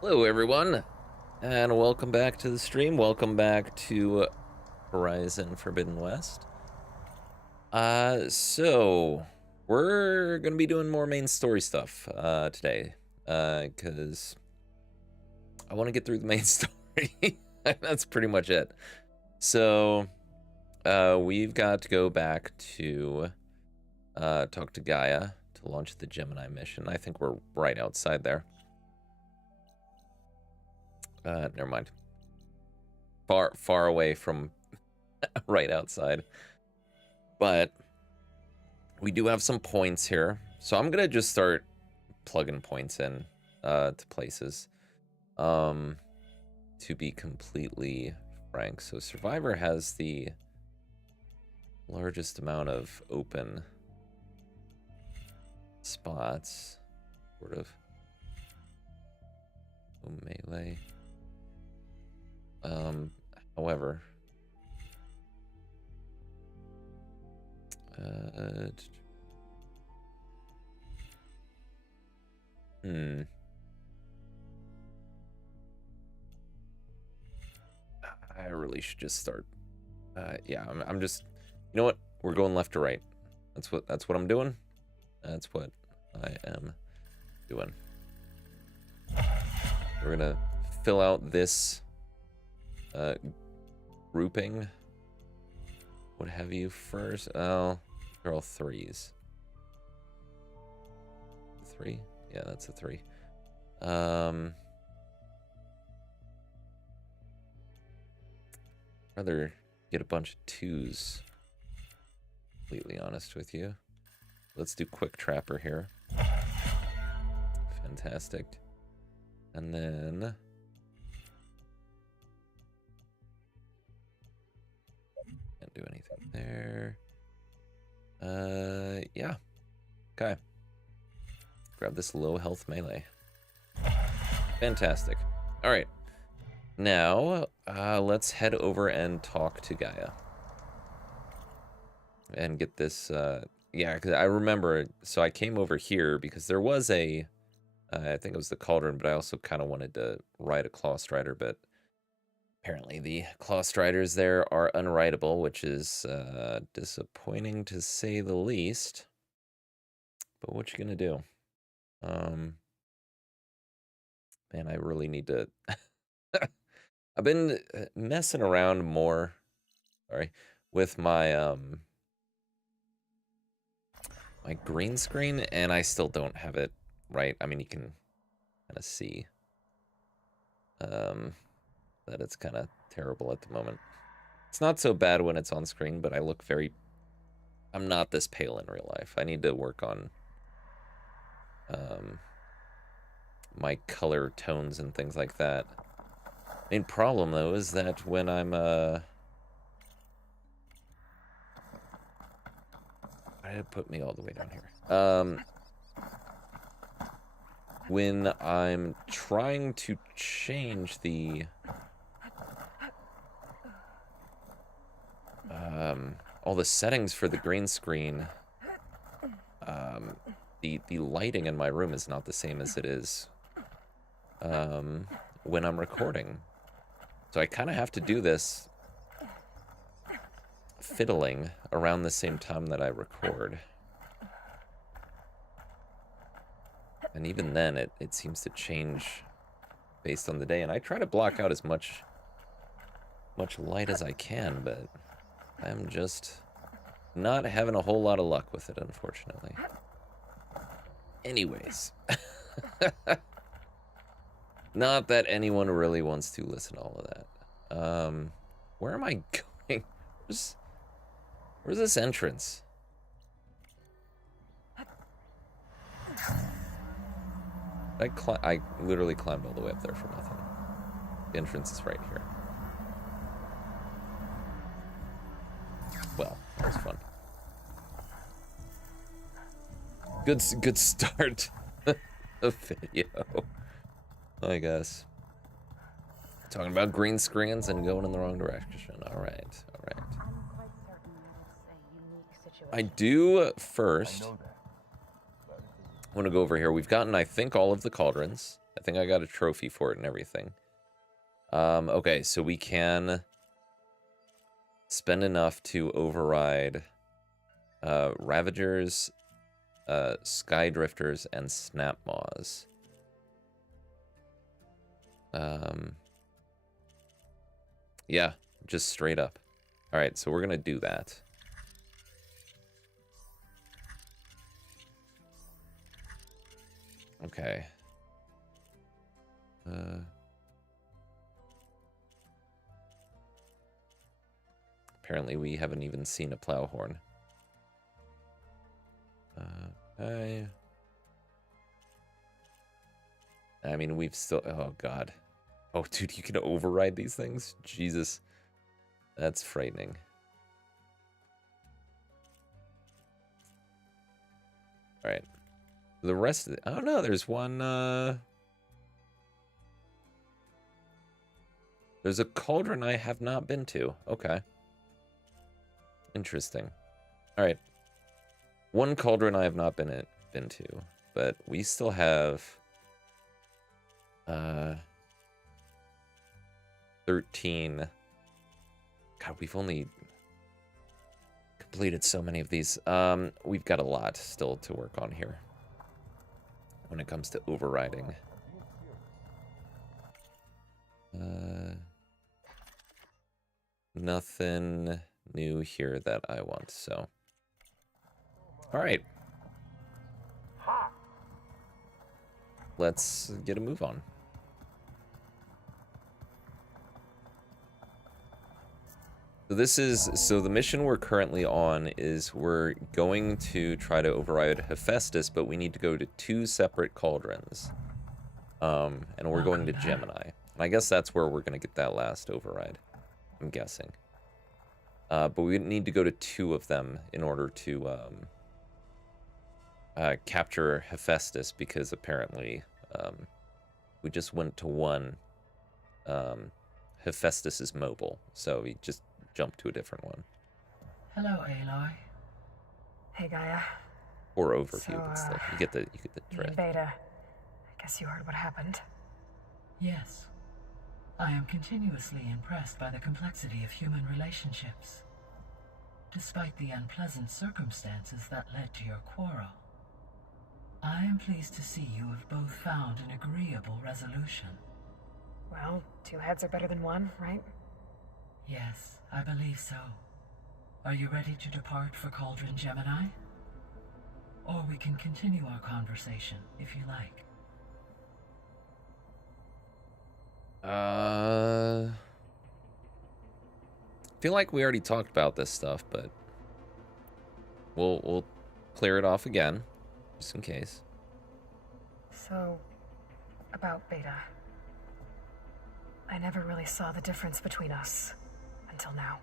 Hello, everyone, and welcome back to the stream. Welcome back to Horizon Forbidden West. So we're gonna be doing more main story stuff today, because I want to get through the main story. That's pretty much it. So we've got to go back to talk to Gaia to launch the Gemini mission. I think we're right outside there. Never mind. Far away from right outside. But we do have some points here. So I'm gonna just start plugging points in to places. To be completely frank. So Survivor has the largest amount of open spots. Sort of. Oh, melee. However, I really should just start. Yeah, I'm just. You know what? We're going left to right. That's what I'm doing. That's what I am doing. We're gonna fill out this grouping. What have you first? Oh, they're all threes. 3? Yeah, that's a 3. Rather get a bunch of 2s. Completely honest with you. Let's do Quick Trapper here. Fantastic. And then can't do anything there. Yeah. Okay. Grab this low health melee. Fantastic. All right. Now, let's head over and talk to Gaia. And get this, yeah, because I remember, so I came over here because there was a, I think it was the Cauldron, but I also kind of wanted to ride a Clawstrider, but apparently the Clawstriders there are unrideable, which is disappointing to say the least. But what you gonna do? Man, I really need to... I've been messing around more, sorry, with my my green screen, and I still don't have it right. I mean, you can kind of see that it's kind of terrible at the moment. It's not so bad when it's on screen, but I look very... I'm not this pale in real life. I need to work on my color tones and things like that. Main problem, though, is that when I'm why did it put me all the way down here? When I'm trying to change the all the settings for the green screen, the lighting in my room is not the same as it is when I'm recording. So I kind of have to do this fiddling around the same time that I record. And even then, it seems to change based on the day. And I try to block out as much light as I can, but I'm just not having a whole lot of luck with it, unfortunately. Anyways. Not that anyone really wants to listen to all of that. Where am I going? Where's this entrance? I literally climbed all the way up there for nothing. The entrance is right here. Well, that was fun. Good start of video, I guess. Talking about green screens and going in the wrong direction. All right, all right. I do first want to go over here. We've gotten, I think, all of the cauldrons. I think I got a trophy for it and everything. Okay, so we can spend enough to override Ravagers, Sky Drifters, and Snapmaws. Yeah, just straight up. Alright, so we're gonna do that. Okay. Apparently we haven't even seen a Plowhorn. I mean, we've still... Oh, God. Oh, dude, you can override these things? Jesus. That's frightening. Alright. The rest of it... I don't know, there's one... There's a cauldron I have not been to. Okay. Interesting. Alright. One cauldron I have not been to, but we still have 13. God, we've only completed so many of these. We've got a lot still to work on here when it comes to overriding. Nothing new here that I want, so. All right. Let's get a move on. So the mission we're currently on is we're going to try to override Hephaestus, but we need to go to 2 separate cauldrons. And we're going to Gemini. And I guess that's where we're going to get that last override, I'm guessing. But we need to go to 2 of them in order to capture Hephaestus, because apparently we just went to 1. Hephaestus is mobile, so we just jumped to a different one. Hello, Aloy. Hey, Gaia. Or overview, but still, you get the drift. Beta. I guess you heard what happened. Yes. I am continuously impressed by the complexity of human relationships. Despite the unpleasant circumstances that led to your quarrel, I am pleased to see you have both found an agreeable resolution. Well, 2 heads are better than 1, right? Yes, I believe so. Are you ready to depart for Cauldron Gemini? Or we can continue our conversation, if you like. I feel like we already talked about this stuff, but we'll clear it off again, just in case. So, about Beta. I never really saw the difference between us until now.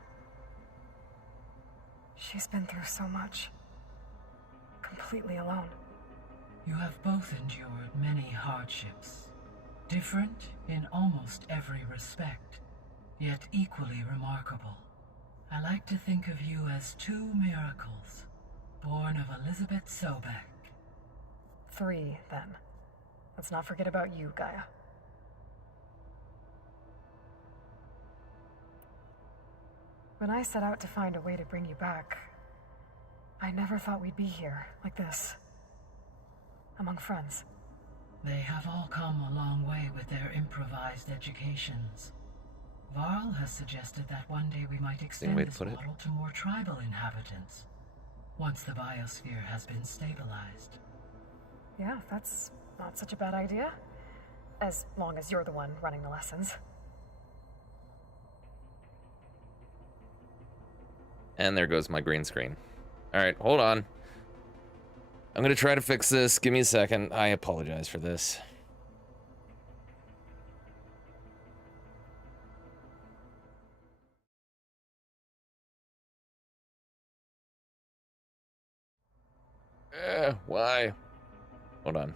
She's been through so much. Completely alone. You have both endured many hardships. Different in almost every respect, yet equally remarkable. I like to think of you as 2 miracles, born of Elizabeth Sobek. 3, then. Let's not forget about you, Gaia. When I set out to find a way to bring you back, I never thought we'd be here, like this. Among friends. They have all come a long way with their improvised educations. Varl has suggested that one day we might extend this model to more tribal inhabitants, once the biosphere has been stabilized. Yeah, that's not such a bad idea. As long as you're the one running the lessons. And there goes my green screen. All right, hold on. I'm gonna try to fix this. Give me a second. I apologize for this. Why? Hold on.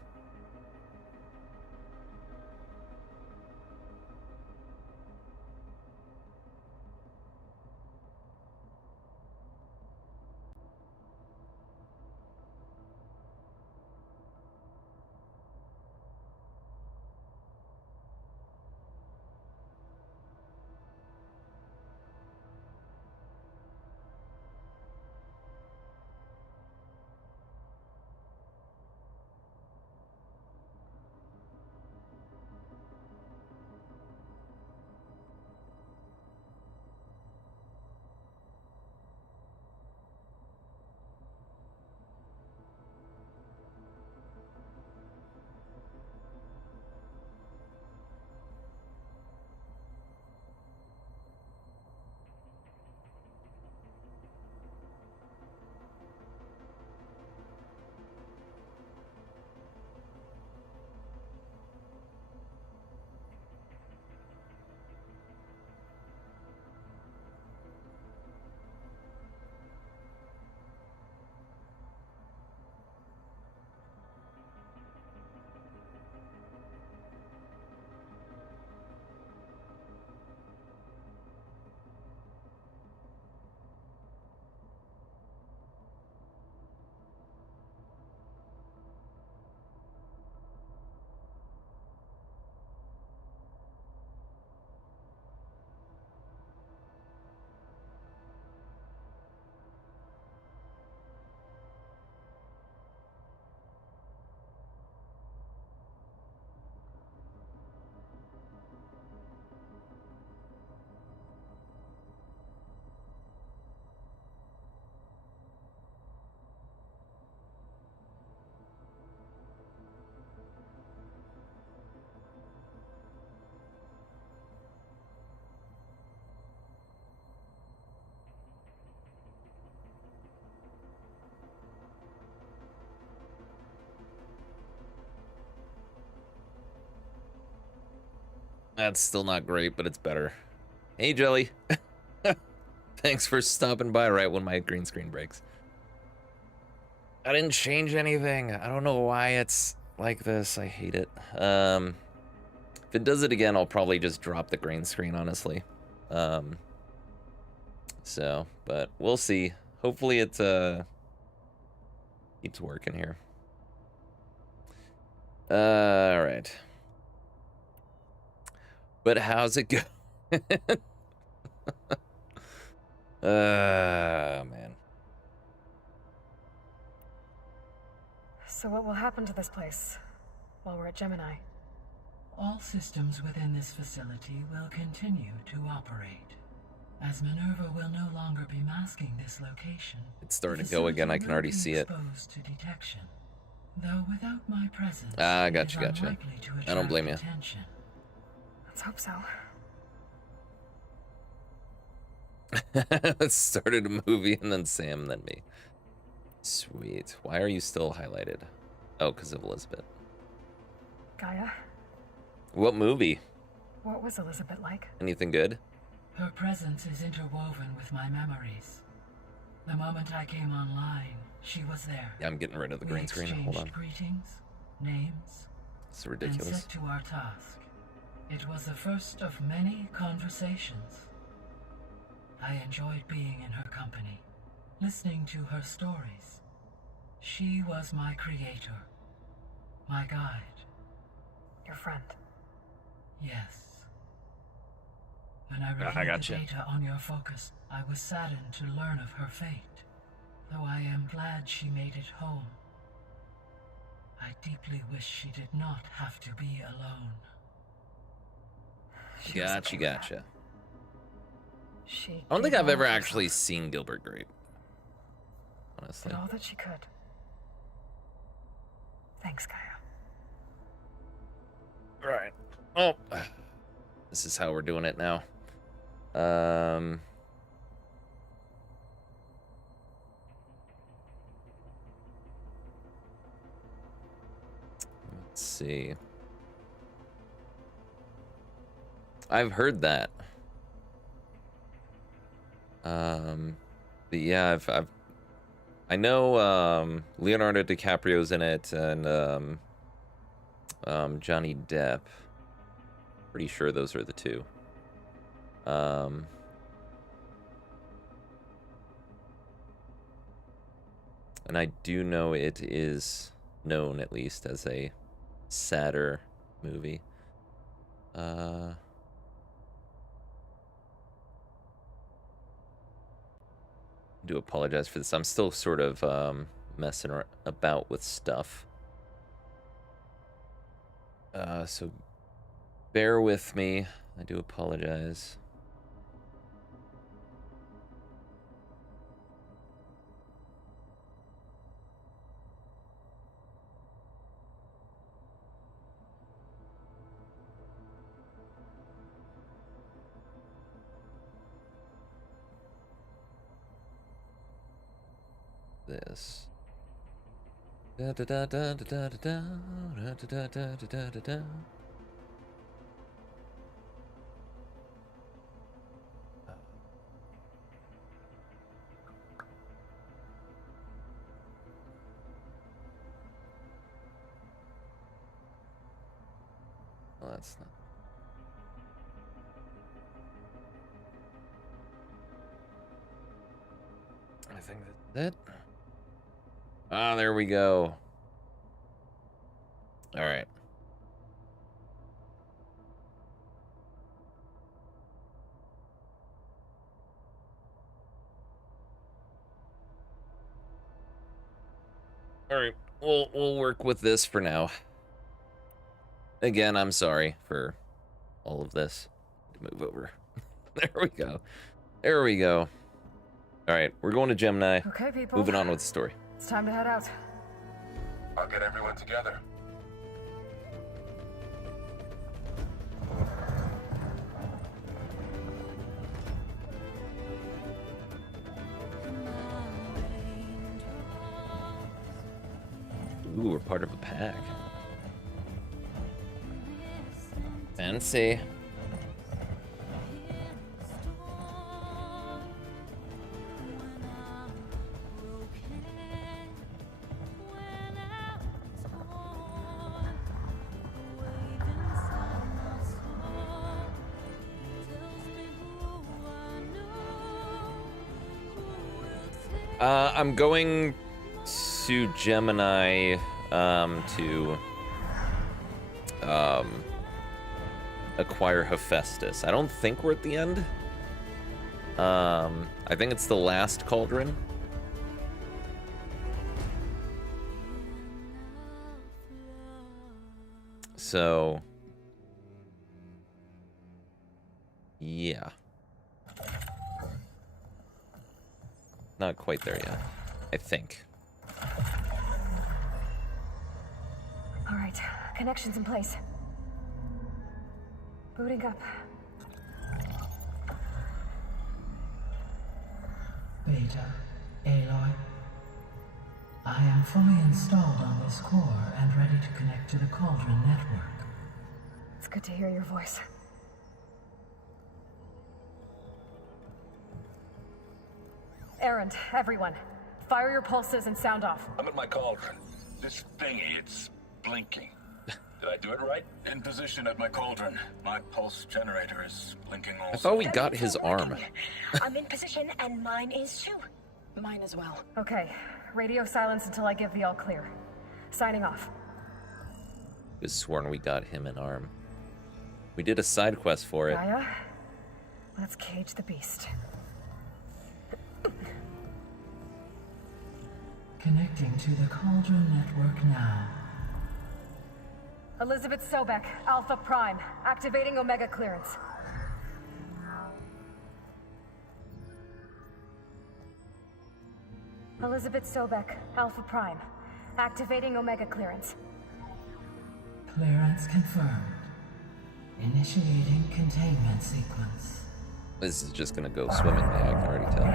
That's still not great, but it's better. Hey, Jelly. Thanks for stopping by right when my green screen breaks. I didn't change anything. I don't know why it's like this. I hate it. If it does it again, I'll probably just drop the green screen, honestly. So, but we'll see. Hopefully it keeps working here. All right. But how's it go? Man. So what will happen to this place while we're at Gemini? All systems within this facility will continue to operate, as Minerva will no longer be masking this location. It's starting to go again. I can already see it. Exposed to detection, though without my presence. Ah, gotcha. I don't blame you. Attention. Let's hope so. It started a movie and then Sam, then me. Sweet. Why are you still highlighted? Oh, because of Elizabeth. Gaia, What movie? what was Elizabeth like? Anything good? Her presence is interwoven with my memories. The moment I came online, she was there. Yeah, I'm getting rid of the green screen. Hold on. Greetings, names, It's and ridiculous. set to our task. It was the first of many conversations. I enjoyed being in her company, listening to her stories. She was my creator, my guide. Your friend. Yes. When I I reviewed gotcha. the data on your focus, I was saddened to learn of her fate, though I am glad she made it home. I deeply wish she did not have to be alone. She was Gotcha. okay with that. She I don't think gave I've all ever of actually herself, seen Gilbert Grape. Honestly. did all that she could. Thanks, Gaia. Right. Oh. This is how we're doing it now. Let's see. I've heard that. But yeah, I know Leonardo DiCaprio's in it and Johnny Depp. Pretty sure those are the two. And I do know it is known at least as a sadder movie. Do apologize for this. I'm still sort of messing about with stuff. So bear with me. I do apologize. This. Da da da da da da da da da da da da da. Well, that's not. I think that's it. Ah, there we go. All right. All right. We'll work with this for now. Again, I'm sorry for all of this. Move over. There we go. There we go. All right, we're going to Gemini. Okay, people. Moving on with the story. It's time to head out. I'll get everyone together. Ooh, we're part of a pack. Fancy. I'm going to Gemini to acquire Hephaestus. I don't think we're at the end. I think it's the last cauldron. So, yeah. Not quite there yet, I think. All right, connections in place. Booting up. Beta, Aloy. I am fully installed on this core and ready to connect to the Cauldron network. It's good to hear your voice. Erend, everyone. Fire your pulses and sound off. I'm at my cauldron. This thingy, it's blinking. Did I do it right? In position at my cauldron. My pulse generator is blinking also. I thought we got his arm. I'm in position and mine is too. Mine as well. Okay, radio silence until I give the all clear. Signing off. Could have sworn we got him an arm. We did a side quest for it. Gaia, let's cage the beast. Connecting to the Cauldron network now. Elizabeth Sobek, Alpha Prime, activating Omega clearance. Elizabeth Sobek, Alpha Prime, activating Omega clearance. Clearance confirmed. Initiating containment sequence. This is just gonna go swimmingly, I can already tell.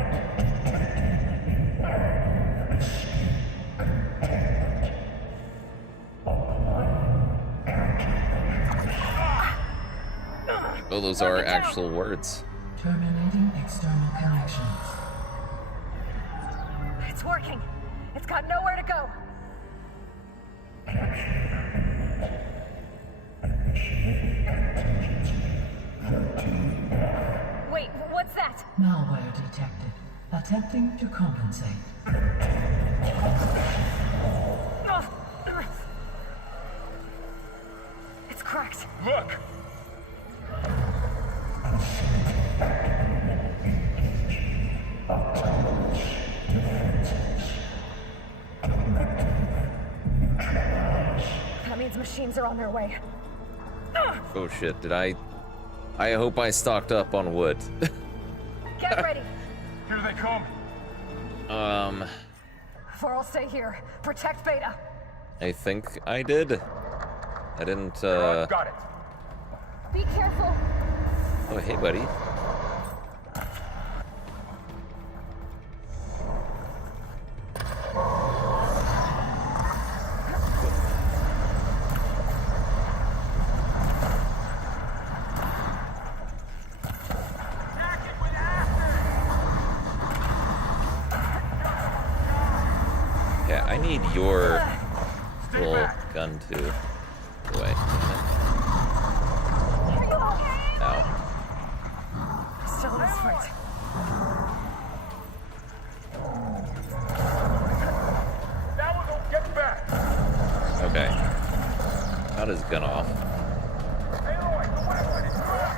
Oh, those are actual words. Terminating external connections. It's working. It's got nowhere to go. Wait, what's that? Malware detected. Attempting to compensate. Ugh. It's cracked. Look! That means machines are on their way. Oh shit, did I hope I stocked up on wood. Get ready. Here they come! Vor'll stay here. Protect Beta. I think I did. I didn't, Got it! Be careful. Oh, hey, buddy. Yeah, I need your little gun too. Go away. Damn it. Ow. Still in this fight. That one will get back! Okay. Got his gun off. Aloy, the weapon is back!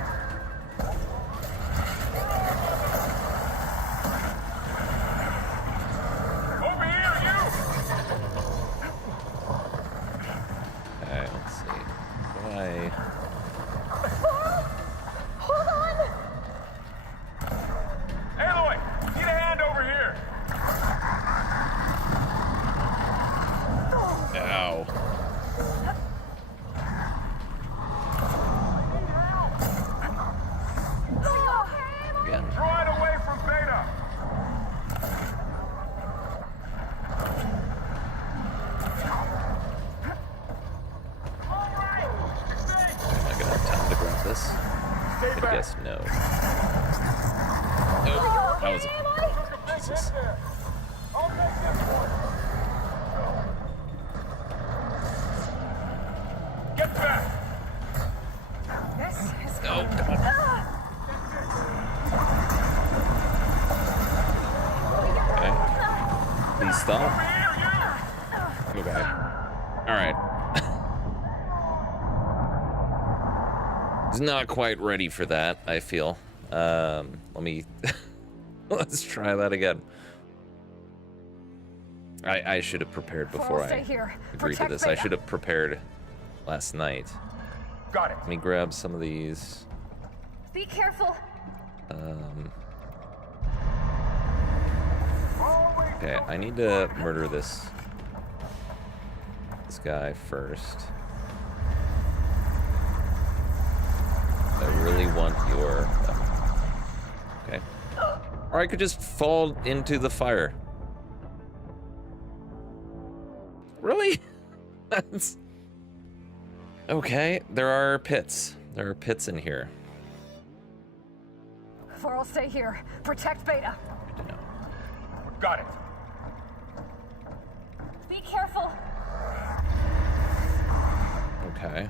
Over here, you! Okay, let's see. Why? Hold on. Aloy, need a hand over here! Ow. Again. Draw it away from Beta! Am I gonna have time to grab this? Stay I back! guess no. Nope. That was a... Jesus. I'll take this one! Get back! This is No, come on. Okay. stop? Okay. Alright. He's not quite ready for that, I feel. Let me... Let's try that again. I should have prepared before I agreed to this. I should have prepared last night. Got it. Let me grab some of these. Be careful. Okay, I need to murder this guy first. I really want your weapon. Okay. Or I could just fall into the fire. Really? That's... Okay, there are pits. There are pits in here. Varl, stay here. Protect Beta. Good to know. Got it. Be careful. Okay.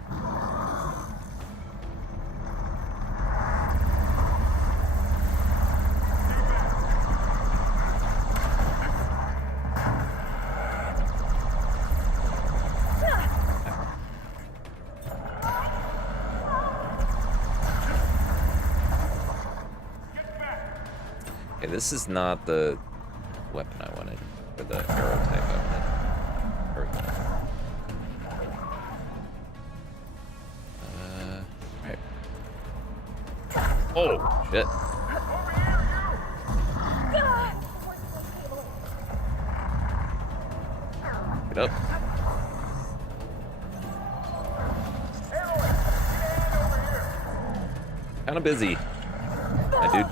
Okay, this is not the weapon I wanted, or the arrow type I wanted. There we go. Right. Oh, shit. Get up. Kinda busy. Hi, dude.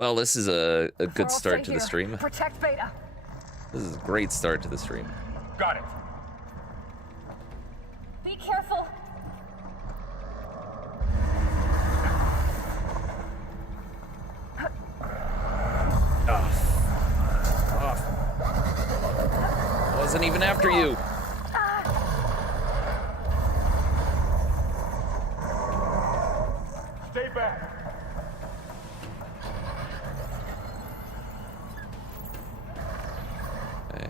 Well, this is a good start to the stream. Protect Beta. This is a great start to the stream. Got it. Be careful. Wasn't even after you. Stay back. Okay.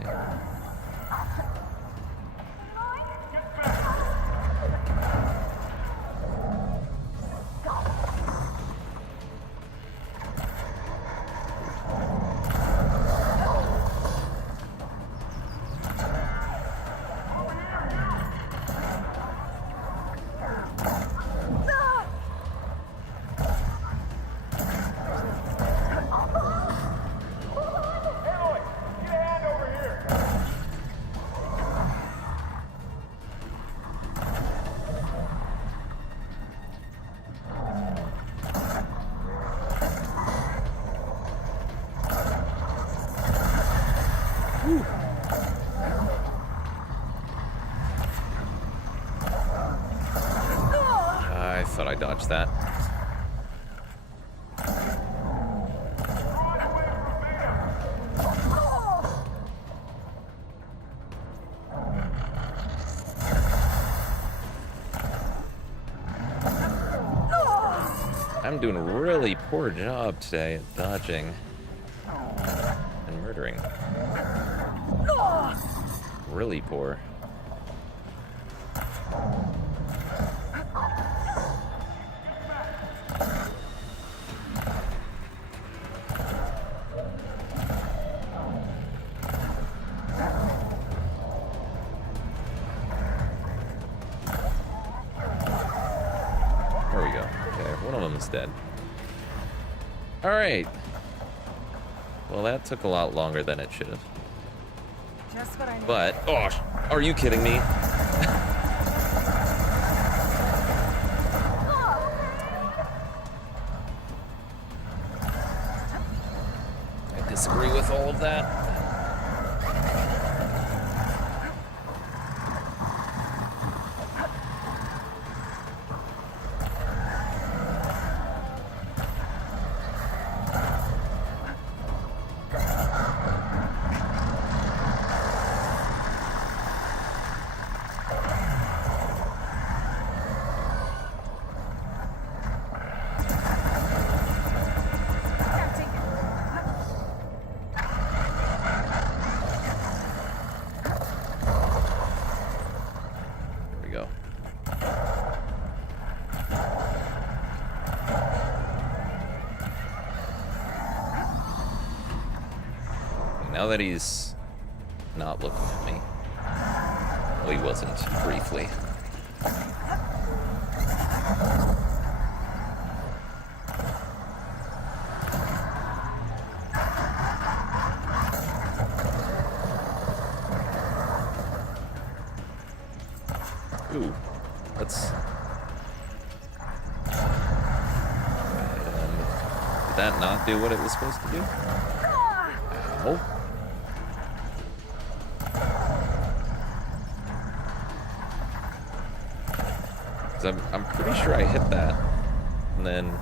Aloy, get a hand over here. I thought I dodged that. I'm doing a really poor job today at dodging and murdering. Really poor. There we go. Okay, one of them is dead. Alright. Well, that took a lot longer than it should have. Just what I need. But, oh, are you kidding me? I disagree with all of that. now that he's not looking at me. Well, he wasn't briefly. Ooh, let's... Did that not do what it was supposed to do? Ow. I'm pretty sure I hit that, and then...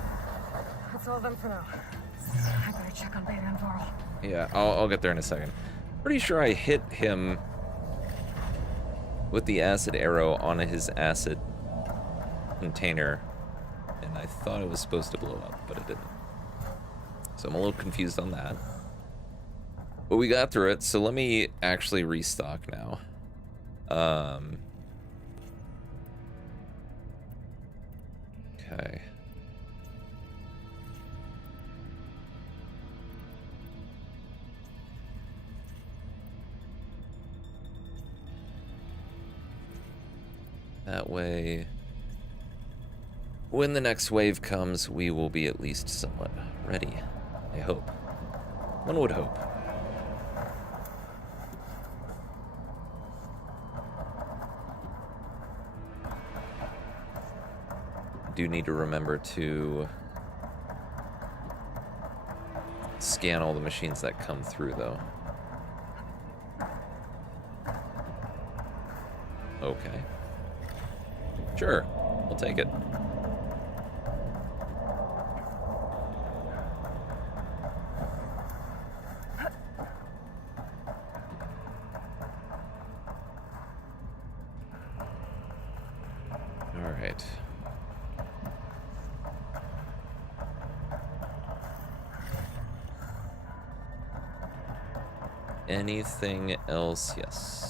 That's all of them for now. I better check on Beta and Varl. Yeah, I'll get there in a second. Pretty sure I hit him with the acid arrow on his acid container, and I thought it was supposed to blow up, but it didn't. So I'm a little confused on that. But we got through it, so let me actually restock now. Okay. That way, when the next wave comes, we will be at least somewhat ready. I hope. One would hope. I do need to remember to scan all the machines that come through, though. Okay. Sure, we'll take it. All right. Anything else? Yes.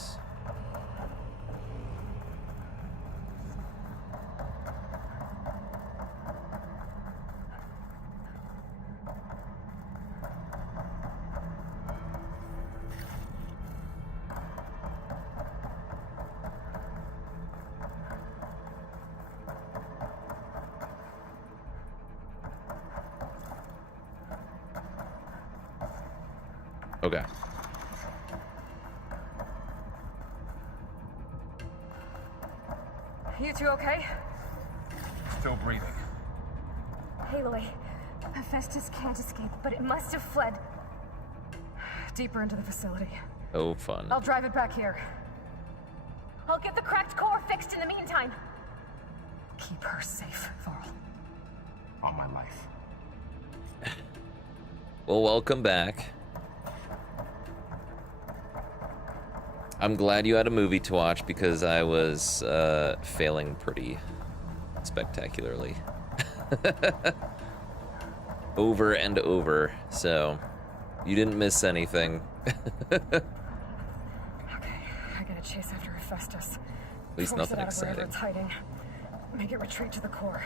Okay. You two okay? Still breathing. Aloy, Hephaestus can't escape, but it must have fled deeper into the facility. Oh, fun. I'll drive it back here. I'll get the cracked core fixed in the meantime. Keep her safe, Varl. On my life. Well, welcome back. I'm glad you had a movie to watch because I was failing pretty spectacularly. Over and over, so you didn't miss anything. Okay, I gotta chase after Hephaestus. At least Force nothing it out of wherever exciting. it's hiding. Make it retreat to the core.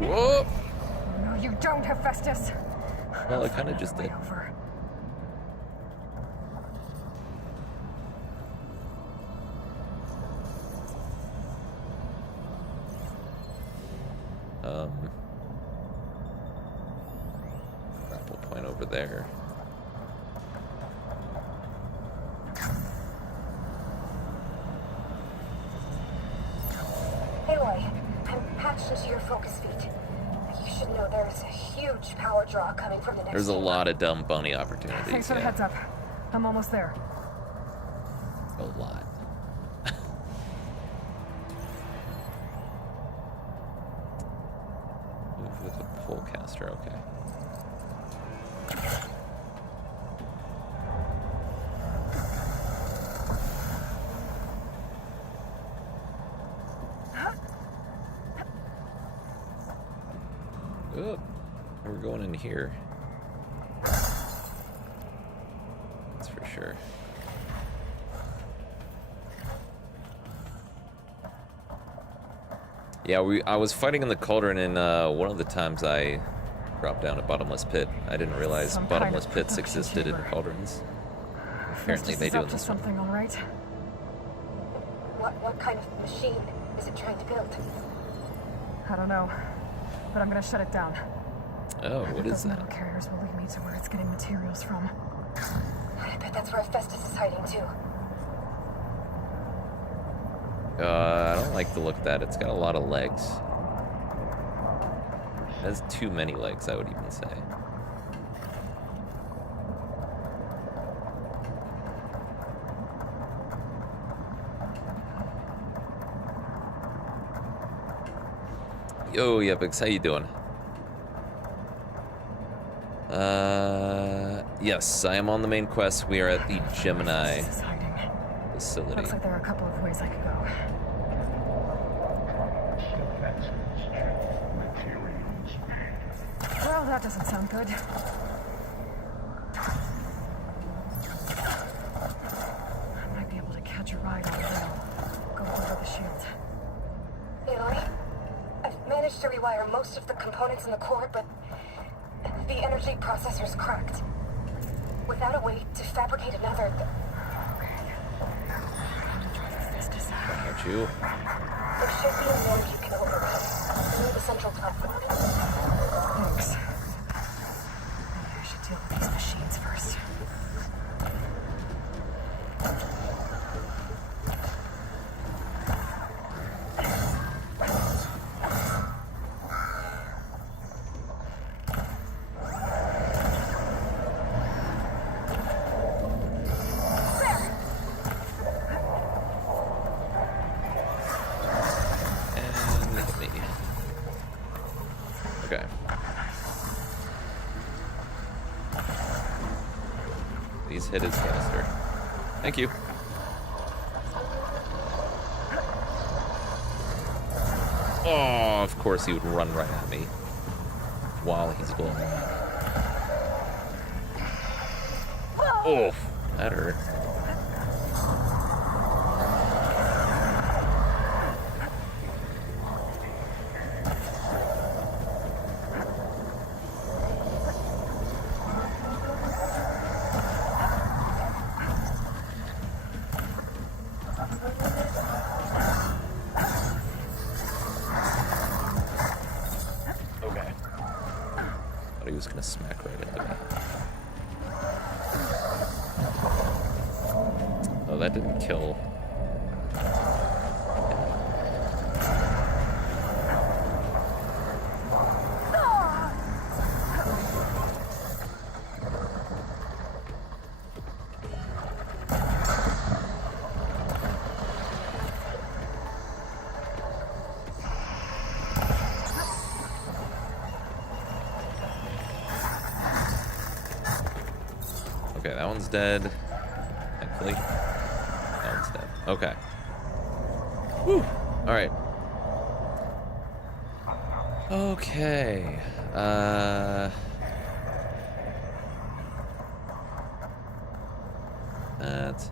Whoa! No, you don't, Hephaestus. Well, I kind of just Way did. over. Grapple point over there. Aloy, I'm patched into your focus feed. You should know there's a huge power draw coming from the next There's a chamber. lot of dumb bunny opportunities. Thanks for the Yeah, heads up. I'm almost there. a lot. Move with the polecaster, okay. Oh, we're going in here. That's for sure. Yeah, I was fighting in the cauldron, and one of the times I dropped down a bottomless pit. I didn't realize Some bottomless kind of pits production existed in chamber. cauldrons. Apparently they Festus is do up in to this one. something, all right? What kind of machine is it trying to build? I don't know, but I'm gonna shut it down. Oh, what is Those metal that? carriers will lead me to where it's getting materials from. I bet that's where Festus is hiding too. I don't like the look of that. It's got a lot of legs. It has too many legs, I would even say. Yo, Yepix, how you doing? Yes, I am on the main quest. We are at the Gemini Festus is hiding. facility. Looks like there are a couple of ways I could go. Well, that doesn't sound good. I might be able to catch a ride on the rail. Go over the shield. Aloy, I've managed to rewire most of the components in the core, but the energy processor's cracked. Without a way to fabricate another, Aren't you? there should be a node you can override near the central platform. Thanks. Maybe I should deal with these machines first. And hit me. Okay. Please hit his canister. Thank you. Oh, of course he would run right at me while he's glowing. Oh, that hurt. Okay. Thought he was gonna smack right into me. Oh, that didn't kill. Okay, that one's dead. Thankfully. That one's dead. Okay. Whew. Alright. Okay. That.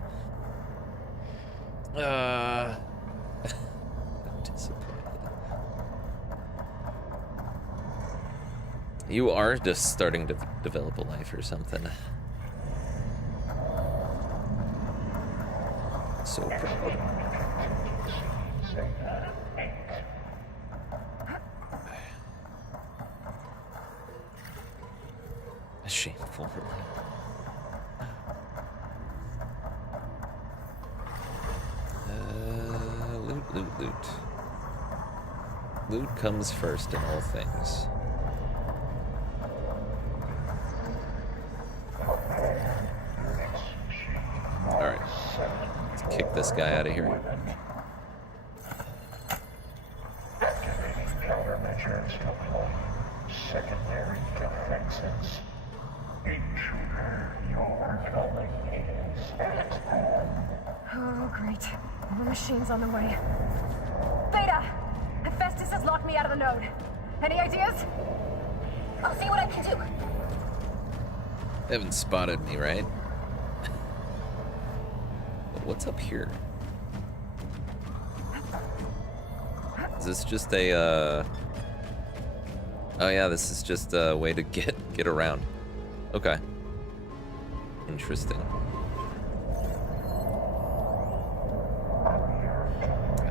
I'm disappointed. You are just starting to develop a life or something. So proud. Shameful, really. Loot. Loot comes first in all things. Alright. Let's kick this guy out of here. Activating countermeasures deployed. Secondary defenses. Intruder, your dwelling is at hand. Oh, great. The machine's on the way. Beta! Hephaestus has locked me out of the node. Any ideas? I'll see what I can do. They haven't spotted me, right? But what's up here? Is this just a, Oh yeah, this is just a way to get around. Okay. Interesting.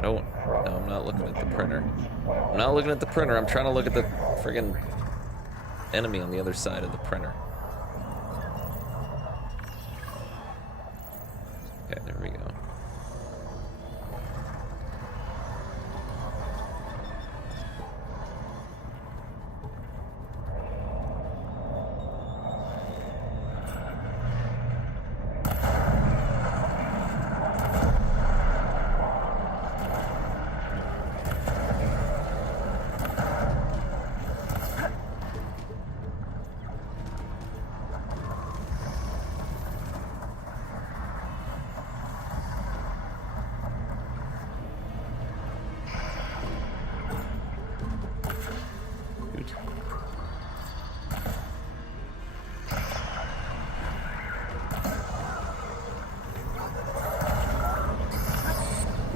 No, I'm not looking at the printer. I'm not looking at the printer. I'm trying to look at the friggin' enemy on the other side of the printer. Okay, there we go.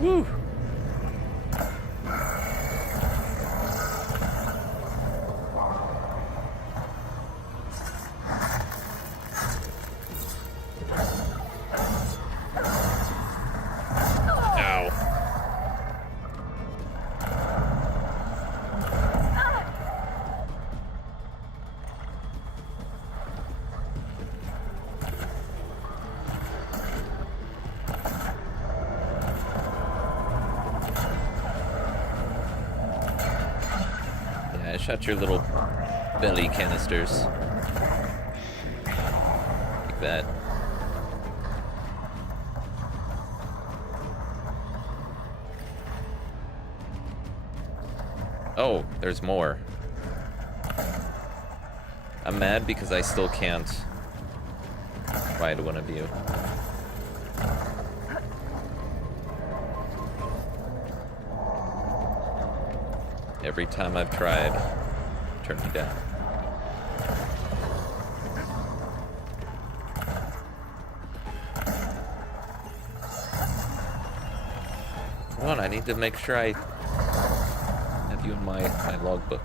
Woo! Ow. I shot your little belly canisters. Like that. Oh, there's more. I'm mad because I still can't ride one of you. Every time I've tried, turn me down. Come on, I need to make sure I have you in my logbook.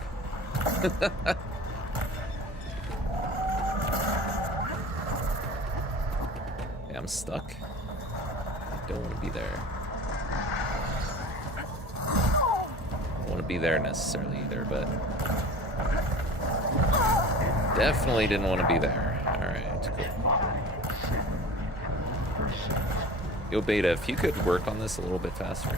Yeah, I'm stuck. I don't want to be there. Want to be there necessarily either, but definitely didn't want to be there. Alright, cool. Yo, Beta, if you could work on this a little bit faster.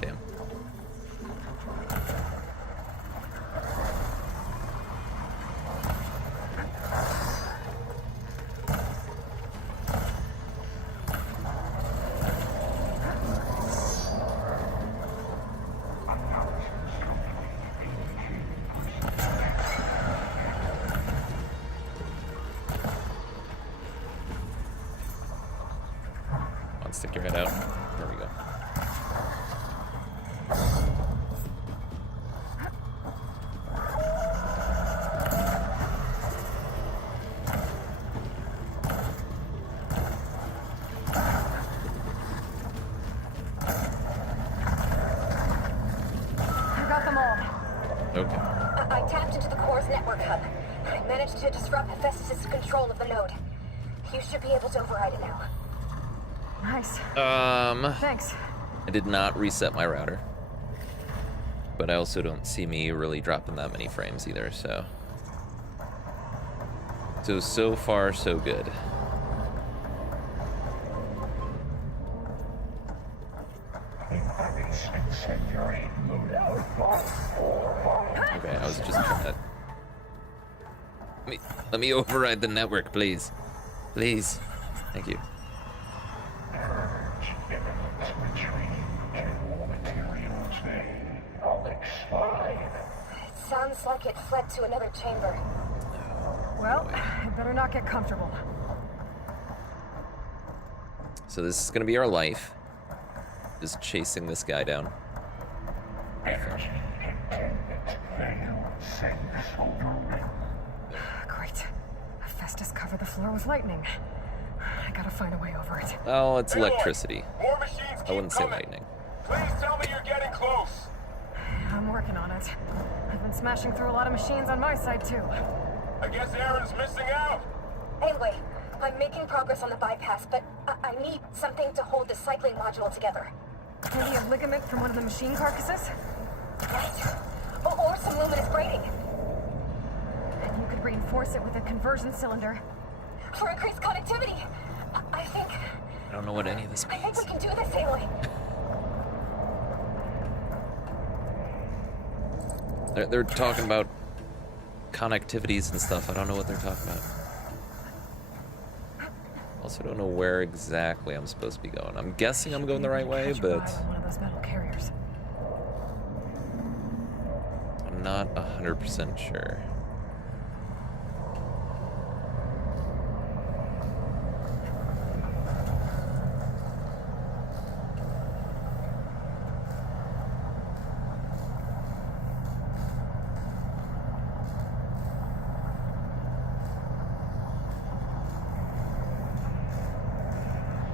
Damn. Stick your head out. There we go. I got them all. Okay. I tapped into the core's network hub. I managed to disrupt Hephaestus' control of the node. You should be able to override it now. Nice. I Thanks. did not reset my router. But I also don't see me really dropping that many frames either, so. So far, so good. Okay, I was just trying to... Let me override the network, please. Please. Thank you. It sounds like it fled to another chamber. Well, I better not get comfortable. So this is gonna be our life. Just chasing this guy down. Great. Hephaestus covered the floor with lightning. I gotta find a way over it. Oh, it's electricity. More machines I wouldn't keep say coming. lightning. Please tell me you're getting close. I'm working on it. I've been smashing through a lot of machines on my side, too. I guess Aaron's missing out. Anyway, I'm making progress on the bypass, but I need something to hold the cycling module together. Maybe a ligament from one of the machine carcasses? Right. Or some luminous braiding. And you could reinforce it with a conversion cylinder. For increased connectivity. I think I don't know what any of this we means. can do this, Aloy. They're talking about connectivities and stuff. I don't know what they're talking about. Also don't know where exactly I'm supposed to be going. I'm guessing I'm going the right way, Catch your but eye on one of those metal carriers. I'm not 100% sure.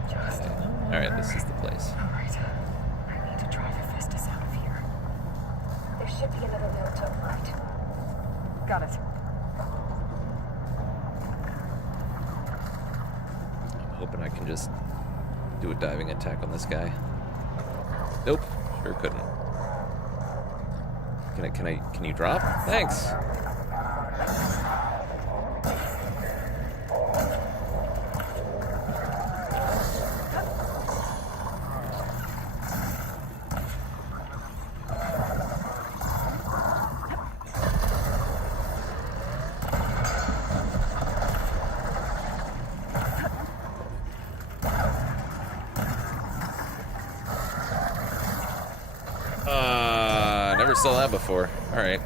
Just a little longer. Alright, this is the place. All right. I need to drive Hephaestus out of here. There should be another node to the right. Got it. I'm hoping I can just do a diving attack on this guy. Nope, sure couldn't. Can you drop? Thanks. Never saw that before. All right.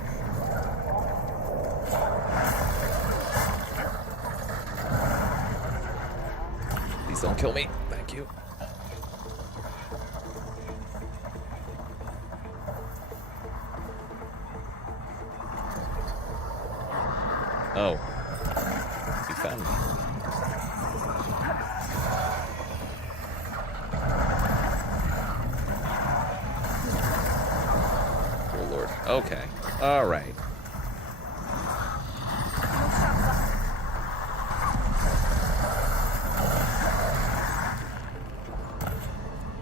Please don't kill me. Thank you. Oh. You found me. Oh, Lord. Okay. All right.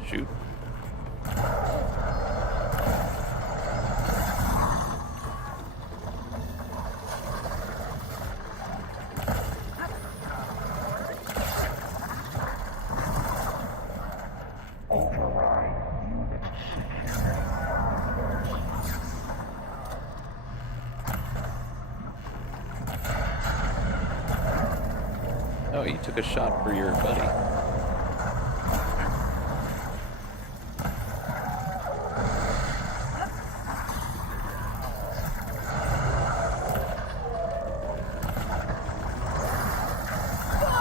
Shoot. Oh, you took a shot for your buddy.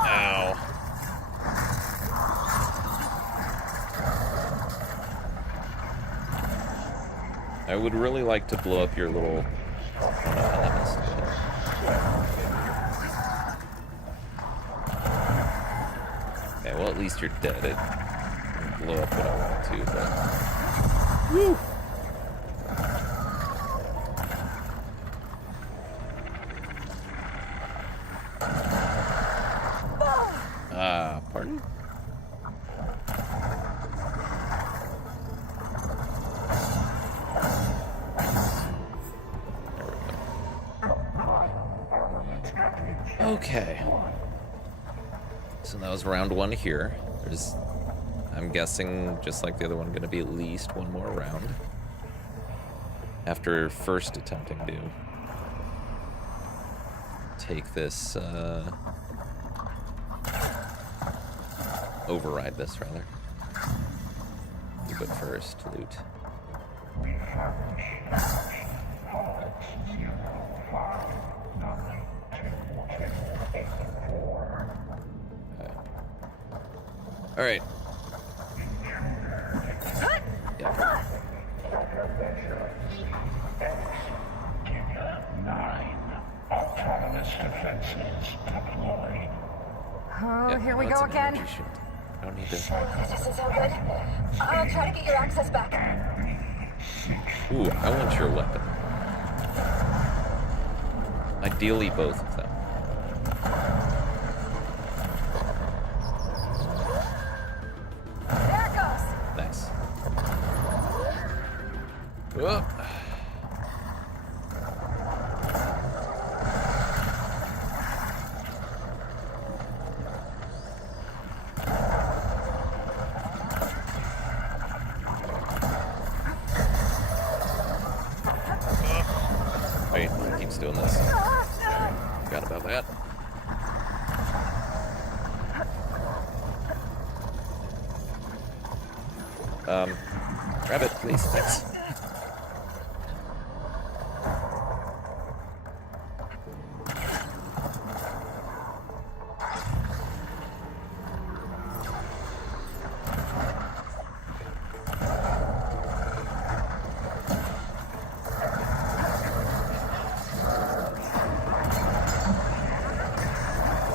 Ow. I would really like to blow up your little... I don't know how that is, but... Okay, well, at least you're dead. It can blow up what I want to, but... Woo! Pardon? There we go. Okay. So that was round one here. There's, I'm guessing, just like the other one, going to be at least one more round. After first attempting to take this, override this, rather. But first, loot. We have machine Pods 059284. Alright. Yeah. Giga 9 autonomous defenses deployed. Oh, Yep. here Here we Oh, it's go an again. energy shield. I don't need to. That doesn't sound good. I'll try to get your access back. Ooh, I want your weapon. Ideally, both of them. There it goes. Nice. Whoa. Wait, it keeps doing this. Forgot about that. Grab it, please. Thanks.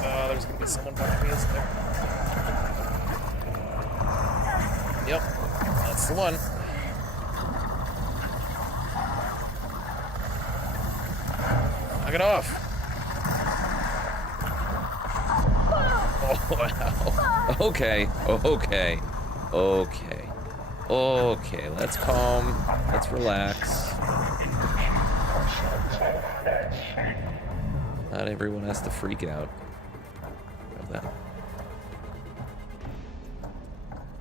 Oh, there's gonna be someone behind me, isn't there? Yep, that's the one. Knock it off. Oh, wow. Okay, okay, okay, okay. Let's calm. Let's relax. Not everyone has to freak out. Grab that.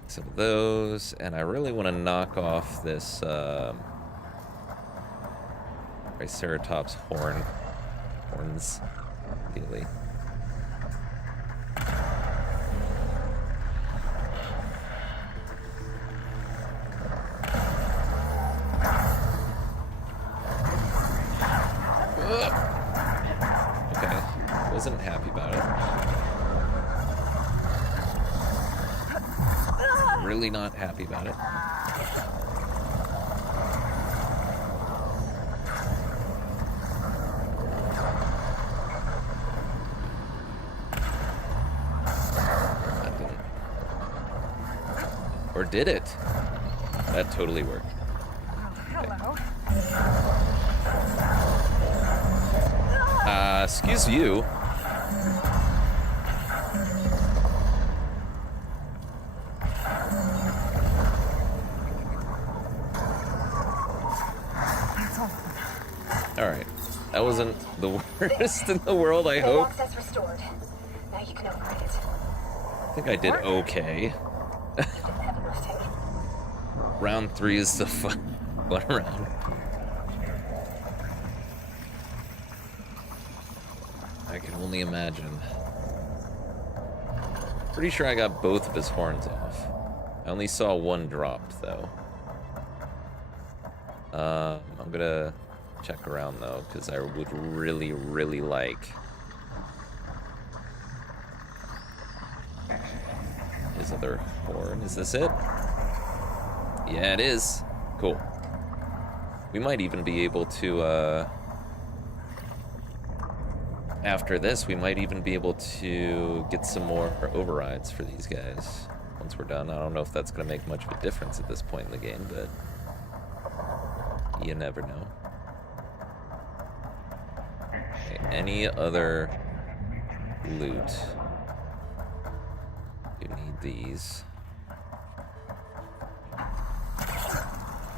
Some of those, and I really want to knock off this Triceratops horns, ideally. Okay, wasn't happy about it. Really not happy about it. That didn't. Or did it? That totally worked. Hello. Excuse you. Alright. That wasn't the worst in the world, I hope. Access restored. Now you can operate it. I think I did okay. You did the heavy lifting. Round 3 is the fun round. I can only imagine. Pretty sure I got both of his horns off. I only saw one dropped, though. I'm gonna check around, though, because I would really, really like his other horn. Is this it? Yeah, it is. Cool. We might even be able to, after this, we might even be able to get some more overrides for these guys once we're done. I don't know if that's going to make much of a difference at this point in the game, but you never know. Okay, any other loot? You need these. Okay,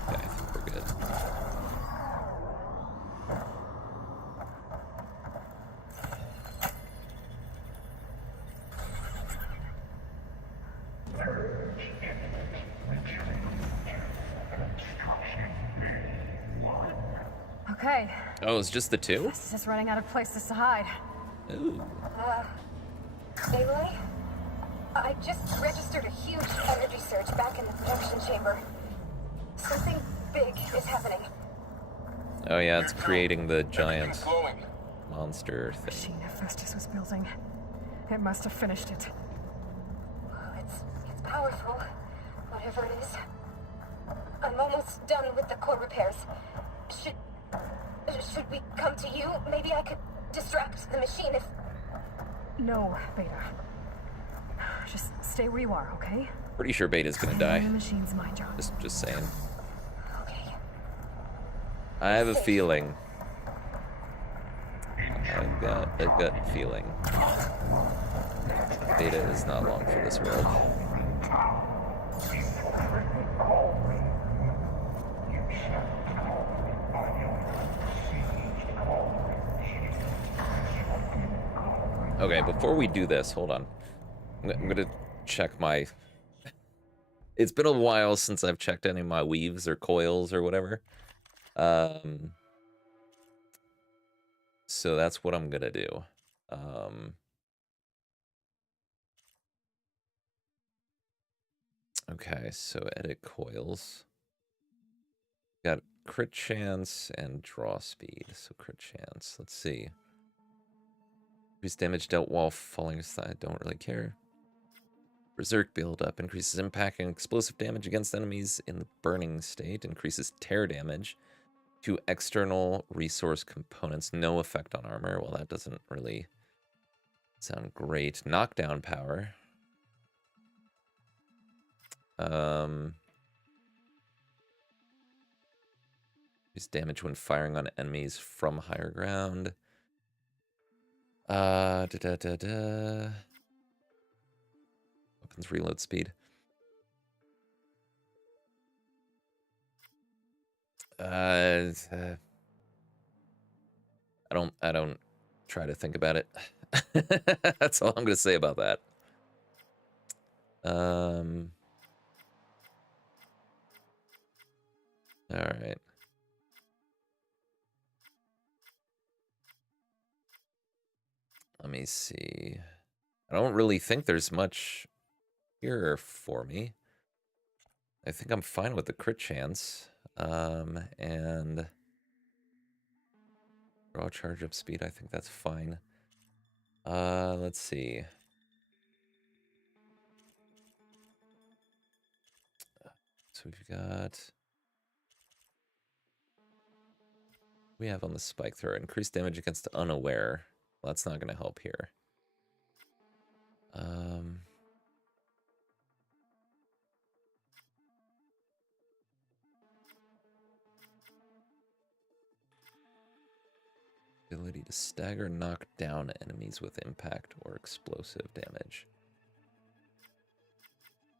I think we're good. Okay, Oh, it's just the two? this is just running out of places to hide. Ooh. Aloy? I just registered a huge energy surge back in the production chamber. Something big is happening. Oh yeah, it's creating the giant Everything's glowing. monster thing. Machine Hephaestus was building. It must have finished it. It's powerful, whatever it is. I'm almost done with the core repairs. Should we come to you? Maybe I could distract the machine if... No, Beta. Just stay where you are, okay? Pretty sure Beta's gonna Handling die. the machine's my job. Just saying. Okay. I have a feeling. I've got a gut feeling. Beta is not long for this world. Okay, before we do this, hold on. I'm gonna check my... It's been a while since I've checked any of my weaves or coils or whatever. So that's what I'm gonna do. Okay, so edit coils. Got crit chance and draw speed. So crit chance, let's see. Increase damage dealt while falling aside, don't really care. Berserk buildup increases impact and explosive damage against enemies in the burning state. Increases tear damage to external resource components. No effect on armor. Well, that doesn't really sound great. Knockdown power. Increase damage when firing on enemies from higher ground. Weapons reload speed. I don't try to think about it. That's all I'm gonna say about that. All right. Let me see. I don't really think there's much here for me. I think I'm fine with the crit chance. And draw charge up speed, I think that's fine. Let's see. So we've got... We have on the spike thrower. Increased damage against unaware. Well, that's not going to help here. Ability to stagger, knock down enemies with impact or explosive damage.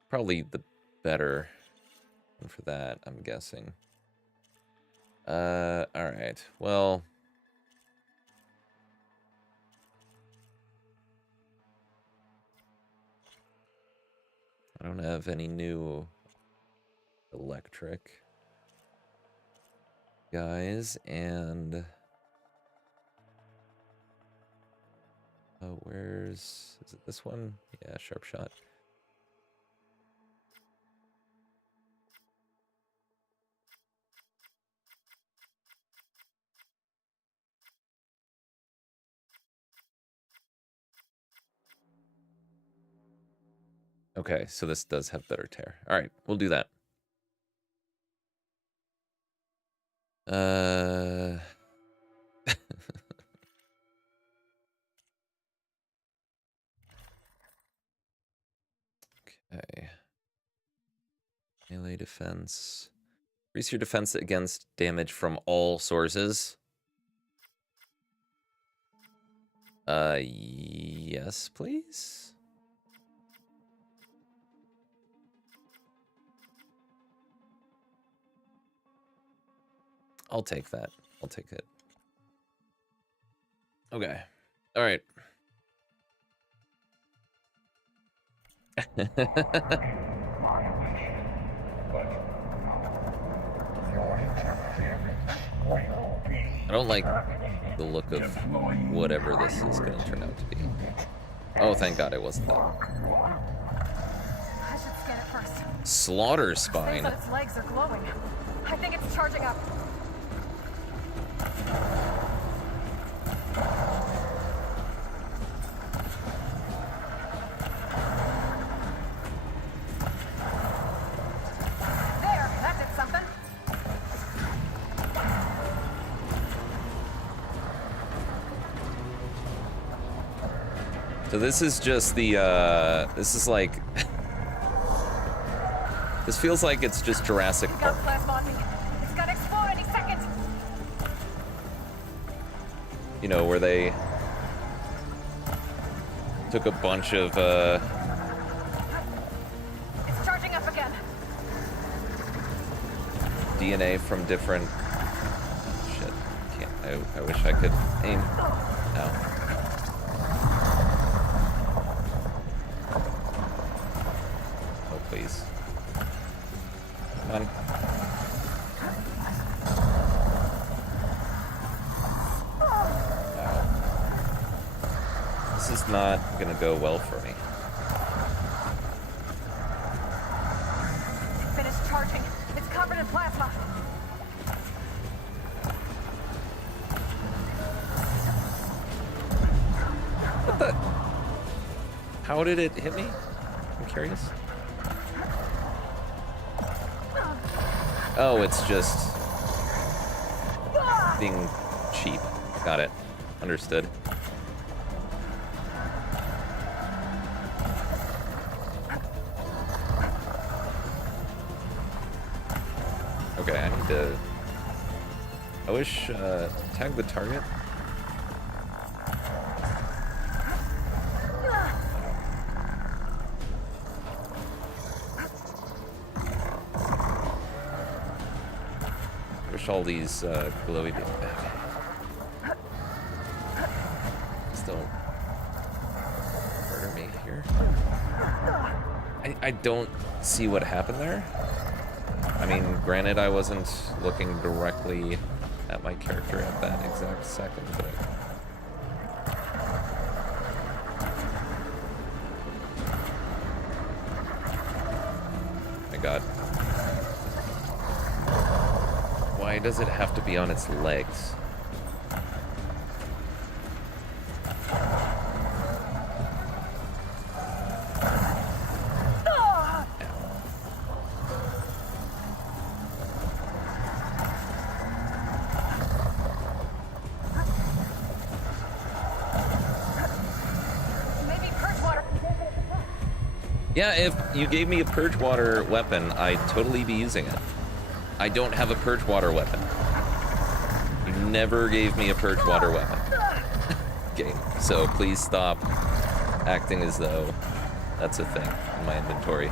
Probably the better one for that, I'm guessing. Alright. Well... I don't have any new electric guys, and... Oh, where's... Is it this one? Yeah, sharp shot. Okay, so this does have better tear. All right, we'll do that. Okay. Melee defense. Increase your defense against damage from all sources. Yes, please. I'll take that. I'll take it. Okay. All right. I don't like the look of whatever this is going to turn out to be. Oh, thank God it wasn't that. I should scan it first. Slaughter Seems spine. that its legs are glowing. I think it's charging up. There, that did something. So this is just the, this is like... this feels like it's just Jurassic Got Park. plasma on me. It's gonna explode any second. You know, where they took a bunch of, It's charging up again. DNA from different... Shit, can't, I wish I could aim. No. Oh, please. Come on. Ow. This is not gonna go well for me. Finished charging. It's covered in plasma. What the? How did it hit me? I'm curious. Oh, it's just being cheap. Got it. Understood. Okay, I need to... I wish, tag the target. Wish all these, glowy... Just don't murder me here. I don't see what happened there. I mean, granted, I wasn't looking directly at my character at that exact second, but... My god. Why does it have to be on its legs? Maybe purge water. Yeah, if you gave me a purge water weapon, I'd totally be using it. I don't have a purge water weapon. You never gave me a purge water weapon. Game. So please stop acting as though that's a thing in my inventory.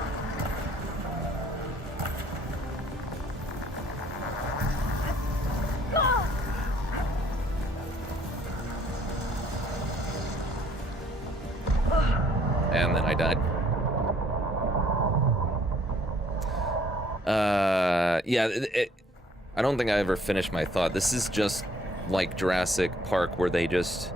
And then I died. Yeah, I don't think I ever finished my thought. This is just like Jurassic Park, where they just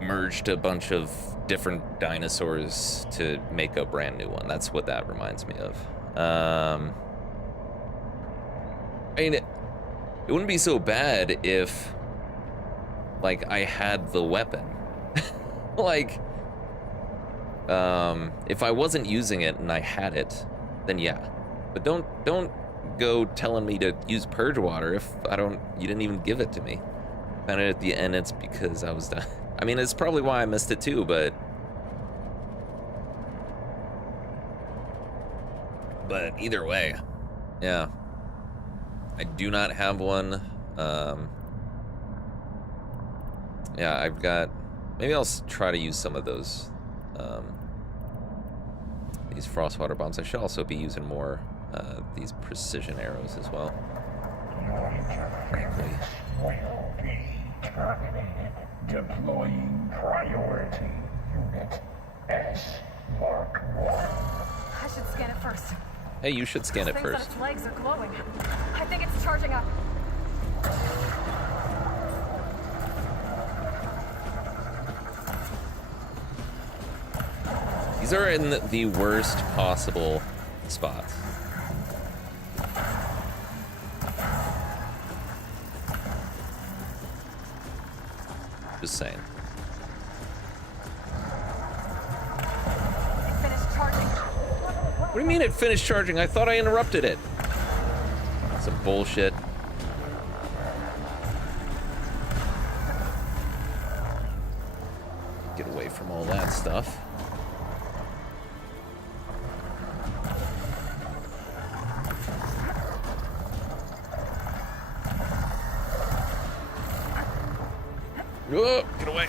merged a bunch of different dinosaurs to make a brand new one. That's what that reminds me of. I mean, it wouldn't be so bad if, like, I had the weapon. Like, if I wasn't using it and I had it, then yeah. But don't go telling me to use purge water if you didn't even give it to me. Found it at the end, it's because I was done. I mean, it's probably why I missed it too, but either way, yeah. I do not have one. Yeah, I've got, maybe I'll try to use some of those, these frostwater bombs. I should also be using more these precision arrows as well. Frankly. Will be terminated. Deploying priority unit S Mark 1. I should scan it first. Hey, you should scan it Things on first. its legs are glowing. I think it's charging up. These are in the worst possible spots. Just saying. It finished charging. What do you mean it finished charging? I thought I interrupted it. Some bullshit. Get away from all that stuff. Whoa, get away.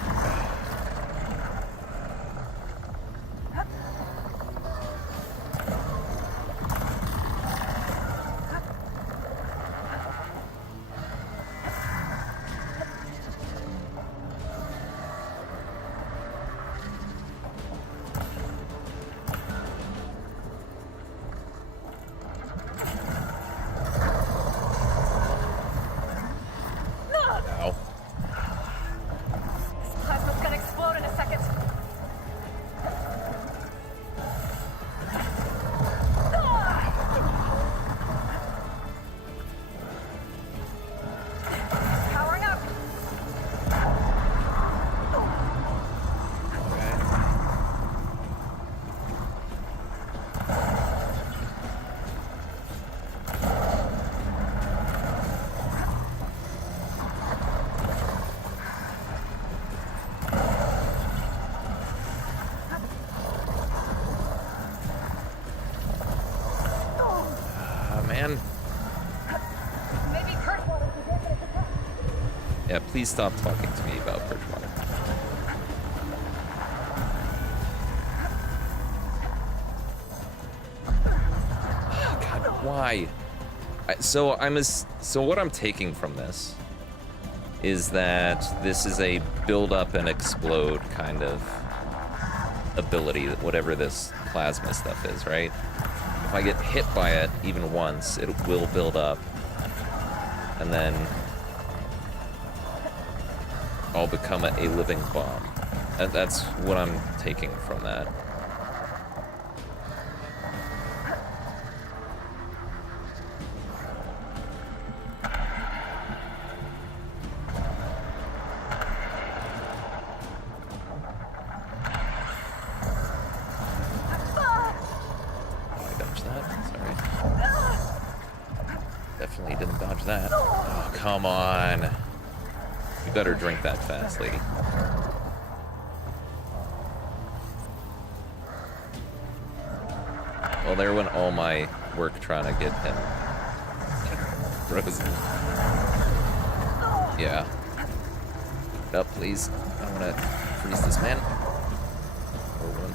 Ow. Plasma's gonna explode in a second. Powering up. Man. Maybe Perchwater deserves it at the top. Yeah, please stop talking to me about Bridgewater. God, why? So what I'm taking from this is that this is a build up and explode kind of ability, whatever this plasma stuff is, right? If I get hit by it even once, it will build up, and then I'll become a living bomb. That's what I'm taking from that. Definitely didn't dodge that. Oh, come on. You better drink that fast, lady. Well, there went all my work trying to get him frozen. Yeah. Up, please. I want to freeze this man. Or woman.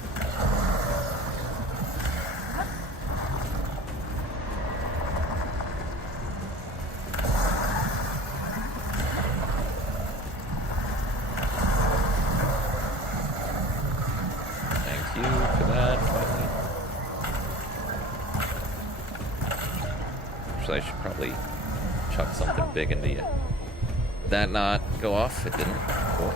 I should probably chuck something big into you. Did that not go off? It didn't. Cool.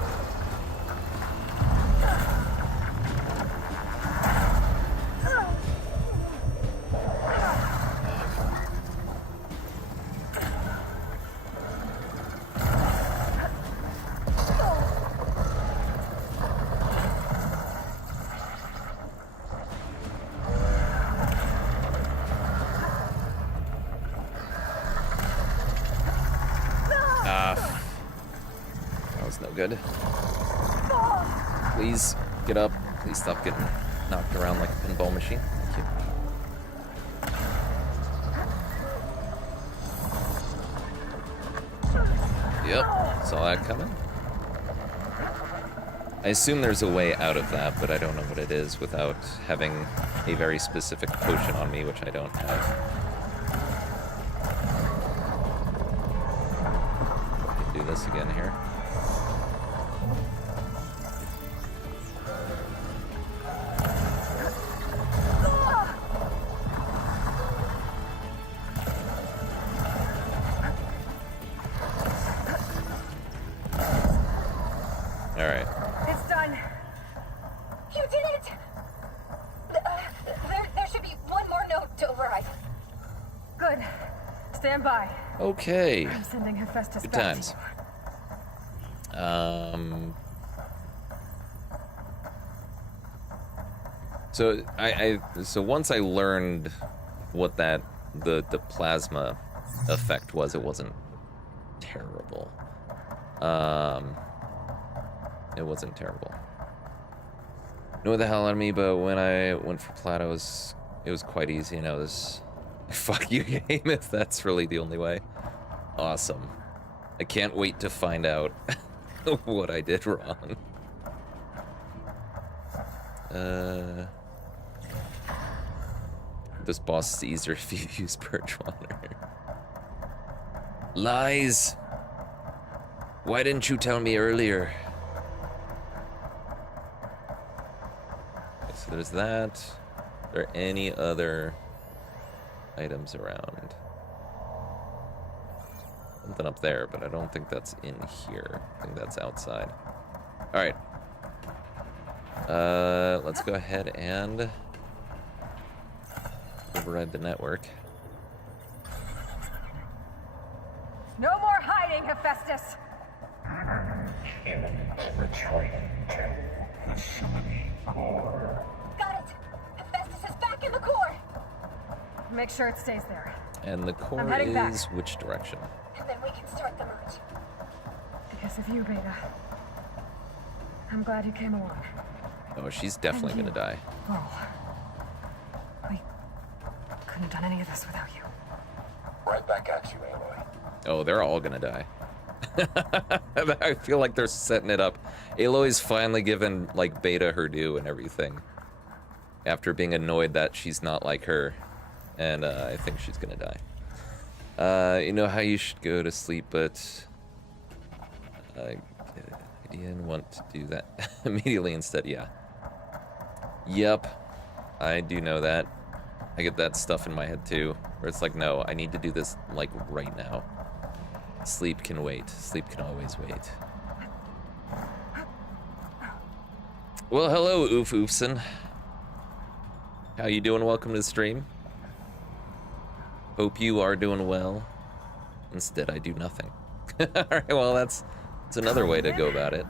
Good. Please get up. Please stop getting knocked around like a pinball machine. Thank you. Yep, saw that coming. I assume there's a way out of that, but I don't know what it is without having a very specific potion on me, which I don't have. I can do this again here. Okay. I'm sending Hephaestus Good back times. to you. So once I learned what the plasma effect was, it wasn't terrible. It wasn't terrible. know the hell out of me, but when I went for plat, it was quite easy, and I was, fuck you, game, if that's really the only way. Awesome. I can't wait to find out what I did wrong. This boss is easier if you use Purge Water. Lies! Why didn't you tell me earlier? Okay, so there's that. Are there any other items around? Something up there, but I don't think that's in here. I think that's outside. Alright. Let's go ahead and override the network. No more hiding, Hephaestus! Imminent retreat to the summoning core. Got it! Hephaestus is back in the core! Make sure it stays there. And the core heading back. is which direction? And then we can start the merge. Because of you, Beta. I'm glad you came along. Oh, she's definitely And gonna die. Laurel. We couldn't have done any of this without you. Right back at you, Aloy. Oh, they're all gonna die. I feel like they're setting it up. Aloy's finally given, like, Beta her due and everything. After being annoyed that she's not like her. And, I think she's gonna die. You know how you should go to sleep, but... Gideon want to do that immediately instead, yeah. Yep. I do know that. I get that stuff in my head too, where it's like, no, I need to do this, like, right now. Sleep can wait. Sleep can always wait. Well, hello, Oof Oofson. How you doing? Welcome to the stream. Hope you are doing well. Instead, I do nothing. Alright, well, that's another way to go about it.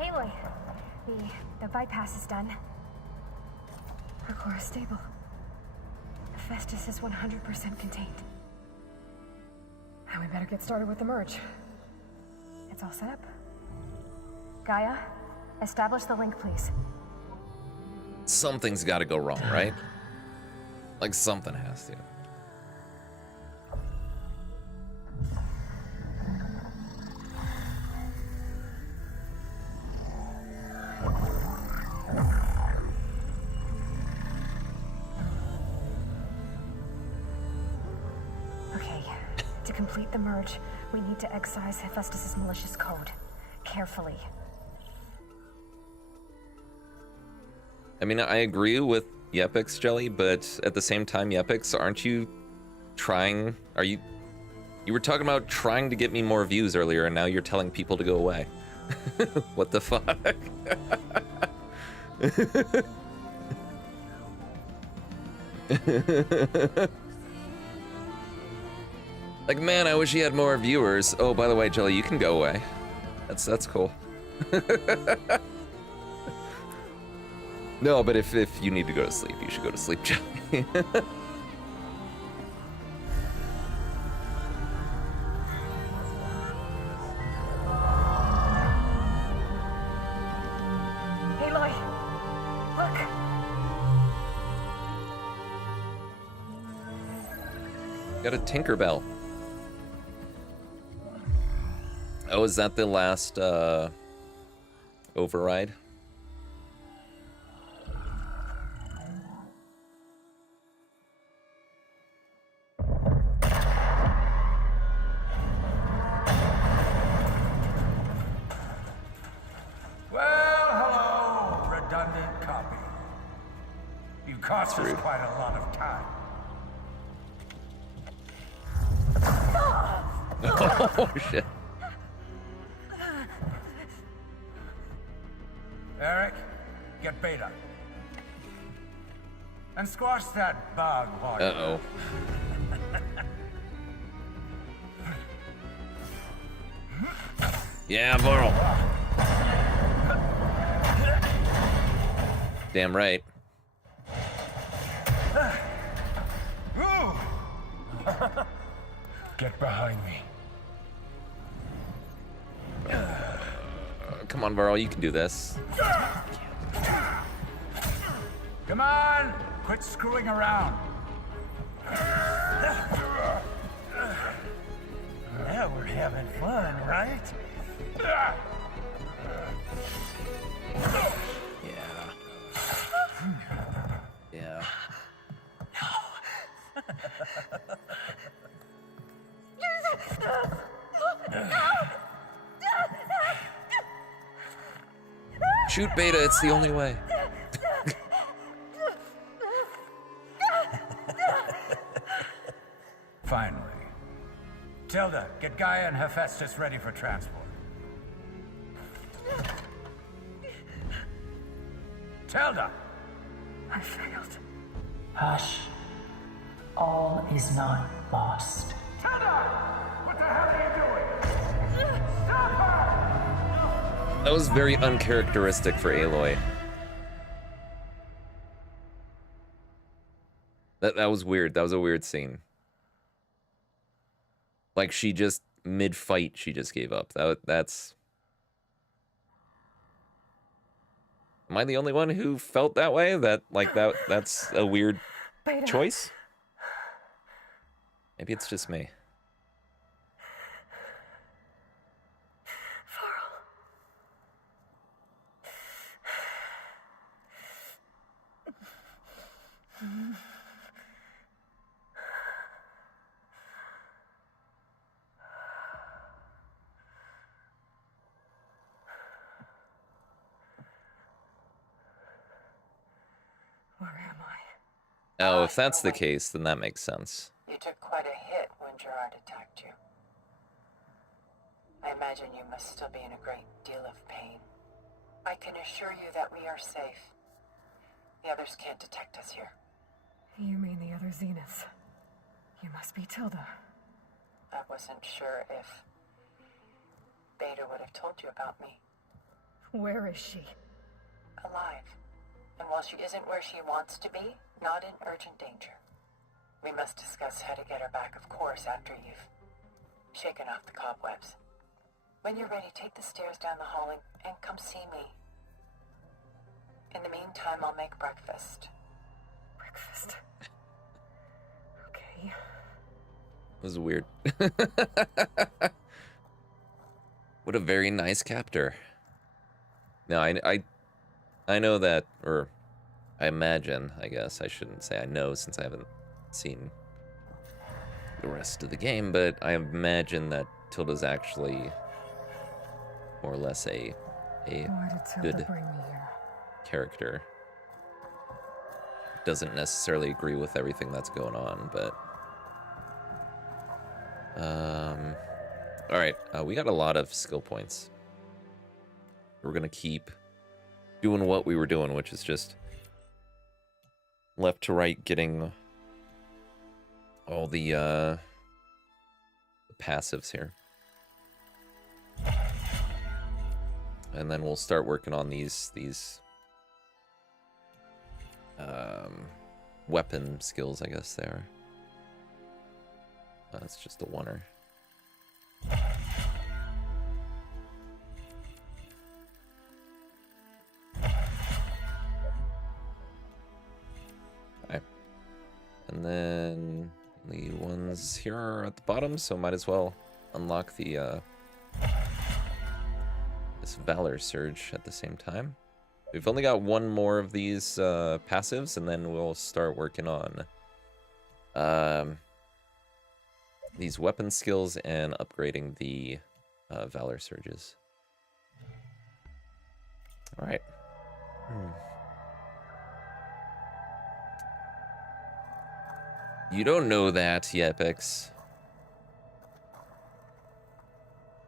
Aloy, the bypass is done. Our core is stable. Hephaestus is 100% contained. Now we better get started with the merge. It's all set up. Gaia, establish the link, please. Something's got to go wrong, right? Like, something has to. Okay, to complete the merge, we need to excise Hephaestus' malicious code. Carefully. I mean, I agree with Yepix, Jelly, but at the same time, Yepix, aren't you trying... You were talking about trying to get me more views earlier, and now you're telling people to go away. What the fuck? Like, man, I wish he had more viewers. Oh, by the way, Jelly, you can go away. That's cool. No, but if you need to go to sleep, you should go to sleep, Jelly. Aloy, look! Got a Tinkerbell. Oh, is that the last override? Well, hello, redundant copy. You cost us rude. quite a lot of time. Oh, shit. Eric, get Beta. And squash that bug hog. Uh-oh. Yeah, Varl. Damn right. Get behind me. Come on, Varl, you can do this. Come on! Quit screwing around. Now we're having fun, right? Yeah. Yeah. Shoot Beta, it's the only way. Finally. Tilda, get Gaia and Hephaestus ready for transport. Tilda! I failed. Hush. All is not lost. Tilda! What the hell are you doing? Stop her! That was very uncharacteristic for Aloy. That was weird. That was a weird scene. Like, she just, mid-fight, she just gave up. That's... Am I the only one who felt that way? That's a weird Beta. choice? Maybe it's just me. Where am I? Oh, if that's the case, then that makes sense. You took quite a hit when Gerard attacked you. I imagine you must still be in a great deal of pain. I can assure you that we are safe. The others can't detect us here. You mean the other Zeniths? You must be Tilda. I wasn't sure if Beta would have told you about me. Where is she? Alive. And while she isn't where she wants to be, not in urgent danger. We must discuss how to get her back, of course, after you've shaken off the cobwebs. When you're ready, take the stairs down the hall and come see me. In the meantime, I'll make breakfast. Breakfast. Okay. It was weird. What a very nice captor. No, I know that, or I imagine, I guess. I shouldn't say I know since I haven't seen the rest of the game, but I imagine that Tilda's actually more or less a Why did Tilda good bring me here? character. Doesn't necessarily agree with everything that's going on, but all right, we got a lot of skill points. We're gonna keep doing what we were doing, which is just left to right, getting all the passives here, and then we'll start working on these weapon skills, I guess they are. That's just a oneer. Okay. And then the ones here are at the bottom, so might as well unlock the this Valor Surge at the same time. We've only got one more of these passives, and then we'll start working on these weapon skills and upgrading the Valor Surges. All right. You don't know that, Yepix.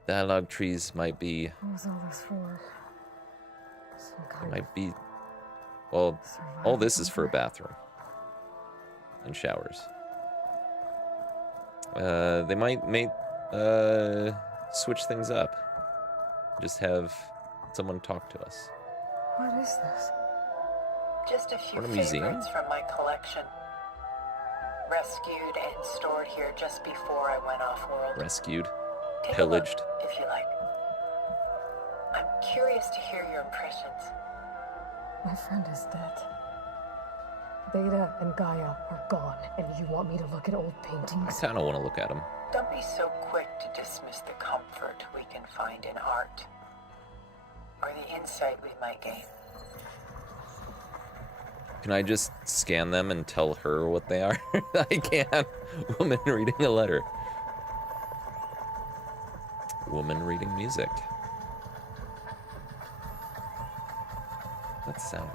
Dialogue trees might be... What was all this for? Some kind Might be... Well, survival all this is for a bunker? bathroom. And showers. They might switch things up. Just have someone talk to us. What is this? Just a few What, a museum? favorites from my collection. Rescued and stored here just before I went off-world. Rescued. Take a Pillaged. look, if you like. I'm curious to hear your impressions. My friend is dead. Beta and Gaia are gone, and you want me to look at old I paintings? kind of want to look at them. Don't be so quick to dismiss the comfort we can find in art, or the insight we might gain. Can I just scan them and tell her what they are? I can't. Woman reading a letter. Woman reading music. That sound.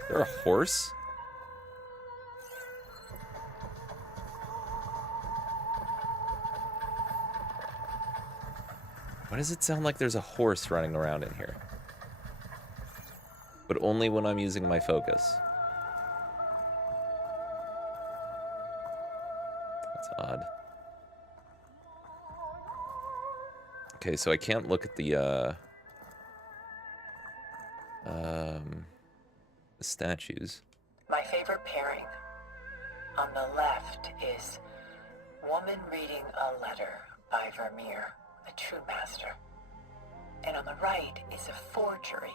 Is there a horse? Why does it sound like there's a horse running around in here? But only when I'm using my focus. That's odd. Okay, so I can't look at the statues. My favorite pairing. On the left is Woman Reading a Letter by Vermeer, a true master. And on the right is a forgery,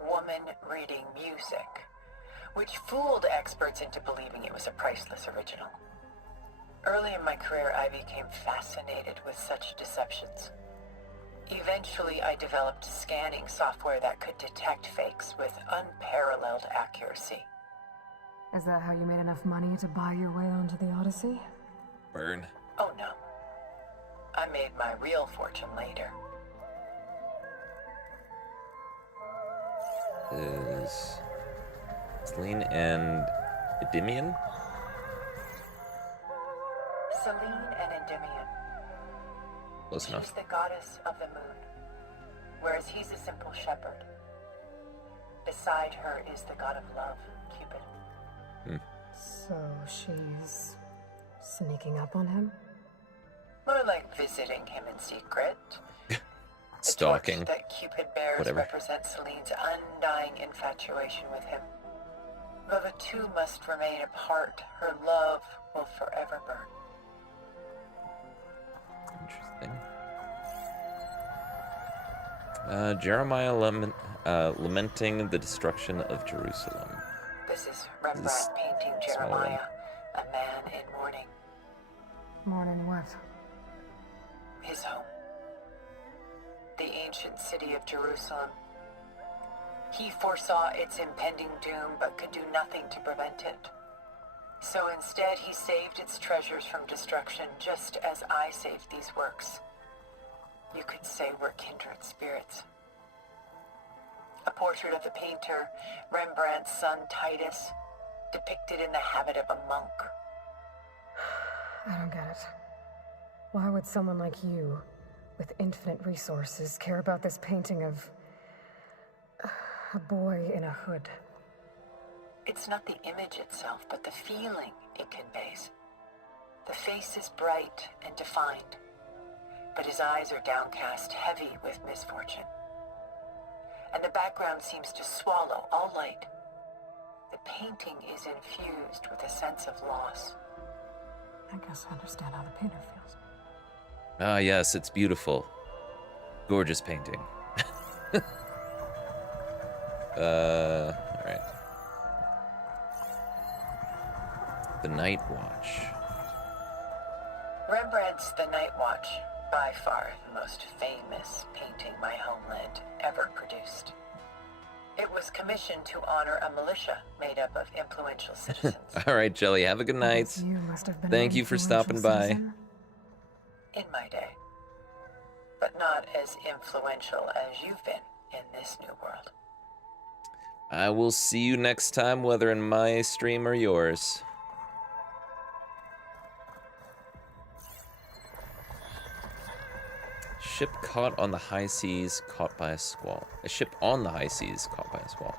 Woman Reading Music, which fooled experts into believing it was a priceless original. Early in my career, I became fascinated with such deceptions. Eventually, I developed scanning software that could detect fakes with unparalleled accuracy. Is that how you made enough money to buy your way onto the Odyssey? Burn. Oh no. I made my real fortune later. Is Selene and Endymion? Selene and Endymion. Close She's enough. the goddess of the moon, whereas he's a simple shepherd. Beside her is the god of love, Cupid. So she's sneaking up on him? More like visiting him in secret. The Stalking. torch that Cupid bears Whatever. represents Selene's undying infatuation with him. Though the two must remain apart, her love will forever burn. Interesting. Jeremiah lamenting the destruction of Jerusalem. This is Rembrandt This painting small one. Jeremiah, a man in mourning. Mourning what? His home. The ancient city of Jerusalem. He foresaw its impending doom, but could do nothing to prevent it. So instead, he saved its treasures from destruction, just as I saved these works. You could say we're kindred spirits. A portrait of the painter, Rembrandt's son Titus, depicted in the habit of a monk. I don't get it. Why would someone like you, with infinite resources, care about this painting of a boy in a hood? It's not the image itself, but the feeling it conveys. The face is bright and defined, but his eyes are downcast, heavy with misfortune. And the background seems to swallow all light. The painting is infused with a sense of loss. I guess I understand how the painter feels. Ah, yes, it's beautiful. Gorgeous painting. Alright. The Night Watch. Rembrandt's The Night Watch, by far the most famous painting my homeland ever produced. It was commissioned to honor a militia made up of influential citizens. Alright, Jelly, have a good I night. guess you must have been Thank an you for influential stopping by. citizen. In my day. But not as influential as you've been in this new world. I will see you next time, whether in my stream or yours. Ship caught on the high seas, caught by a squall. A ship on the high seas, caught by a squall.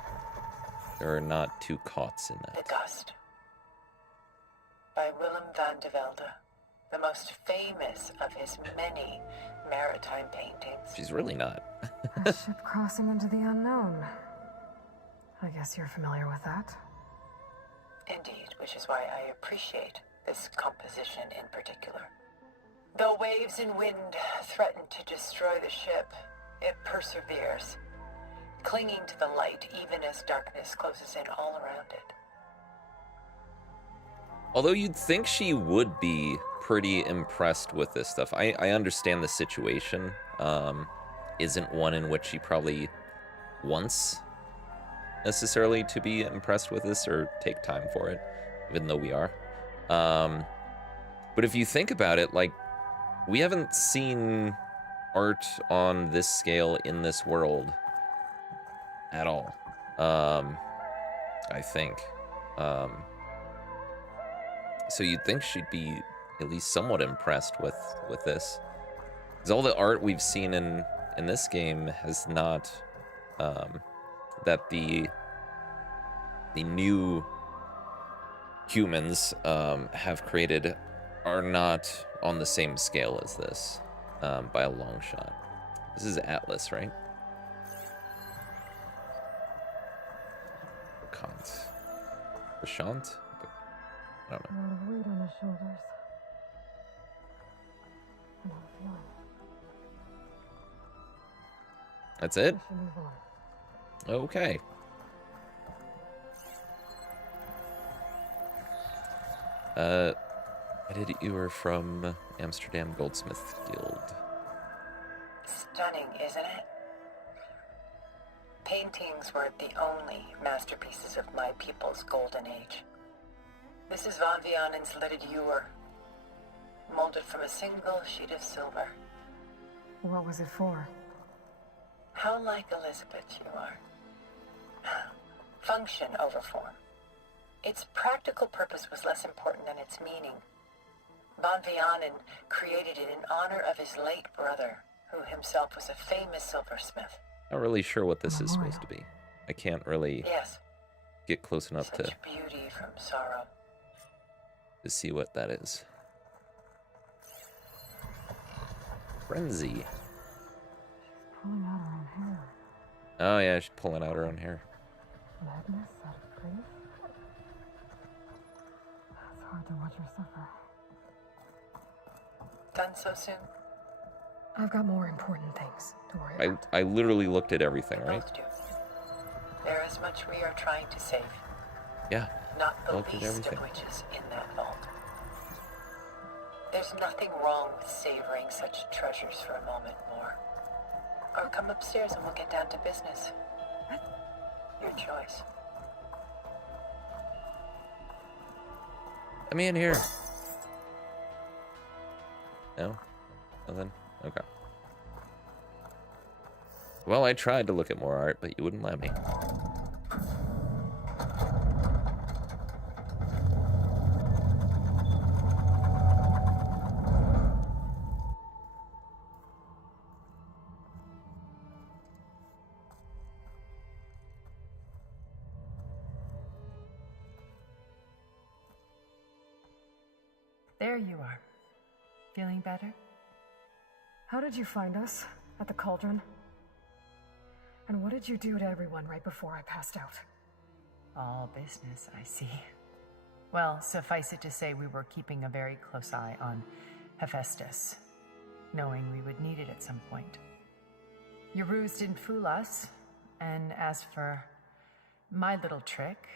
There are not two caughts in The that. Gust. By Willem van de Velde, the most famous of his many maritime paintings. She's really not. A ship crossing into the unknown. I guess you're familiar with that. Indeed, which is why I appreciate this composition in particular. Though waves and wind threaten to destroy the ship, it perseveres, clinging to the light even as darkness closes in all around it. Although you'd think she would be pretty impressed with this stuff. I understand the situation isn't one in which she probably wants necessarily to be impressed with this or take time for it, even though we are. But if you think about it, like, we haven't seen art on this scale in this world at all. I think. So you'd think she'd be at least somewhat impressed with this. Because all the art we've seen in this game has not, that the new humans have created are not on the same scale as this, by a long shot. This is Atlas, right? Kant. Prashant? I don't know. A lot of weight on his shoulders. I know the feeling. That's it? We should move on. Okay. Edit, you were from Amsterdam Goldsmith Guild. Stunning, isn't it? Paintings were the only masterpieces of my people's golden age. This is Von Vianen's lidded ewer, molded from a single sheet of silver. What was it for? How like Elizabeth you are. Function over form. Its practical purpose was less important than its meaning. Von Vianen created it in honor of his late brother, who himself was a famous silversmith. Not really sure what this is supposed to be. I can't really Yes, get close enough such to beauty from sorrow. see what that is. Frenzy. Pulling out her own hair. Oh yeah, she's pulling out her own hair. Madness out of grief. It's hard to watch her suffer. Done so soon? I've got more important things to worry about. I literally looked at everything, right? Both do. There is much we are trying to save, Yeah. not the Looked at least everything. of which is in that vault. There's nothing wrong with savoring such treasures for a moment more. Or come upstairs and we'll get down to business. Your choice. Let me in here. No? Nothing? Okay. Well, I tried to look at more art, but you wouldn't let me. There you are. Feeling better? How did you find us? At the cauldron? And what did you do to everyone right before I passed out? All business, I see. Well, suffice it to say we were keeping a very close eye on Hephaestus, knowing we would need it at some point. Your ruse didn't fool us, and as for my little trick,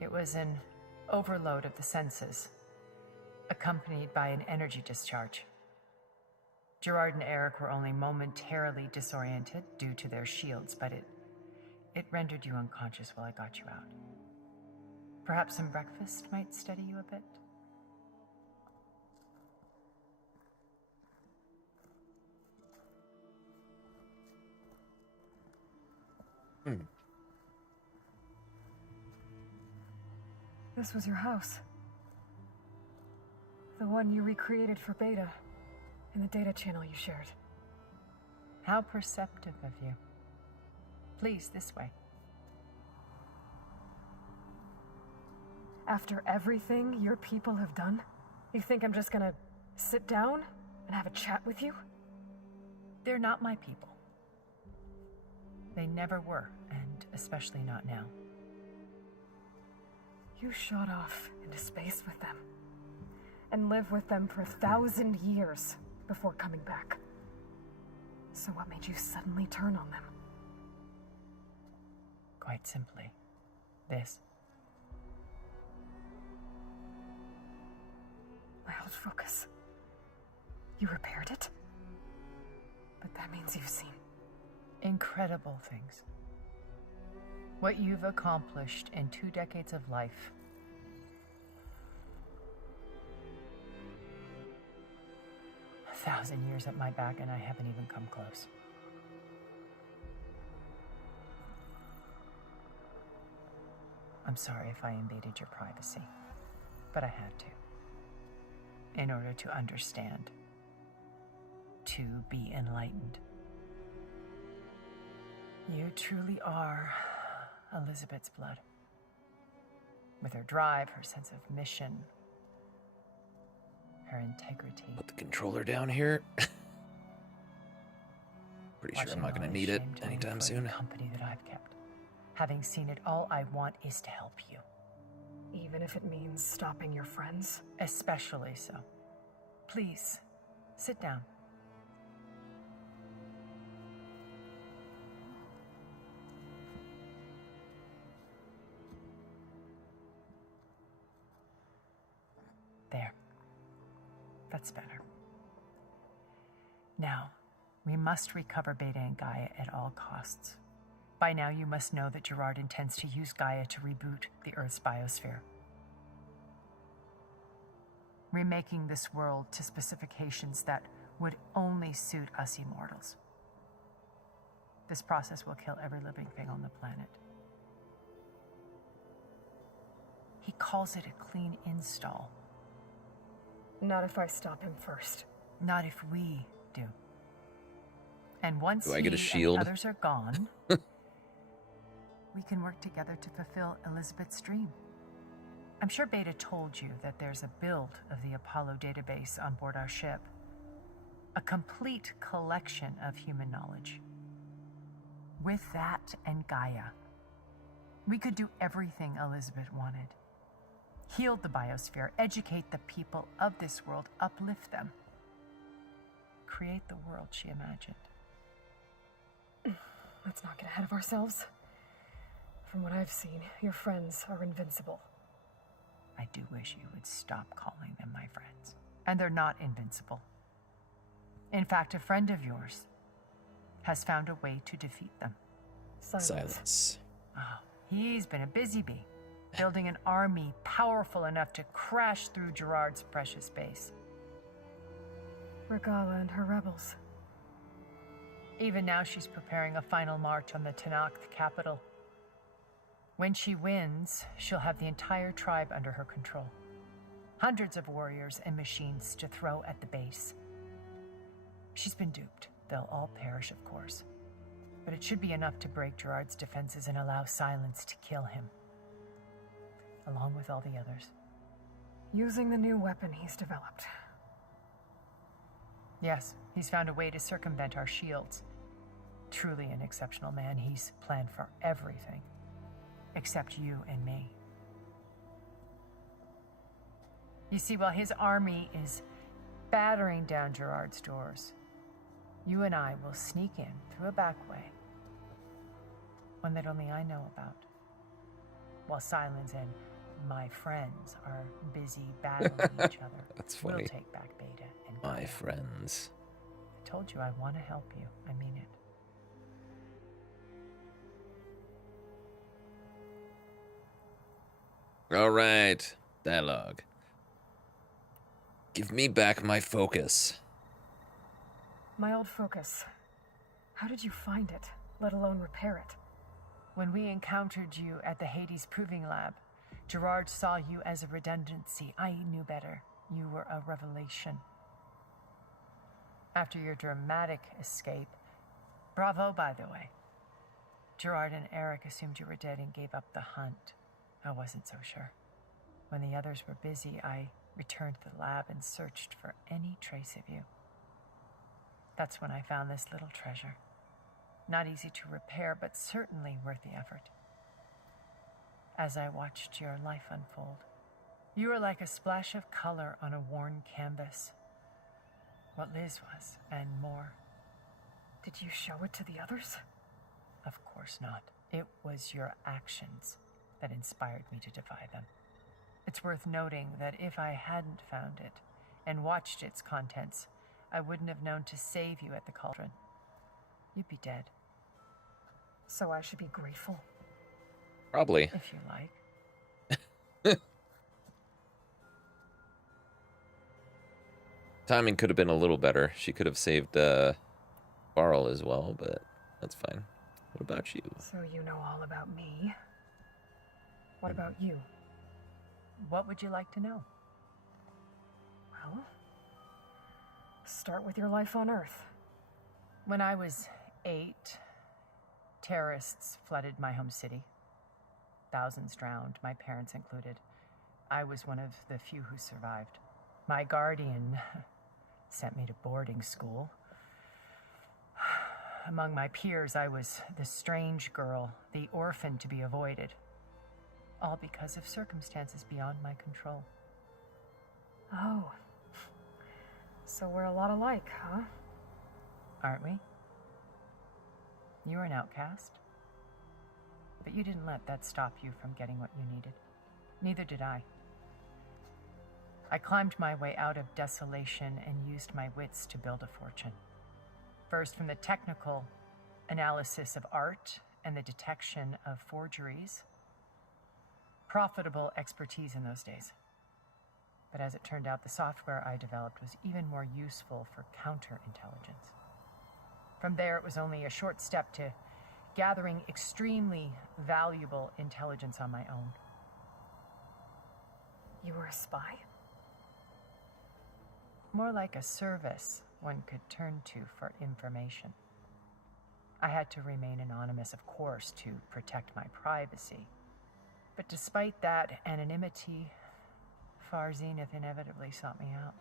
it was an overload of the senses, accompanied by an energy discharge. Gerard and Eric were only momentarily disoriented due to their shields, but it rendered you unconscious while I got you out. Perhaps some breakfast might steady you a bit? This was your house. The one you recreated for Beta in the data channel you shared. How perceptive of you. Please, this way. After everything your people have done, you think I'm just gonna sit down and have a chat with you? They're not my people. They never were, and especially not now. You shot off into space with them. and live with them for 1,000 years before coming back. So what made you suddenly turn on them? Quite simply, this. My old focus. You repaired it? But that means you've seen Incredible things. What you've accomplished in 2 decades of life. A 1,000 years at my back and I haven't even come close. I'm sorry if I invaded your privacy, but I had to. In order to understand. To be enlightened. You truly are Elizabeth's blood. With her drive, her sense of mission, her integrity. Put the controller down here. Pretty sure I'm not going to need it anytime soon. The company that I've kept. Having seen it all, I want is to help you. even if it means stopping your friends? Especially so. Please, sit down. There. That's better. Now, we must recover Beta and Gaia at all costs. By now, you must know that Gerard intends to use Gaia to reboot the Earth's biosphere. Remaking this world to specifications that would only suit us immortals. This process will kill every living thing on the planet. He calls it a clean install. Not if I stop him first. Not if we do. And once Do I get a he shield? and others are gone, we can work together to fulfill Elizabeth's dream. I'm sure Beta told you that there's a build of the Apollo database on board our ship. A complete collection of human knowledge. With that and Gaia, we could do everything Elizabeth wanted. Heal the biosphere, educate the people of this world, uplift them. Create the world she imagined. Let's not get ahead of ourselves. From what I've seen, your friends are invincible. I do wish you would stop calling them my friends. And they're not invincible. In fact, a friend of yours has found a way to defeat them. Silence. Oh, he's been a busy bee, building an army powerful enough to crash through Gerard's precious base. Regala and her rebels. Even now, she's preparing a final march on the Tenakth capital. When she wins, she'll have the entire tribe under her control. Hundreds of warriors and machines to throw at the base. She's been duped. They'll all perish, of course. But it should be enough to break Gerard's defenses and allow Silence to kill him. Along with all the others. Using the new weapon he's developed. Yes, he's found a way to circumvent our shields. Truly an exceptional man. He's planned for everything. Except you and me. You see, while his army is battering down Gerard's doors, you and I will sneak in through a back way. One that only I know about. While Silence and my friends are busy battling each other. That's funny. We'll take back Beta and My Gaia. friends. I told you I want to help you. I mean it. All right. Dialogue. Give me back my focus. My old focus. How did you find it, let alone repair it? When we encountered you at the Hades Proving Lab, Gerard saw you as a redundancy. I knew better. You were a revelation. After your dramatic escape, bravo, by the way. Gerard and Eric assumed you were dead and gave up the hunt. I wasn't so sure. When the others were busy, I returned to the lab and searched for any trace of you. That's when I found this little treasure. Not easy to repair, but certainly worth the effort. As I watched your life unfold, You were like a splash of color on a worn canvas. What Liz was, and more. Did you show it to the others? Of course not. It was your actions that inspired me to defy them. It's worth noting that if I hadn't found it and watched its contents, I wouldn't have known to save you at the cauldron. You'd be dead. So I should be grateful? Probably. If you like. Timing could have been a little better. She could have saved Varl as well, but that's fine. What about you? So you know all about me. What about you? What would you like to know? Well, start with your life on Earth. When I was 8, terrorists flooded my home city. Thousands drowned, my parents included. I was one of the few who survived. My guardian sent me to boarding school. Among my peers, I was the strange girl, the orphan to be avoided. All because of circumstances beyond my control. Oh. So we're a lot alike, huh? Aren't we? You were an outcast. But you didn't let that stop you from getting what you needed. Neither did I. I climbed my way out of desolation and used my wits to build a fortune. First, from the technical analysis of art and the detection of forgeries. Profitable expertise in those days. But as it turned out, the software I developed was even more useful for counterintelligence. From there, it was only a short step to gathering extremely valuable intelligence on my own. You were a spy? More like a service one could turn to for information. I had to remain anonymous, of course, to protect my privacy. But despite that anonymity, Far Zenith inevitably sought me out.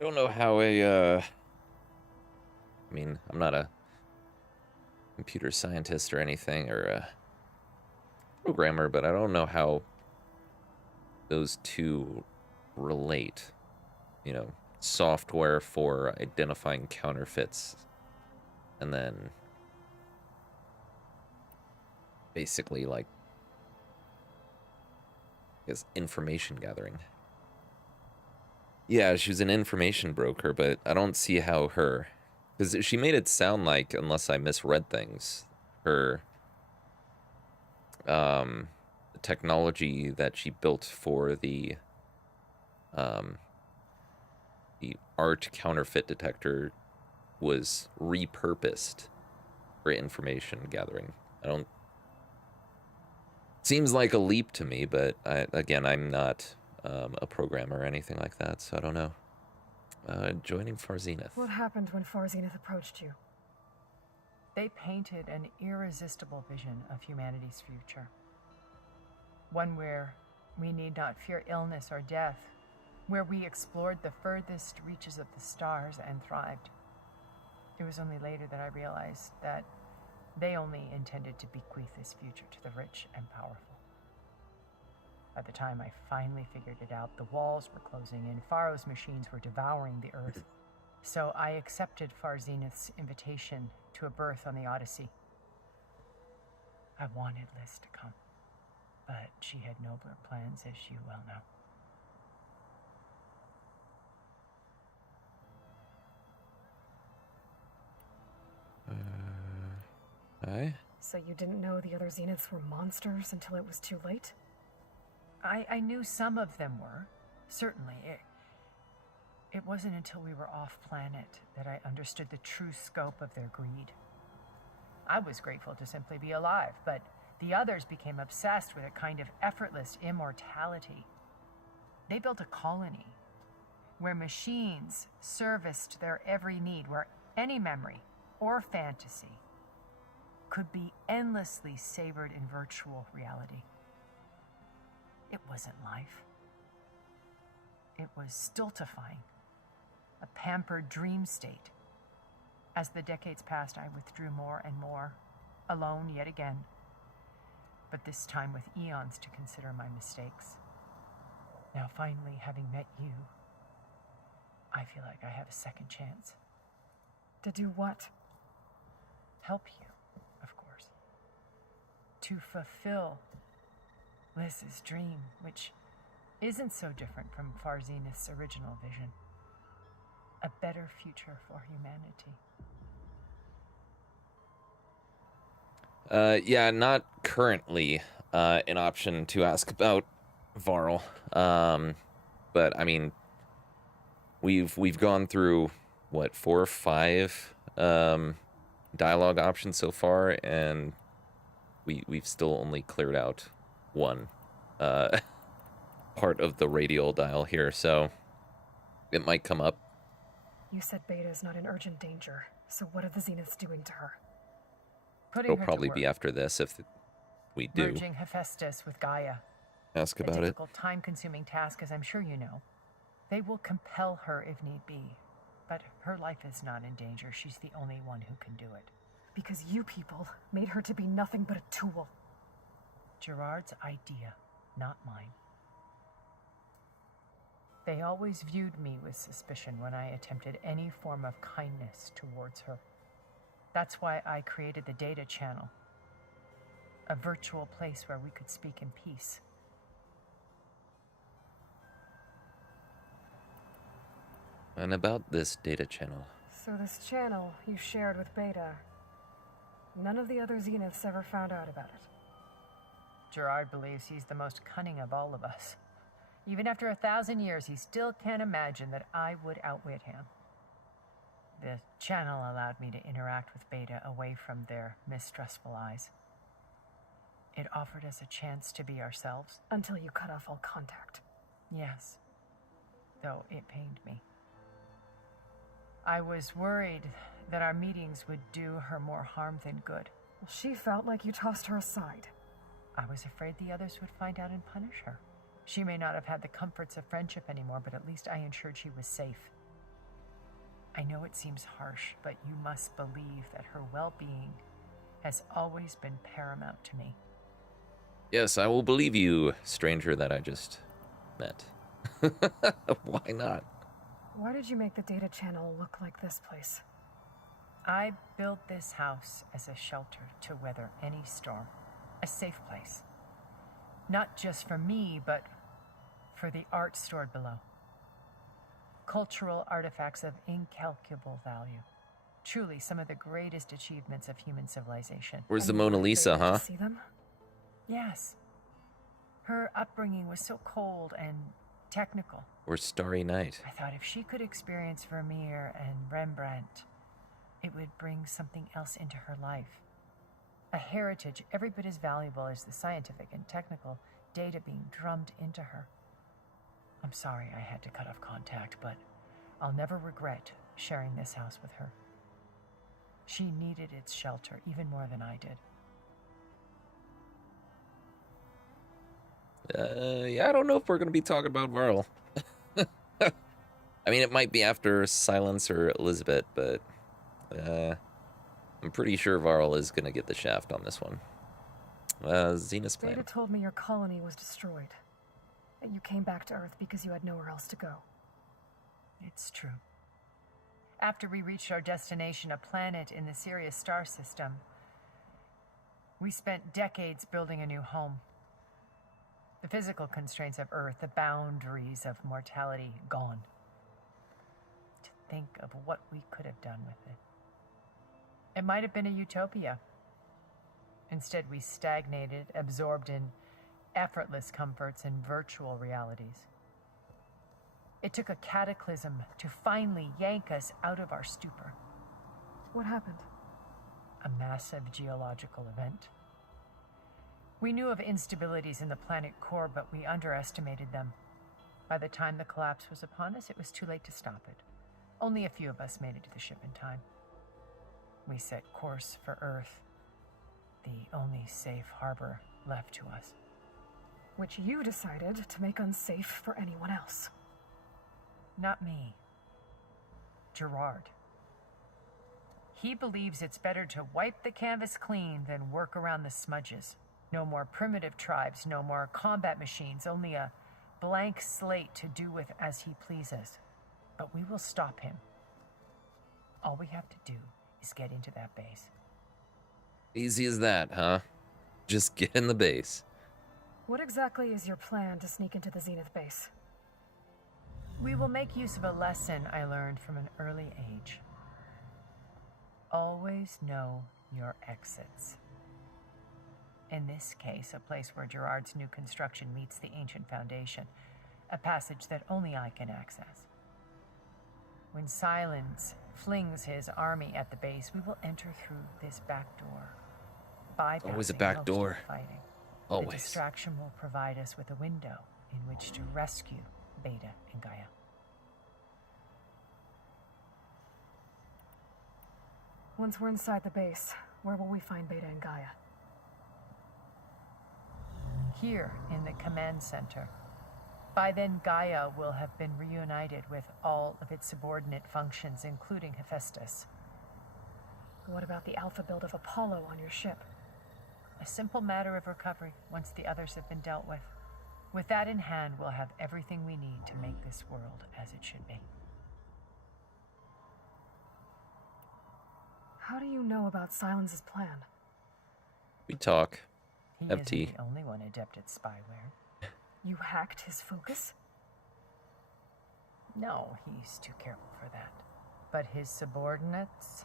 I don't know how I mean, I'm not a computer scientist or anything, or a programmer, but I don't know how those two relate. You know, software for identifying counterfeits, and then basically, like, I guess, information gathering. Yeah, she was an information broker, but I don't see how her... Because she made it sound like, unless I misread things, her the technology that she built for the art counterfeit detector was repurposed for information gathering. I don't... Seems like a leap to me, but again, I'm not a programmer or anything like that, so I don't know. Joining Far Zenith. What happened when Far Zenith approached you? They painted an irresistible vision of humanity's future. One where we need not fear illness or death, where we explored the furthest reaches of the stars and thrived. It was only later that I realized that they only intended to bequeath this future to the rich and powerful. By the time I finally figured it out, the walls were closing in, Pharaoh's machines were devouring the earth. So I accepted Far Zenith's invitation to a berth on the Odyssey. I wanted Liz to come, but she had nobler plans, as you well know. Hi? So you didn't know the other Zeniths were monsters until it was too late? I knew some of them were, certainly. It wasn't until we were off-planet that I understood the true scope of their greed. I was grateful to simply be alive, but the others became obsessed with a kind of effortless immortality. They built a colony where machines serviced their every need, where any memory or fantasy could be endlessly savored in virtual reality. It wasn't life. It was stultifying, a pampered dream state. As the decades passed, I withdrew more and more, alone yet again. but this time with eons to consider my mistakes. Now, finally, having met you, I feel like I have a second chance. To do what? Help you, of course. To fulfill Liz's dream, which isn't so different from Far Zenith's original vision. A better future for humanity. Yeah, not currently an option to ask about Varl. But I mean, we've gone through what, 4 or 5 dialogue options so far, and we've still only cleared out 1 part of the radial dial here, so it might come up. You said Beta is not in urgent danger, so what are the Zeniths doing to her? Putting It'll her probably to be work. after this if we do Merging Hephaestus with Gaia. ask A about it. difficult, time-consuming task, as I'm sure you know. They will compel her if need be, but her life is not in danger. She's the only one who can do it. Because you people made her to be nothing but a tool. Gerard's idea, not mine. They always viewed me with suspicion when I attempted any form of kindness towards her. That's why I created the data channel. A virtual place where we could speak in peace. And about this data channel. So this channel you shared with Beta, none of the other Zeniths ever found out about it. Gerard believes he's the most cunning of all of us. Even after 1,000 years, he still can't imagine that I would outwit him. The channel allowed me to interact with Beta away from their mistrustful eyes. It offered us a chance to be ourselves. Until you cut off all contact. Yes, though it pained me. I was worried that our meetings would do her more harm than good. Well, she felt like you tossed her aside. I was afraid the others would find out and punish her. She may not have had the comforts of friendship anymore, but at least I ensured she was safe. I know it seems harsh, but you must believe that her well-being has always been paramount to me. Yes, I will believe you, stranger that I just met. Why not? Why did you make the data channel look like this place? I built this house as a shelter to weather any storm. A safe place. Not just for me, but for the art stored below. Cultural artifacts of incalculable value. Truly some of the greatest achievements of human civilization. Where's the And you Mona wanted Lisa, Beta to huh? See them? Yes. Her upbringing was so cold and technical. Or Starry Night? I thought if she could experience Vermeer and Rembrandt, it would bring something else into her life. A heritage every bit as valuable as the scientific and technical data being drummed into her. I'm sorry I had to cut off contact, but I'll never regret sharing this house with her. She needed its shelter even more than I did. Yeah, I don't know if we're going to be talking about Varl. I mean, it might be after Silence or Elizabeth, but I'm pretty sure Varl is going to get the shaft on this one. Zenith's plan. Beta told me your colony was destroyed. That you came back to Earth because you had nowhere else to go. It's true. After we reached our destination, a planet in the Sirius star system, we spent decades building a new home. The physical constraints of Earth, the boundaries of mortality, gone. To think of what we could have done with it. It might have been a utopia. Instead, we stagnated, absorbed in effortless comforts and virtual realities. It took a cataclysm to finally yank us out of our stupor. What happened? A massive geological event. We knew of instabilities in the planet core, but we underestimated them. By the time the collapse was upon us, it was too late to stop it. Only a few of us made it to the ship in time. We set course for Earth, the only safe harbor left to us. Which you decided to make unsafe for anyone else. Not me. Gerard. He believes it's better to wipe the canvas clean than work around the smudges. No more primitive tribes, no more combat machines, only a blank slate to do with as he pleases. But we will stop him. All we have to do is get into that base. Easy as that, huh? Just get in the base. What exactly is your plan to sneak into the Zenith base? We will make use of a lesson I learned from an early age. Always know your exits. In this case, a place where Gerard's new construction meets the ancient foundation, a passage that only I can access. When Silence flings his army at the base, we will enter through this back door. Always a bypassing back most of door. the fighting. The Always. distraction will provide us with a window in which to rescue Beta and Gaia. Once we're inside the base, where will we find Beta and Gaia? Here in the command center. By then, Gaia will have been reunited with all of its subordinate functions, including Hephaestus. What about the alpha build of Apollo on your ship? A simple matter of recovery once the others have been dealt with. With that in hand, we'll have everything we need to make this world as it should be. How do you know about Silence's plan? We talk. He FT. isn't the only one adept at spyware. You hacked his focus? No, he's too careful for that. But his subordinates?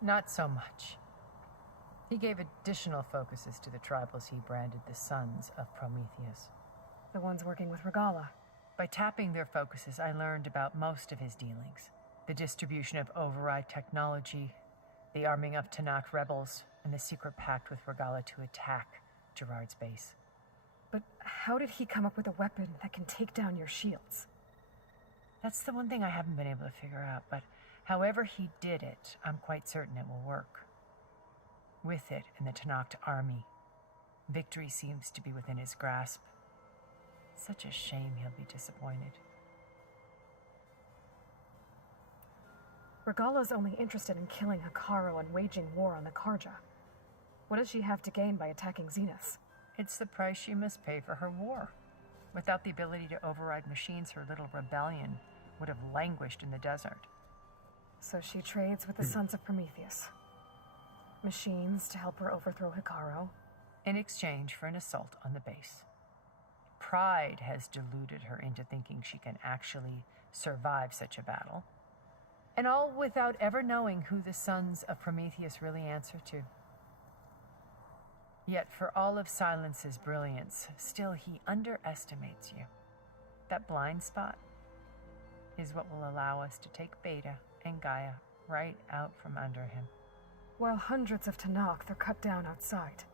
Not so much. He gave additional focuses to the tribals he branded the Sons of Prometheus. The ones working with Regala. By tapping their focuses, I learned about most of his dealings. The distribution of override technology, the arming of Tanakh rebels, and the secret pact with Regala to attack Gerard's base. But how did he come up with a weapon that can take down your shields? That's the one thing I haven't been able to figure out, but however he did it, I'm quite certain it will work. With it and the Tanakh army, victory seems to be within his grasp. Such a shame he'll be disappointed. Regala's only interested in killing Hekarro and waging war on the Karja. What does she have to gain by attacking Zenith? It's the price she must pay for her war. Without the ability to override machines, her little rebellion would have languished in the desert. So she trades with the Sons of Prometheus. Machines to help her overthrow Hekarro. In exchange for an assault on the base. Pride has deluded her into thinking she can actually survive such a battle. And all without ever knowing who the Sons of Prometheus really answer to. Yet for all of Silence's brilliance, still he underestimates you. That blind spot is what will allow us to take Beta and Gaia right out from under him. While hundreds of Tanakh are cut down outside.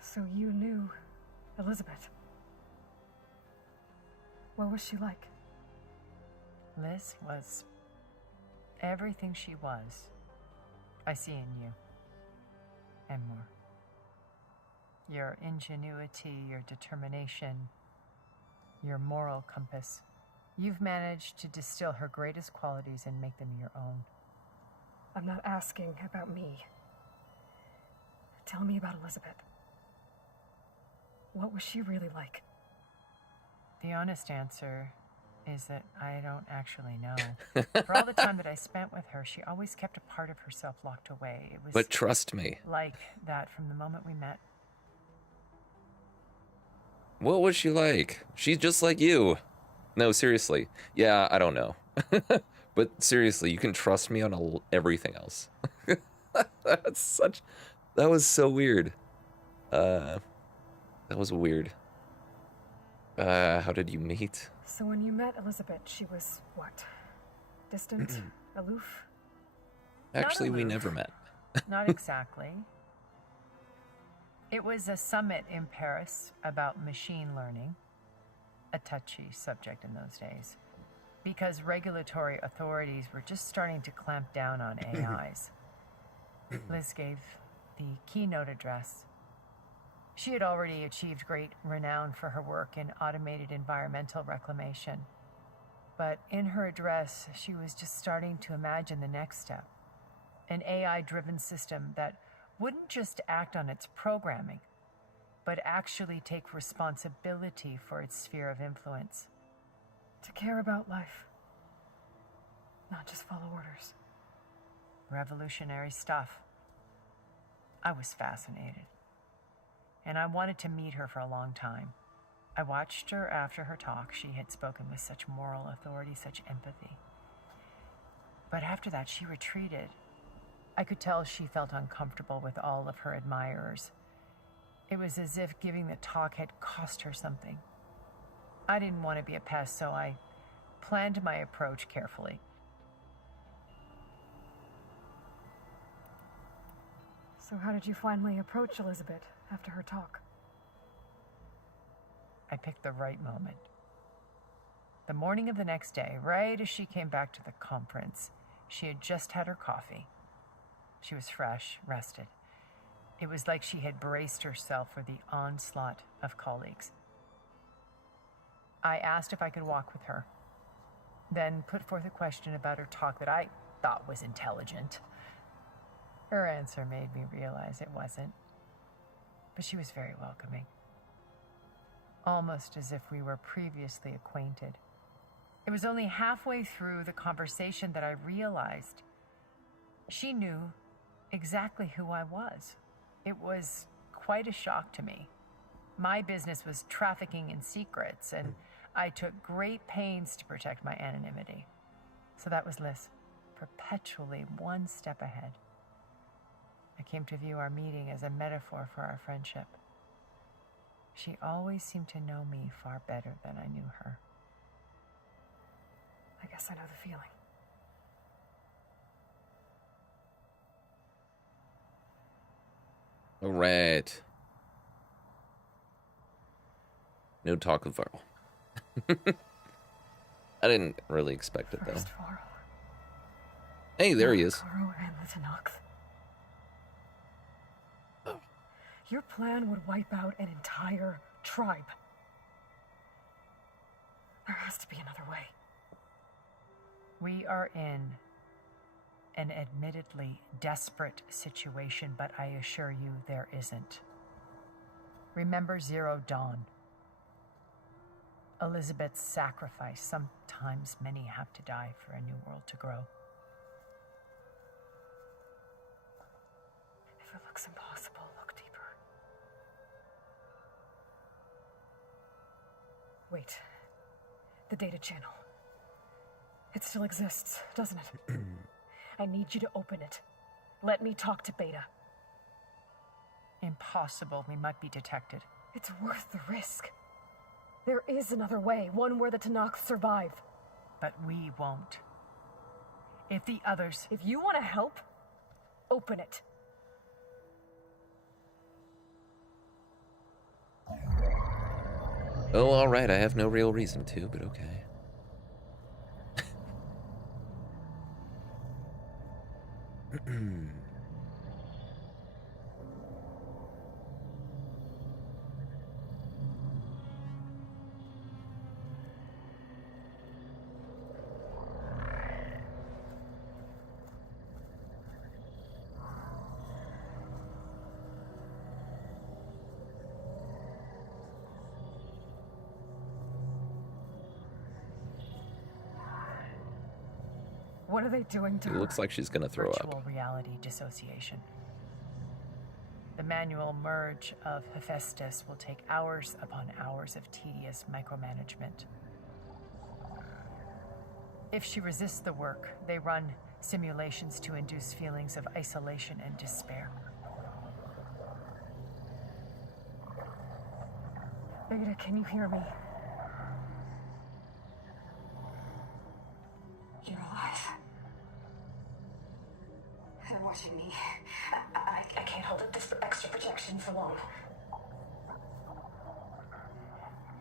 So you knew Elizabeth. What was she like? Liz was everything she was. I see in you. And more. Your ingenuity, your determination, your moral compass. You've managed to distill her greatest qualities and make them your own. I'm not asking about me. Tell me about Elizabeth. What was she really like? The honest answer is that I don't actually know. For all the time that I spent with her, she always kept a part of herself locked away. It was But trust me. like that from the moment we met. What was she like? She's just like you. No, seriously. Yeah, I don't know. But seriously, you can trust me on everything else. That was so weird. That was weird. How did you meet? So when you met Elizabeth, she was what? Distant? Aloof? Actually, we aloof. never met. Not exactly. It was a summit in Paris about machine learning, a touchy subject in those days, because regulatory authorities were just starting to clamp down on AIs. Liz gave the keynote address. She had already achieved great renown for her work in automated environmental reclamation. But in her address, she was just starting to imagine the next step. An AI-driven system that wouldn't just act on its programming, but actually take responsibility for its sphere of influence. To care about life, not just follow orders. Revolutionary stuff. I was fascinated, and I wanted to meet her for a long time. I watched her after her talk. She had spoken with such moral authority, such empathy. But after that, she retreated. I could tell she felt uncomfortable with all of her admirers. It was as if giving the talk had cost her something. I didn't want to be a pest, so I planned my approach carefully. So how did you finally approach Elizabeth after her talk? I picked the right moment. The morning of the next day, right as she came back to the conference, she had just had her coffee. She was fresh, rested. It was like she had braced herself for the onslaught of colleagues. I asked if I could walk with her, then put forth a question about her talk that I thought was intelligent. Her answer made me realize it wasn't, but she was very welcoming, almost as if we were previously acquainted. It was only halfway through the conversation that I realized she knew exactly who I was. It was quite a shock to me. My business was trafficking in secrets, and I took great pains to protect my anonymity. So that was Liz, perpetually one step ahead. I came to view our meeting as a metaphor for our friendship. She always seemed to know me far better than I knew her. I guess I know the feeling. All right. No talk of Varl. I didn't really expect it, though. First Varl. Hey, there he is. Karo and the Tenakth. Your plan would wipe out an entire tribe. There has to be another way. We are in an admittedly desperate situation, but I assure you there isn't. Remember Zero Dawn. Elizabeth's sacrifice. Sometimes many have to die for a new world to grow. If it looks impossible, look deeper. Wait. The data channel. It still exists, doesn't it? I need you to open it. Let me talk to Beta. Impossible. We might be detected. It's worth the risk. There is another way, one where the Tenakth survive. But we won't. If the others... If you want to help, open it. Oh, all right. I have no real reason to, but okay. What are they doing to It her? looks like she's gonna throw Virtual up. reality dissociation. The manual merge of Hephaestus will take hours upon hours of tedious micromanagement. If she resists the work, they run simulations to induce feelings of isolation and despair. Beta, can you hear me? You're alive. They're watching me. I can't hold up this extra projection for long.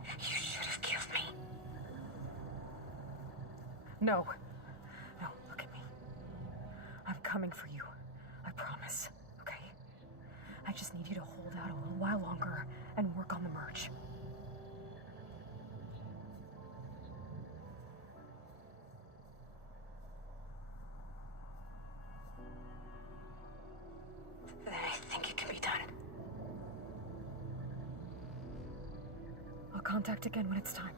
You should have killed me. No. No, look at me. I'm coming for you. I promise. Okay? I just need you to hold out a little while longer and work on the merge. Then I contact again when it's time.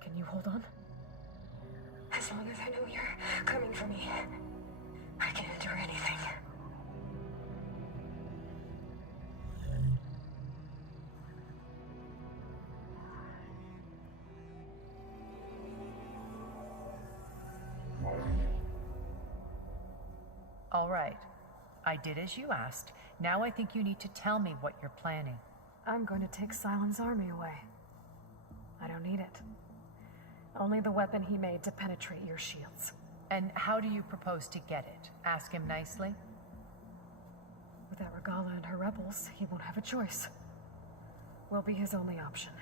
Can you hold on? As long as I know you're coming for me, I can endure anything. All right. I did as you asked. Now I think you need to tell me what you're planning. I'm going to take Sylens' army away. I don't need it. Only the weapon he made to penetrate your shields. And how do you propose to get it? Ask him nicely? Without Regala and her rebels, he won't have a choice. We'll be his only option.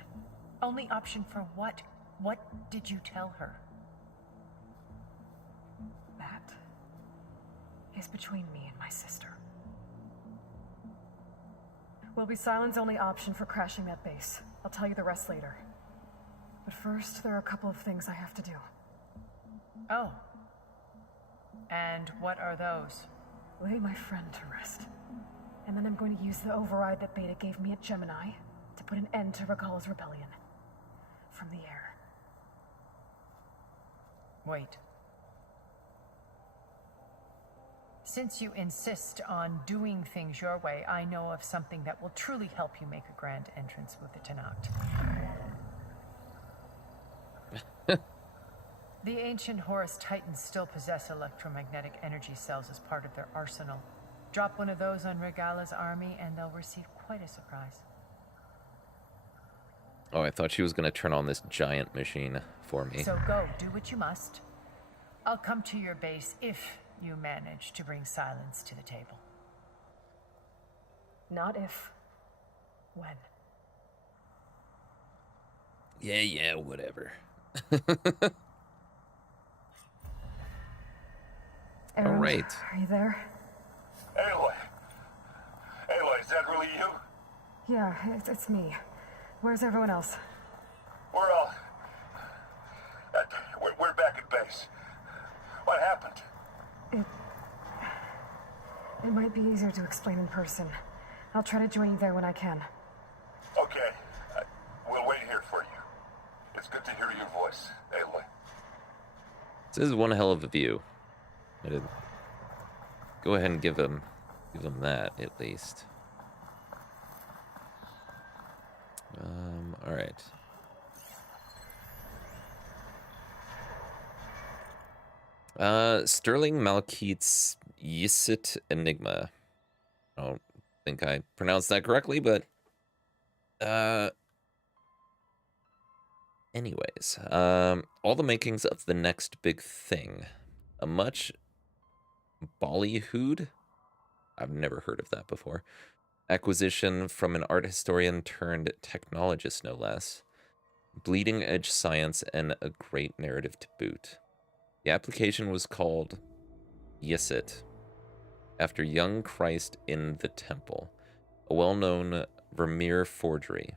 Only option for what? What did you tell her? That is between me and my sister. Will be Sylens' only option for crashing that base. I'll tell you the rest later. But first, there are a couple of things I have to do. Oh. And what are those? Lay my friend to rest. And then I'm going to use the override that Beta gave me at Gemini to put an end to Regala's rebellion. From the air. Wait. Since you insist on doing things your way, I know of something that will truly help you make a grand entrance with the Tenakth. The ancient Horus Titans still possess electromagnetic energy cells as part of their arsenal. Drop one of those on Regala's army and they'll receive quite a surprise. Oh, I thought she was going to turn on this giant machine for me. So go, do what you must. I'll come to your base if you manage to bring Sylens to the table. Not if. When. Yeah, whatever. Erend, All right. Are you there? Aloy! Aloy, is that really you? Yeah, it's me. Where's everyone else? We're all... we're back at base. What happened? It might be easier to explain in person. I'll try to join you there when I can. Okay. We'll wait here for you. It's good to hear your voice, Aloy. This is one hell of a view. Go ahead and give him that at least. All right. Sterling Malkeith's Yisit Enigma. I don't think I pronounced that correctly, but anyways, all the makings of the next big thing. A much ballyhooed, I've never heard of that before, acquisition from an art historian turned technologist, no less. Bleeding edge science and a great narrative to boot. The application was called Yisit, after young Christ in the Temple, a well-known Vermeer forgery.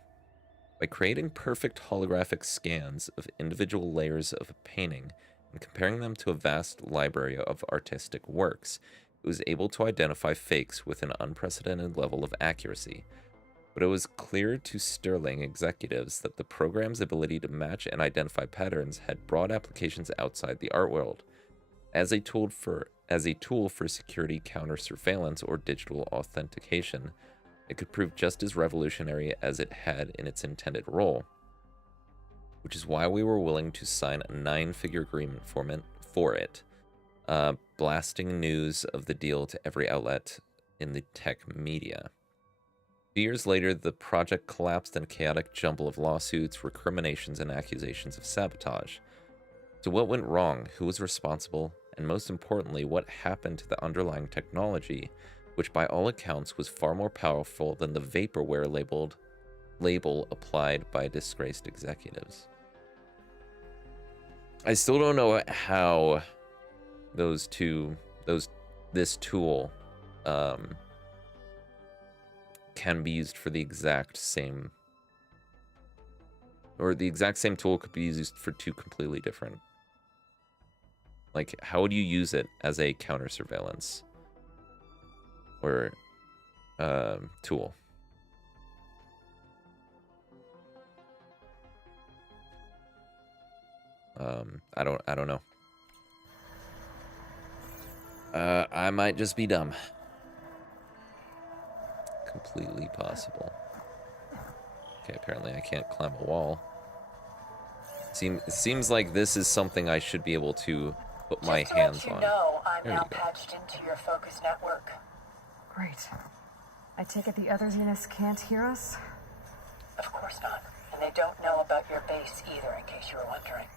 By creating perfect holographic scans of individual layers of a painting and comparing them to a vast library of artistic works, it was able to identify fakes with an unprecedented level of accuracy. But it was clear to Sterling executives that the program's ability to match and identify patterns had broad applications outside the art world. As a tool for security counter-surveillance or digital authentication, it could prove just as revolutionary as it had in its intended role, which is why we were willing to sign a 9-figure agreement for it, blasting news of the deal to every outlet in the tech media. 2 years later, the project collapsed in a chaotic jumble of lawsuits, recriminations, and accusations of sabotage. So what went wrong? Who was responsible? And most importantly, what happened to the underlying technology, which by all accounts was far more powerful than the vaporware label applied by disgraced executives? I still don't know how this tool can be used for the exact same, or the exact same tool could be used for two completely different. Like, how would you use it as a counter surveillance or tool? I don't know. I might just be dumb. Completely possible. Okay, apparently I can't climb a wall. It seems like this is something I should be able to put my hands on. Just to let you know, I'm There now you go. patched into your focus network. Great. I take it the other Zeniths can't hear us? Of course not. And they don't know about your base either, in case you were wondering.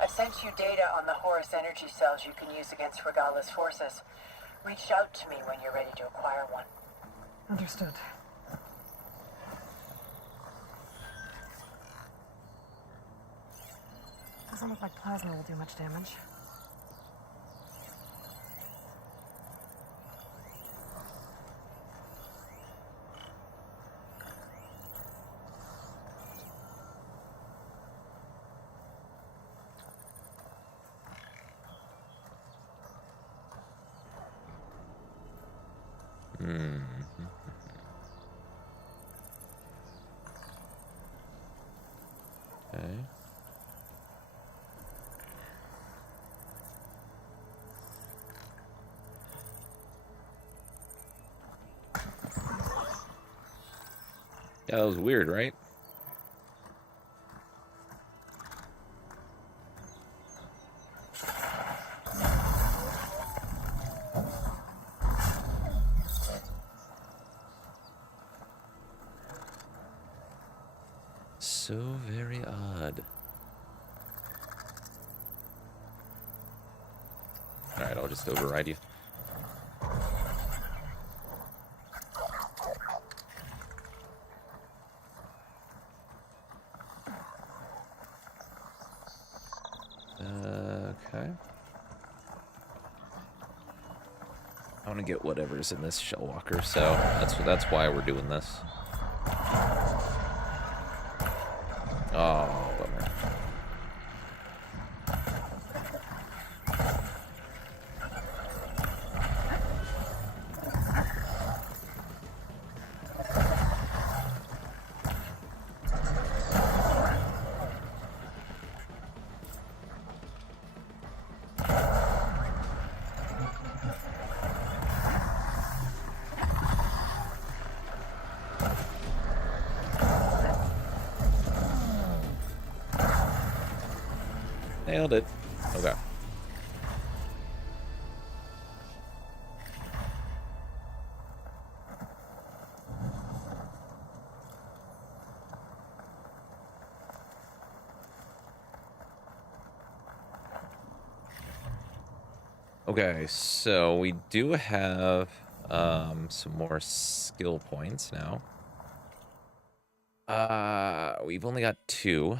I sent you data on the Horus energy cells you can use against Regala's forces. Reach out to me when you're ready to acquire one. Understood. Doesn't look like plasma will do much damage. Okay. Yeah, that was weird, right? So very odd. Alright, I'll just override you. Okay. I want to get whatever's in this shell walker, so that's why we're doing this. Oh, bummer. Nailed it. Okay. Okay, so we do have some more skill points now. We've only got 2.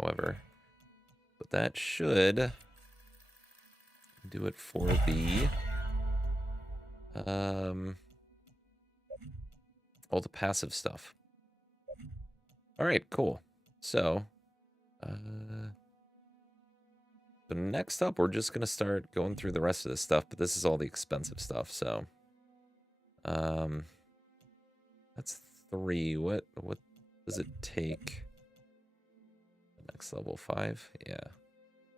However, but that should do it for the all the passive stuff. All right, cool. So next up, we're just gonna start going through the rest of this stuff, but this is all the expensive stuff. So that's 3. What does it take? Next level 5? Yeah.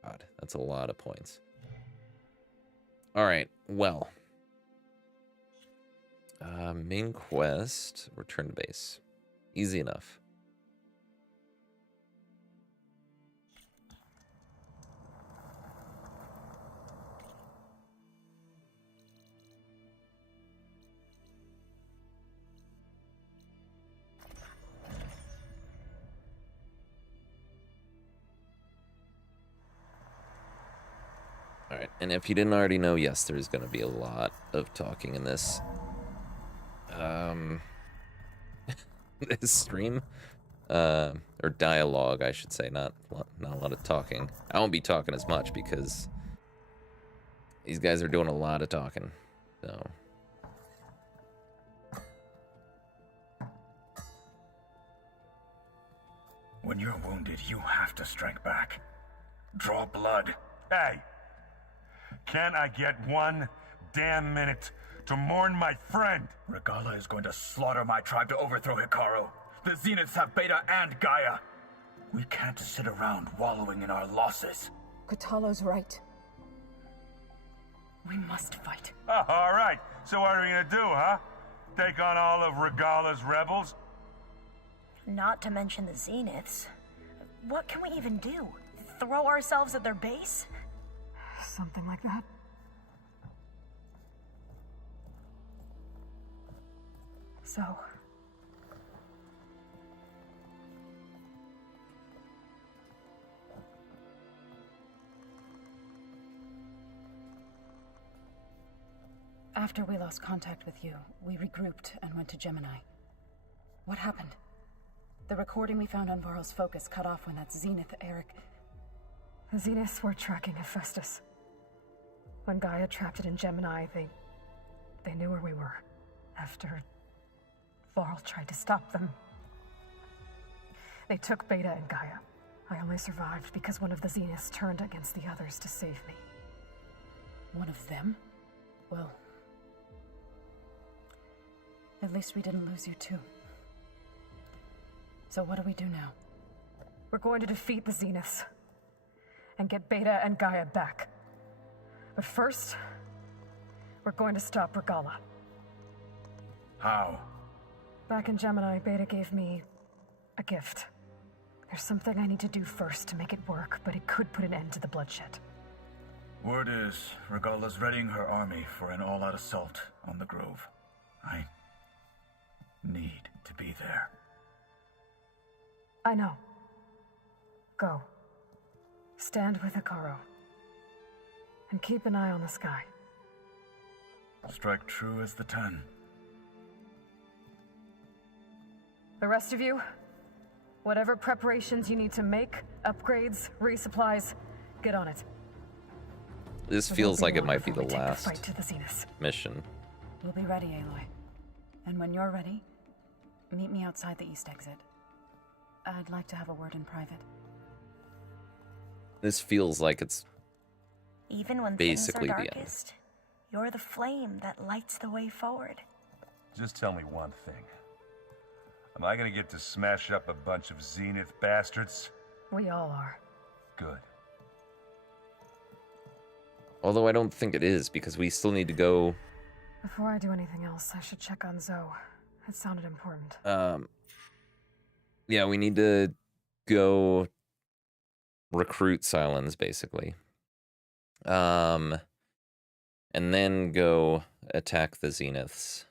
God, that's a lot of points. All right, well. Main quest, return to base. Easy enough. Alright, and if you didn't already know, yes, there's going to be a lot of talking in this this stream. Or dialogue, I should say, not a lot of talking. I won't be talking as much because these guys are doing a lot of talking. So When you're wounded, you have to strike back. Draw blood. Hey, can't I get 1 damn minute to mourn my friend? Regala is going to slaughter my tribe to overthrow Hikaru. The Zeniths have Beta and Gaia. We can't sit around wallowing in our losses. Kotallo's right. We must fight. Oh, all right. So what are we gonna do, huh? Take on all of Regala's rebels? Not to mention the Zeniths. What can we even do? Throw ourselves at their base? Something like that. So... After we lost contact with you, we regrouped and went to Gemini. What happened? The recording we found on Varl's focus cut off when that Zenith, Eric... The Zeniths were tracking Hephaestus. When Gaia trapped it in Gemini, they knew where we were. After Varl tried to stop them. They took Beta and Gaia. I only survived because one of the Zeniths turned against the others to save me. One of them? Well... At least we didn't lose you too. So what do we do now? We're going to defeat the Zeniths. And get Beta and Gaia back. But first, we're going to stop Regala. How? Back in Gemini, Beta gave me a gift. There's something I need to do first to make it work, but it could put an end to the bloodshed. Word is, Regala's readying her army for an all-out assault on the Grove. I need to be there. I know. Go. Stand with Hekarro. And keep an eye on the sky. Strike true as the 10. The rest of you, whatever preparations you need to make, upgrades, resupplies, get on it. This It feels won't like it long might be before the we take last fight to the Zeniths. mission. We'll be ready, Aloy. And when you're ready, meet me outside the east exit. I'd like to have a word in private. This feels like it's Even when basically things are the end. darkest, you're the flame that lights the way forward. Just tell me one thing. Am I gonna get to smash up a bunch of Zenith bastards? We all are. Good. Although I don't think it is, because we still need to go... Before I do anything else, I should check on Zoe. It sounded important. Yeah, we need to go recruit Sylens, basically. And then go attack the Zeniths.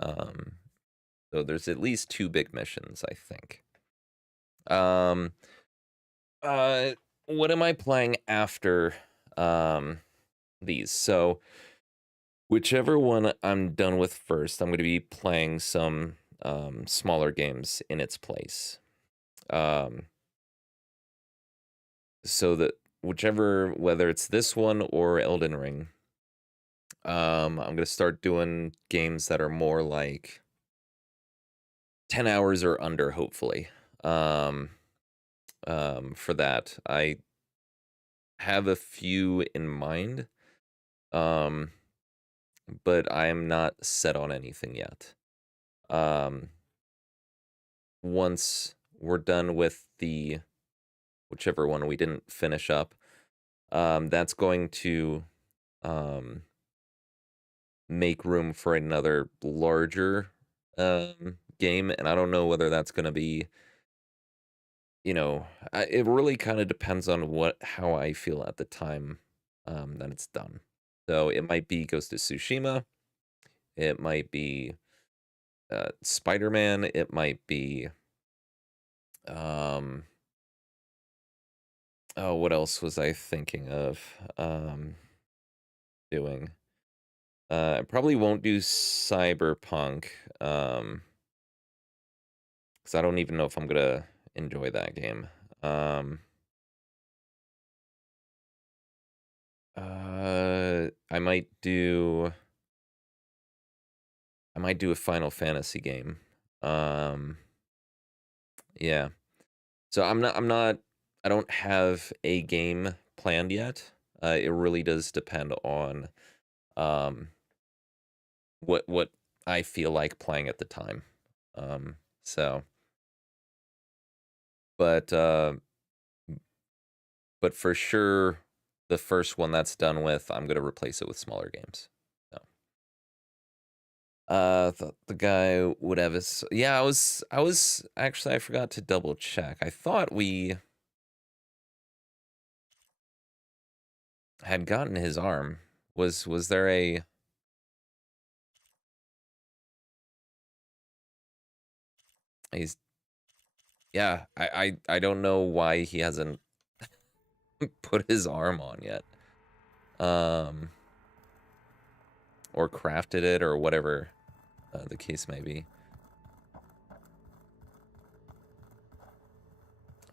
So there's at least 2 big missions, I think. What am I playing after these? So whichever one I'm done with first, I'm going to be playing some smaller games in its place. So that whichever, whether it's this one or Elden Ring, I'm going to start doing games that are more like 10 hours or under, hopefully. For that, I have a few in mind, but I am not set on anything yet. Once we're done with the whichever one we didn't finish up, that's going to make room for another larger game, and I don't know whether that's going to be, it really kind of depends on how I feel at the time that it's done. So it might be Ghost of Tsushima, it might be Spider-Man, it might be what else was I thinking of doing? I probably won't do Cyberpunk, because I don't even know if I'm gonna enjoy that game. I might do a Final Fantasy game. Yeah. So I don't have a game planned yet. It really does depend on what I feel like playing at the time. So but for sure, the first one that's done with, I'm gonna replace it with smaller games. So, the guy would have his. Yeah, I was actually, I forgot to double check. I thought we had gotten his arm. Was there a? He's. Yeah, I don't know why he hasn't put his arm on yet. Or crafted it, or whatever the case may be.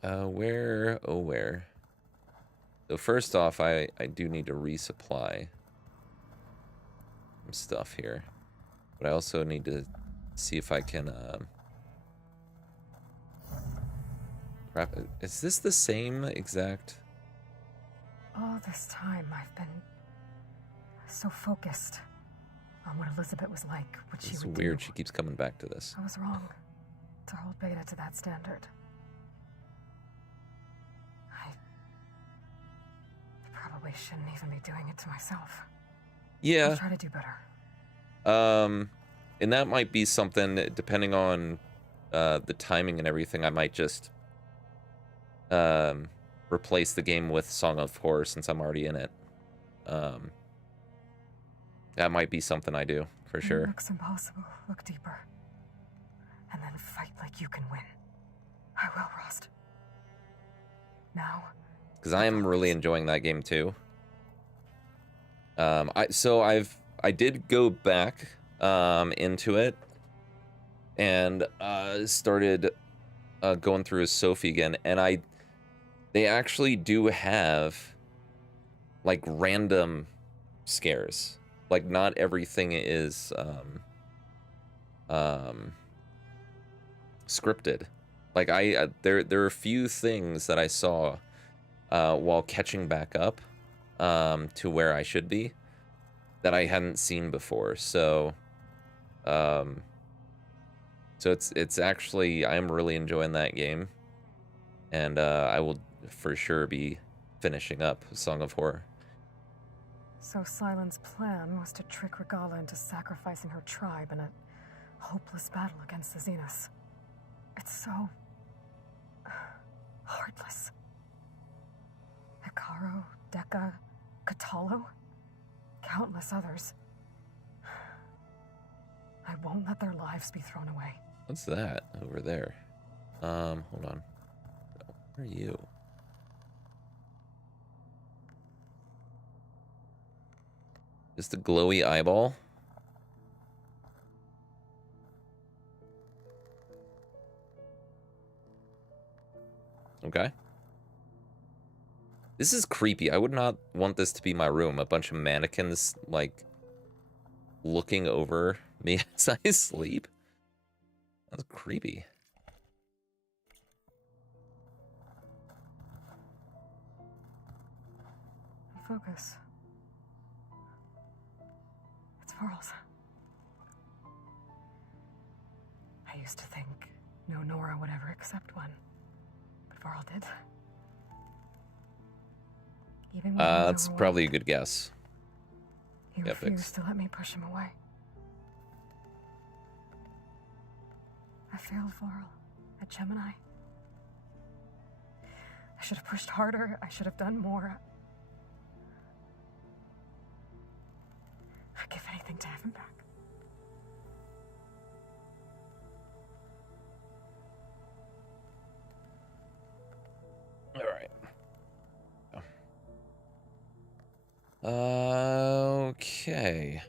Where? Oh, where? So first off, I do need to resupply some stuff here, but I also need to see if I can. Crap, is this the same exact? All this time, I've been so focused on what Elizabeth was like, what she It's would weird. do. She keeps coming back to this. I was wrong to hold Beta to that standard. I probably shouldn't even be doing it to myself. Yeah. I'll try to do better. And that might be something, depending on the timing and everything, I might just replace the game with Song of Horror since I'm already in it. That might be something I do, for When sure. It looks impossible. Look deeper. And then fight like you can win. I will, Rost. Now. Because I am really enjoying that game too. I did go back into it and started going through as Sophie again, and they actually do have like random scares. Like not everything is scripted. Like there are a few things that I saw while catching back up to where I should be that I hadn't seen before. So it's actually, I'm really enjoying that game, and I will for sure be finishing up Song of Horror. So Sylens' plan was to trick Regala into sacrificing her tribe in a hopeless battle against the Zeniths. It's so heartless. Hekarro, Dekka, Kotallo, countless others. I won't let their lives be thrown away. What's that over there? Hold on. Where are you? Just a glowy eyeball? Okay. This is creepy. I would not want this to be my room. A bunch of mannequins, like, looking over me as I sleep. That's creepy. Focus. It's Varl's. I used to think no Nora would ever accept one, but Varl did. Even when he was That's overwhelmed, probably a good guess. he Yep, refused to let me push him away. I failed Varl at Gemini. I should have pushed harder. I should have done more. I'd give anything to have him back. All right. Okay.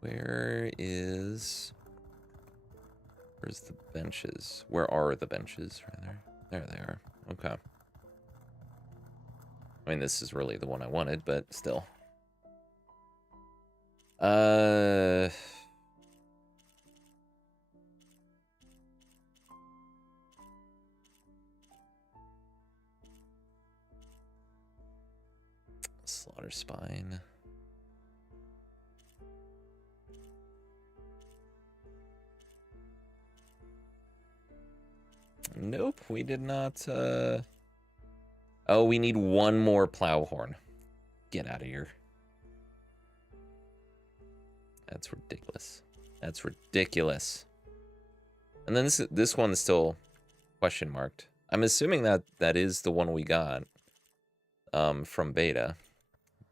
Where's the benches? Where are the benches? Right there. There they are. Okay. I mean, this is really the one I wanted, but still. Slaughter Spine. Nope, we did not. Oh, we need one more plow horn. Get out of here. That's ridiculous. That's ridiculous. And then this one's still question marked. I'm assuming that that is the one we got from beta,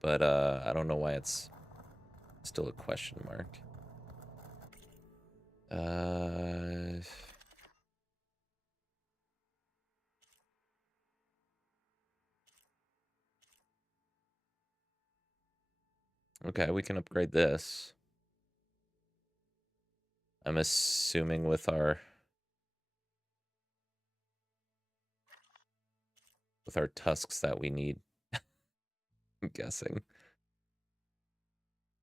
but I don't know why it's still a question mark. Okay, we can upgrade this. I'm assuming with our tusks that we need. I'm guessing.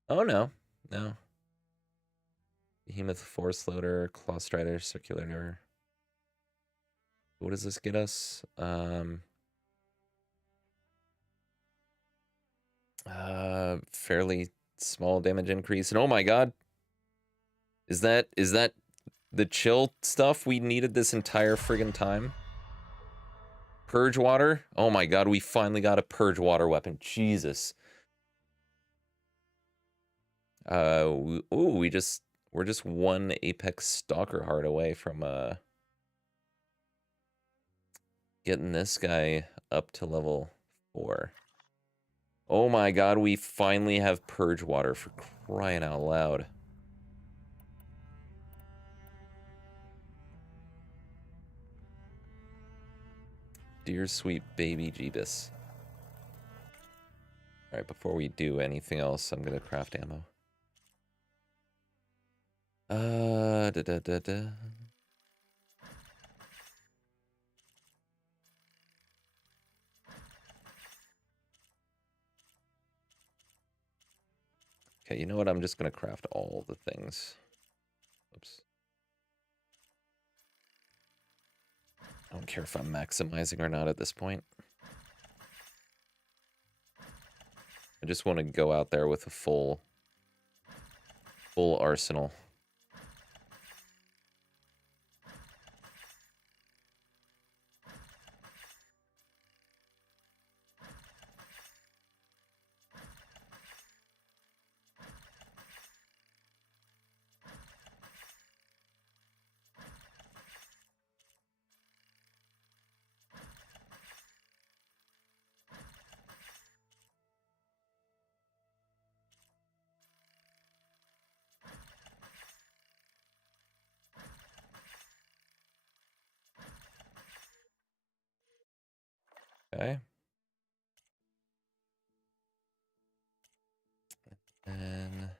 Oh no, no. Behemoth Force Loader, Claw Strider, Circulator. What does this get us? Fairly small damage increase. And oh my god. Is that the chill stuff we needed this entire friggin' time? Purge water? Oh my god, we finally got a purge water weapon. Jesus. Ooh, we're just one Apex Stalker heart away from getting this guy up to level 4. Oh my god, we finally have purge water, for crying out loud. Dear sweet baby Jeebus. Alright, before we do anything else, I'm gonna craft ammo. Okay, you know what? I'm just gonna craft all the things. Oops. I don't care if I'm maximizing or not at this point. I just want to go out there with a full arsenal. Okay. And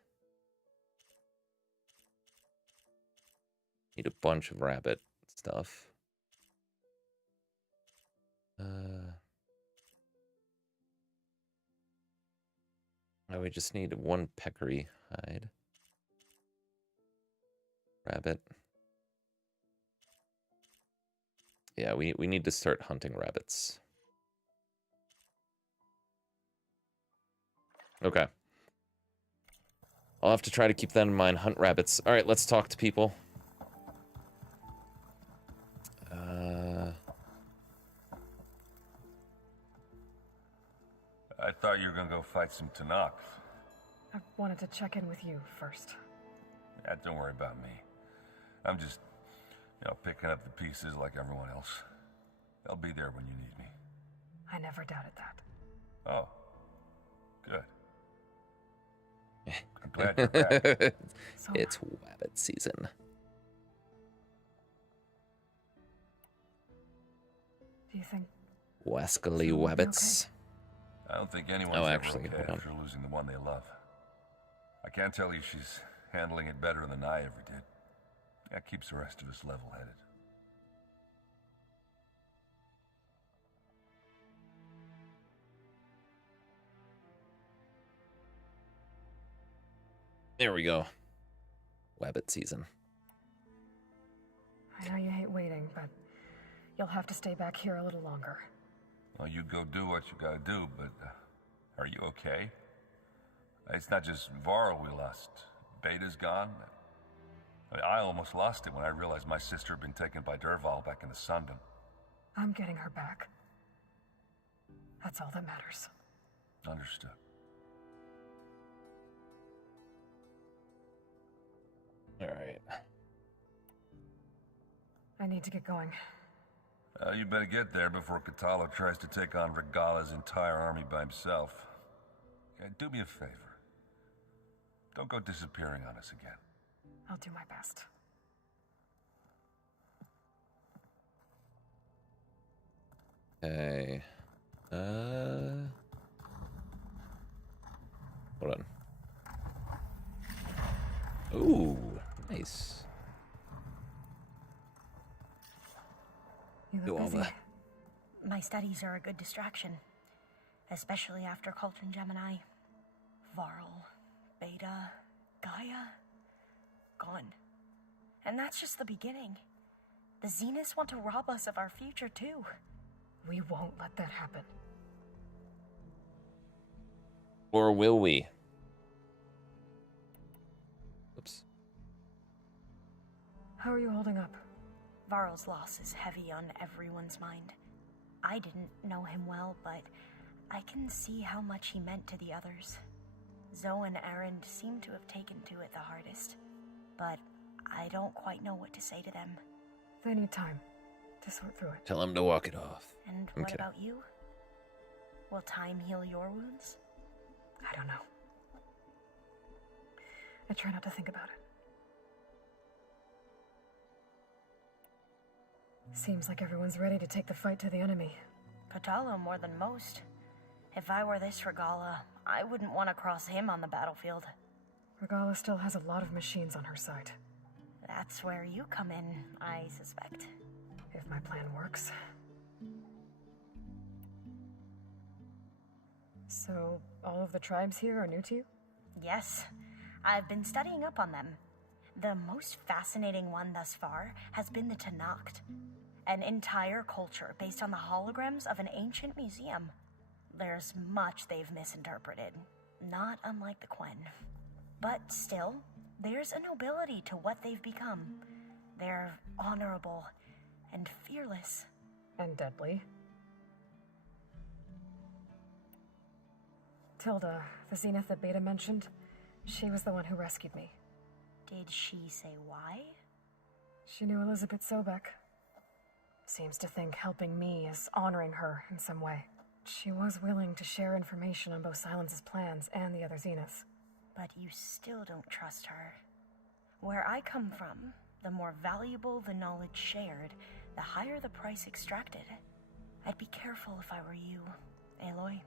need a bunch of rabbit stuff. Now we just need one peccary hide. Rabbit. Yeah, we need to start hunting rabbits. Okay. I'll have to try to keep that in mind. Hunt rabbits. All right, let's talk to people. I thought you were gonna go fight some Tanakh. I wanted to check in with you first. Yeah, don't worry about me. I'm just, picking up the pieces like everyone else. I'll be there when you need me. I never doubted that. Oh, good. I'm glad you're back. So, It's rabbit season. do you think Wascally She'll be wabbits. I don't think anyone's Oh, ever actually, okay hold on. after losing the one they love. I can't tell you she's handling it better than I ever did. That keeps the rest of us level-headed. There we go. Wabbit season. I know you hate waiting, but you'll have to stay back here a little longer. Well, you go do what you gotta do, but are you okay? It's not just Varl we lost. Beta's gone. I almost lost it when I realized my sister had been taken by Dervahl back in the Sundom. I'm getting her back. That's all that matters. Understood. Alright. I need to get going. You better get there before Kotallo tries to take on Regala's entire army by himself. Yeah, do me a favor. Don't go disappearing on us again. I'll do my best. Okay. Hold on. Ooh, nice. You Do look all busy. that. My studies are a good distraction, especially after Cauldron Gemini. Varl, Beta, Gaia, gone. And that's just the beginning. The Zeniths want to rob us of our future, too. We won't let that happen. Or will we? Oops. How are you holding up? Varl's loss is heavy on everyone's mind. I didn't know him well, but I can see how much he meant to the others. Zoe and Erend seem to have taken to it the hardest, but I don't quite know what to say to them. They need time to sort through it. Tell him to walk it off. And what Okay. about you? Will time heal your wounds? I don't know. I try not to think about it. Seems like everyone's ready to take the fight to the enemy. Kotallo more than most. If I were this Regala, I wouldn't want to cross him on the battlefield. Regala still has a lot of machines on her side. That's where you come in, I suspect. If my plan works. So, all of the tribes here are new to you? Yes, I've been studying up on them. The most fascinating one thus far has been the Tenakth, an entire culture based on the holograms of an ancient museum. There's much they've misinterpreted, not unlike the Quen. But still, there's a nobility to what they've become. They're honorable and fearless. And deadly. Tilda, the Zenith that Beta mentioned, she was the one who rescued me. Did she say why? She knew Elizabeth Sobek. Seems to think helping me is honoring her in some way. She was willing to share information on both Silence's plans and the other Zeniths. But you still don't trust her. Where I come from, the more valuable the knowledge shared, the higher the price extracted. I'd be careful if I were you, Aloy.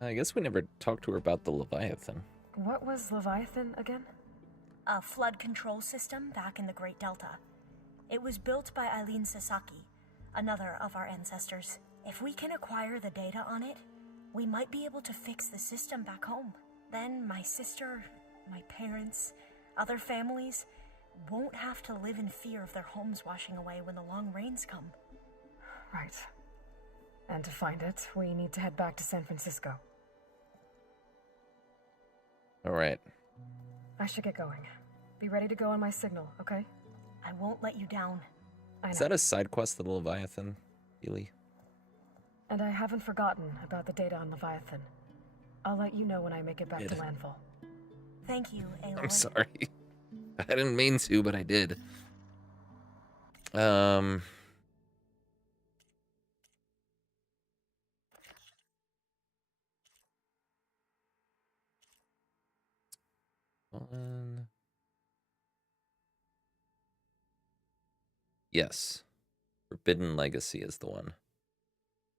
I guess we never talked to her about the Leviathan. What was Leviathan again? A flood control system back in the Great Delta. It was built by Eileen Sasaki, another of our ancestors. If we can acquire the data on it, we might be able to fix the system back home. Then my sister, my parents, other families won't have to live in fear of their homes washing away when the long rains come. Right. And to find it, we need to head back to San Francisco. All right. I should get going. Be ready to go on my signal, okay? I won't let you down. I know. Is that a side quest, the Leviathan, Healy? And I haven't forgotten about the data on Leviathan. I'll let you know when I make it back to landfall. Thank you, Aloy. I'm sorry. I didn't mean to, but I did. Yes. Forbidden Legacy is the one.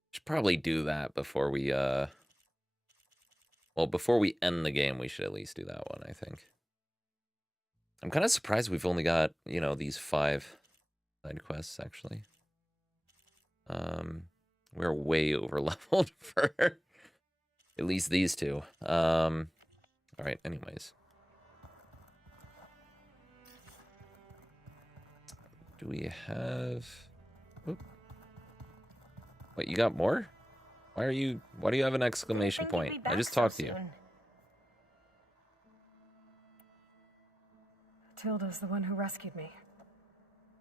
Should probably do that before we well, before we end the game, we should at least do that one, I think. I'm kind of surprised we've only got, you know, these 5 side quests actually. We're way over leveled for at least these 2. All right, anyways. Do we have... Oop. Wait, you got more? Why do you have an exclamation point? I just talked to you. Tilda's the one who rescued me.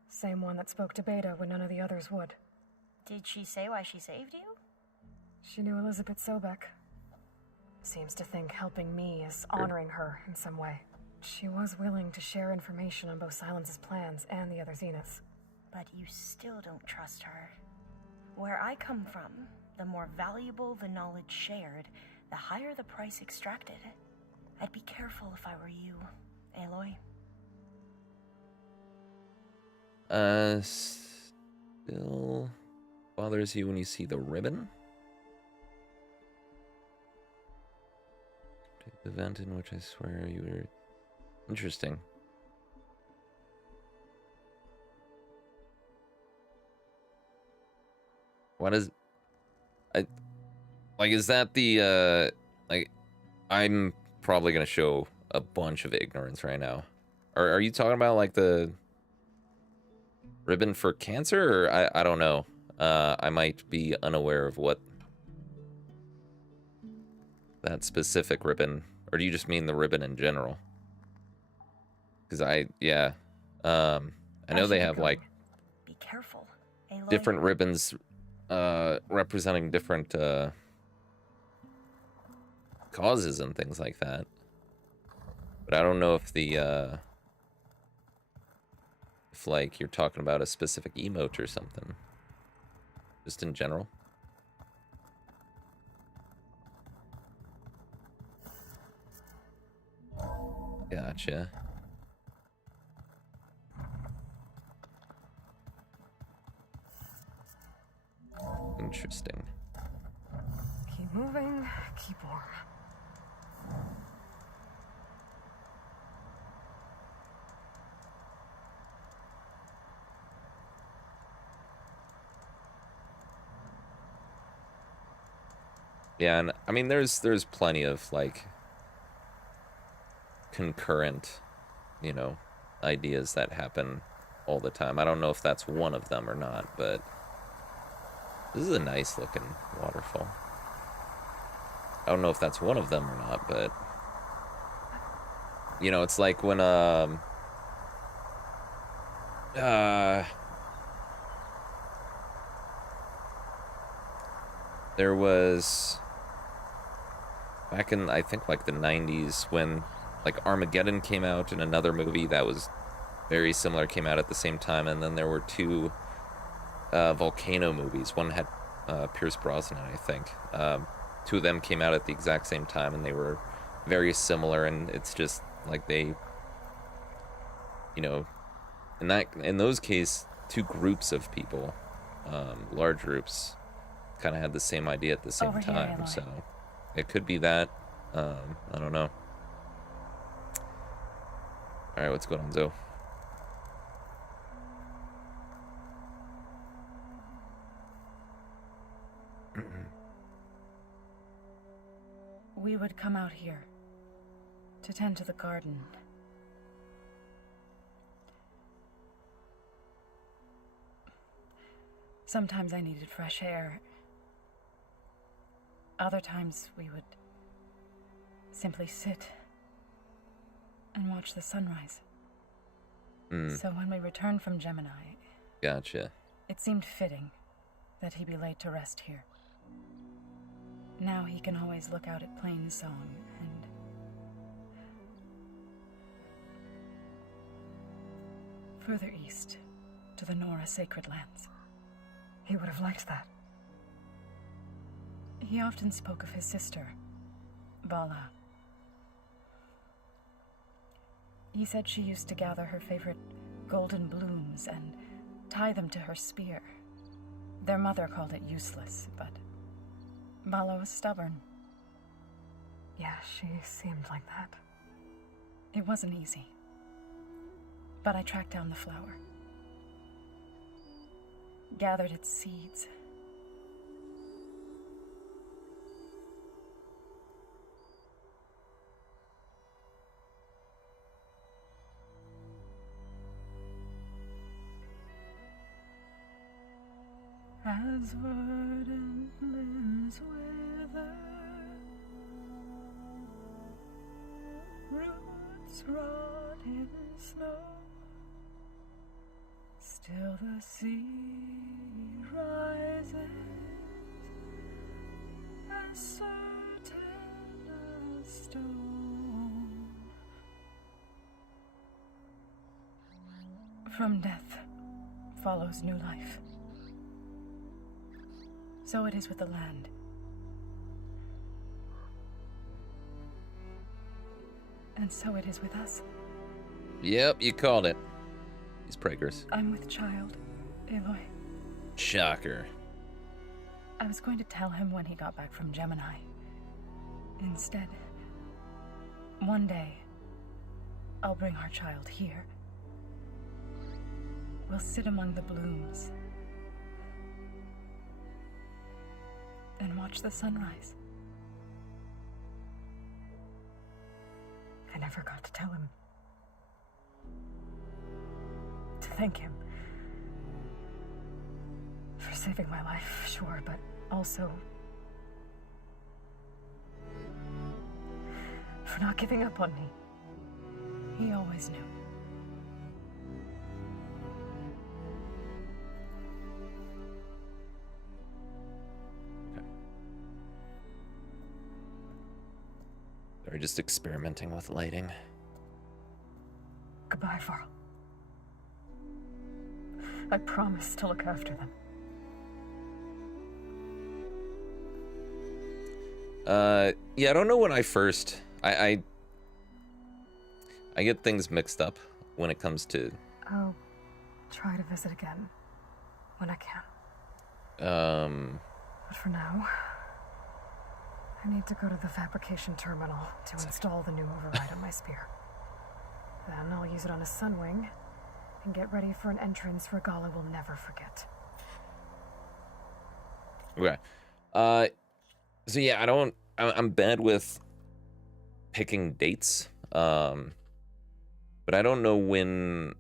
Same one that spoke to Beta when none of the others would. Did she say why she saved you? She knew Elizabeth Sobek. Seems to think helping me is honoring her in some way. She was willing to share information on both Silence's plans and the other Zeniths. But you still don't trust her. Where I come from, the more valuable the knowledge shared, the higher the price extracted. I'd be careful if I were you, Aloy. Still bothers you when you see the ribbon? The event in which I swear you were... Interesting. What is... is that the, I'm probably gonna show a bunch of ignorance right now. Are you talking about, like, the ribbon for cancer? Or I don't know. I might be unaware of what that specific ribbon... Or do you just mean the ribbon in general? Because I know they have, like... Be careful, Aloy. Different ribbons representing different causes and things like that. But I don't know if the if like you're talking about a specific emote or something. Just in general. Gotcha. Interesting. Keep moving, keep warm. Yeah, and I mean there's plenty of like concurrent, ideas that happen all the time. I don't know if that's one of them or not, but this is a nice looking waterfall. I don't know if that's one of them or not, but it's like when there was back in, I think, like the 90s when like Armageddon came out, and another movie that was very similar came out at the same time, and then there were two volcano movies. One had Pierce Brosnan, I think. Two of them came out at the exact same time, and they were very similar, and it's just like they, in those cases, two groups of people, large groups, kind of had the same idea at the same time. So it could be that. I don't know. All right, what's going on, Zoe? We would come out here to tend to the garden. Sometimes I needed fresh air. Other times we would simply sit and watch the sunrise. So when we returned from Gemini, Gotcha. It seemed fitting that he be laid to rest here. Now he can always look out at Plainsong and... further east, to the Nora Sacred Lands. He would have liked that. He often spoke of his sister, Bala. He said she used to gather her favorite golden blooms and tie them to her spear. Their mother called it useless, but Bala was stubborn. Yeah, she seemed like that. It wasn't easy. But I tracked down the flower. Gathered its seeds. As verdant limbs wither, roots rot in snow. Still the sea rises, as certain as stone. From death follows new life. So it is with the land. And so it is with us. Yep, you called it. These preggers. I'm with child, Aloy. Shocker. I was going to tell him when he got back from Gemini. Instead, one day, I'll bring our child here. We'll sit among the blooms and watch the sunrise. I never got to tell him. To thank him. For saving my life, sure, but also for not giving up on me. He always knew. They're just experimenting with lighting. Goodbye, Varl. I promise to look after them. Yeah, I don't know when I first... I get things mixed up when it comes to... I'll try to visit again when I can. But for now, I need to go to the fabrication terminal to install the new override on my spear. Then I'll use it on a Sunwing and get ready for an entrance Regalla will never forget. Okay. So yeah, I'm bad with picking dates. But I don't know when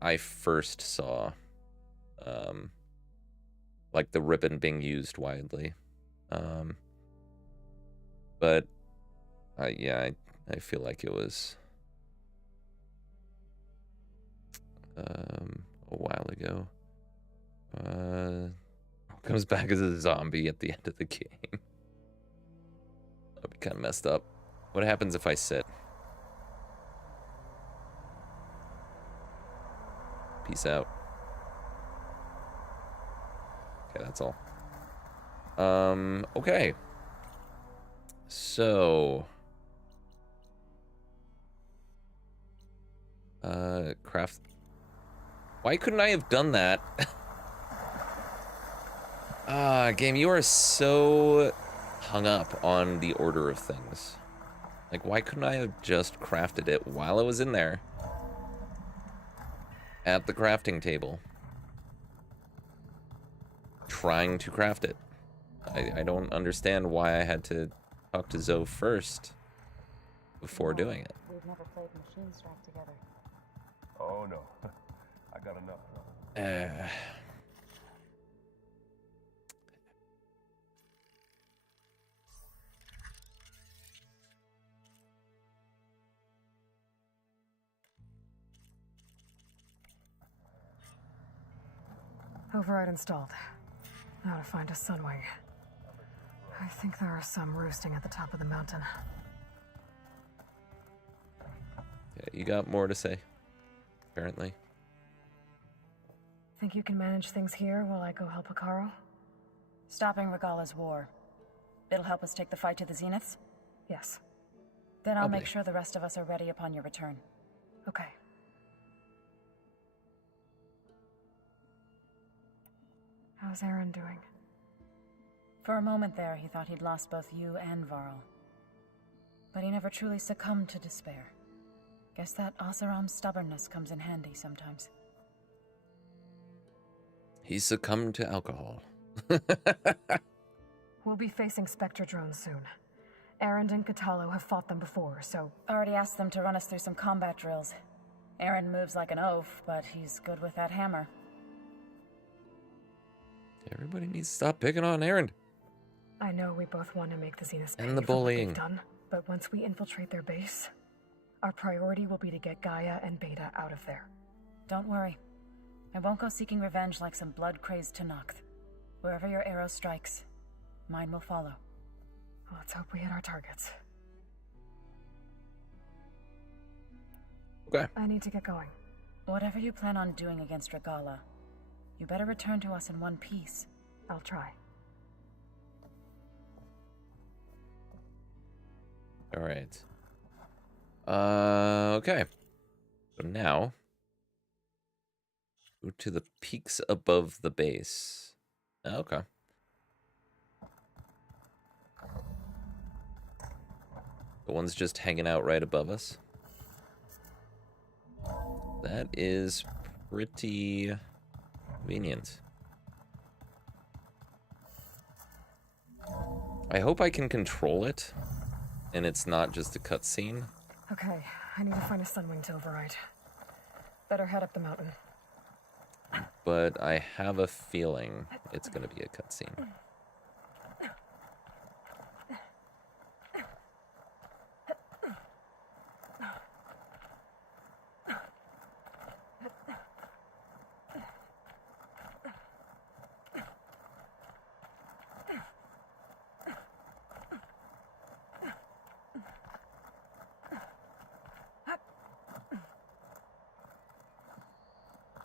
I first saw, like the ribbon being used widely. But yeah, I feel like it was a while ago. Comes back as a zombie at the end of the game. That'd be kind of messed up. What happens if I sit? Peace out. Okay, that's all. Okay. So craft. Why couldn't I have done that? Game, you are so hung up on the order of things. Like, why couldn't I have just crafted it while I was in there? At the crafting table. Trying to craft it. I don't understand why I had to talk to Zoe first before doing it. We've never played Machine Strike together. Oh no. I got enough. Override installed. Now to find a Sunwing. I think there are some roosting at the top of the mountain. Yeah, you got more to say, apparently. Think you can manage things here while I go help Hekarro? Stopping Regalla's war. It'll help us take the fight to the Zeniths? Yes. Then I'll Probably. make sure the rest of us are ready upon your return. Okay. How's Aaron doing? For a moment there, he thought he'd lost both you and Varl. But he never truly succumbed to despair. Guess that Oseram's stubbornness comes in handy sometimes. He succumbed to alcohol. We'll be facing Spectre drones soon. Aaron and Kotallo have fought them before, so... Already asked them to run us through some combat drills. Aaron moves like an oaf, but he's good with that hammer. Everybody needs to stop picking on Aaron. I know we both want to make the Zeniths pay And the for what bullying. they've done, but once we infiltrate their base, Our priority will be to get Gaia and Beta out of there. Don't worry. I won't go seeking revenge like some blood-crazed Tenakth. Wherever your arrow strikes, mine will follow. Let's hope we hit our targets. Okay. I need to get going. Whatever you plan on doing against Regala, you better return to us in one piece. I'll try. All right. Okay. So now, go to the peaks above the base. Okay. The one's just hanging out right above us. That is pretty convenient. I hope I can control it, and it's not just a cutscene. Okay, I need to find a Sunwing to override. Better head up the mountain. But I have a feeling it's going to be a cutscene.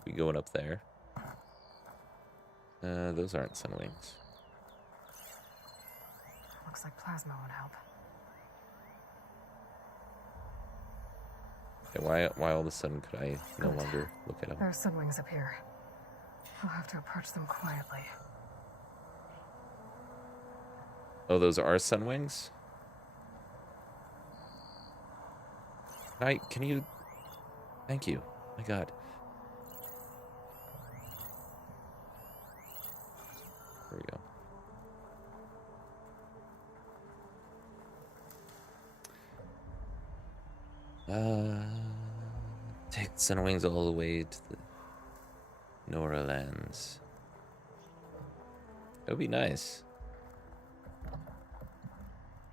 We going up there? Those aren't Sunwings. Looks like plasma would help. Okay, why all of a sudden could I no longer look at them? There are Sunwings up here. I'll have to approach them quietly. Oh, those are Sunwings? Can you... Thank you. My god. There we go. Take the Sunwings all the way to the Nora lands. That would be nice.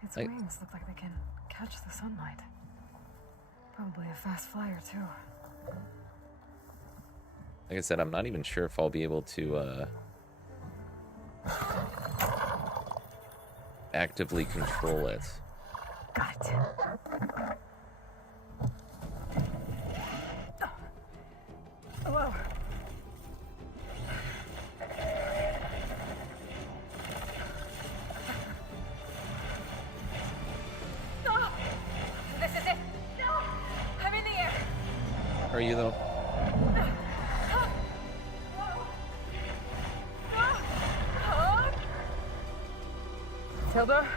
Its wings look like they can catch the sunlight. Probably a fast flyer, too. Like I said, I'm not even sure if I'll be able to actively control it. Got it. Whoa. No! This is it! No! I'm in the air! Are you, though? Tilda,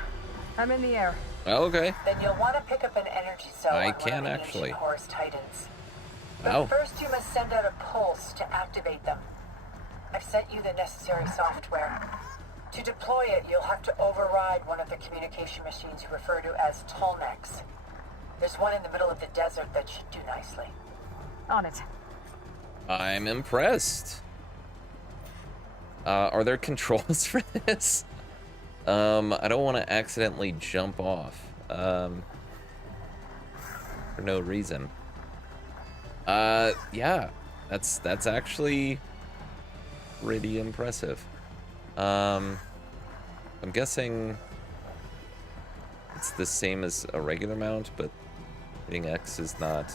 I'm in the air. Oh, okay. Then you'll want to pick up an energy cell I on can one of the actually. ancient Horus Titans. Wow. But first you must send out a pulse to activate them. I've sent you the necessary software. To deploy it, you'll have to override one of the communication machines you refer to as Tolnecs. There's one in the middle of the desert that should do nicely. On it. I'm impressed. Are there controls for this? I don't want to accidentally jump off. For no reason. Yeah. That's actually pretty impressive. I'm guessing it's the same as a regular mount, but hitting X is not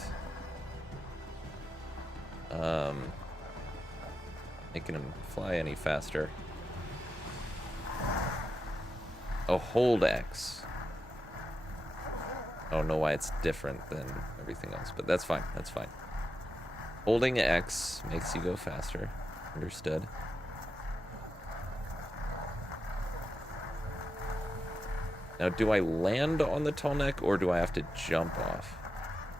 making him fly any faster. Oh, hold X. I don't know why it's different than everything else, but that's fine. That's fine. Holding X makes you go faster. Understood. Now, do I land on the Tolnec or do I have to jump off?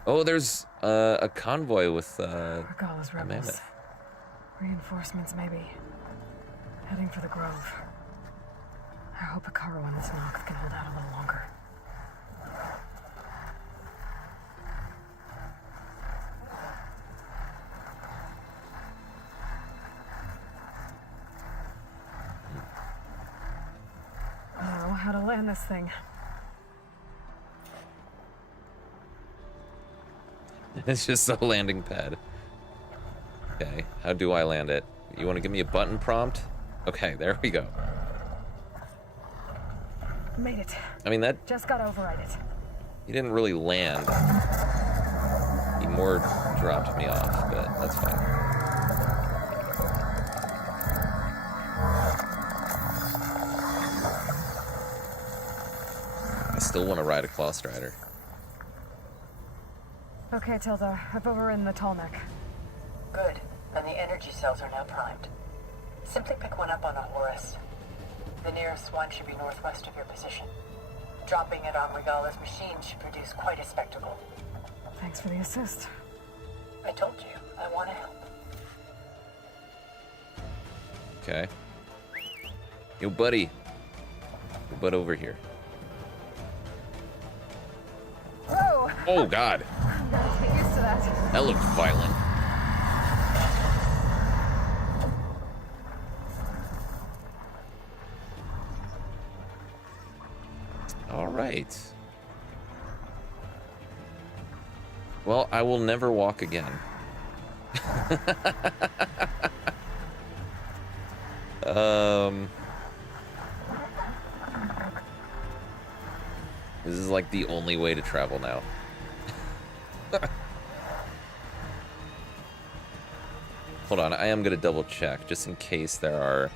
Oh, there's a convoy with Regala's a rebels. mammoth. Reinforcements, maybe. Heading for the Grove. I hope Ikaru and the Tenakth can hold out a little longer. I know how to land this thing. It's just a landing pad. Okay, how do I land it? You want to give me a button prompt? Okay, there we go. Made it. I mean, that... Just gotta override it. He didn't really land. He more dropped me off, but that's fine. I still want to ride a Claw Strider. Okay, Tilda. I've overridden the tall neck. Good. And the energy cells are now primed. Simply pick one up on a Horus. The nearest one should be northwest of your position. Dropping it on Regala's machine should produce quite a spectacle. Thanks for the assist. I told you, I want to help. Okay. Yo, buddy. Your butt over here. Whoa! Oh, God. I'm gonna get used to that. That looked violent. All right. Well, I will never walk again. This is like the only way to travel now. Hold on, I am gonna double check just in case there are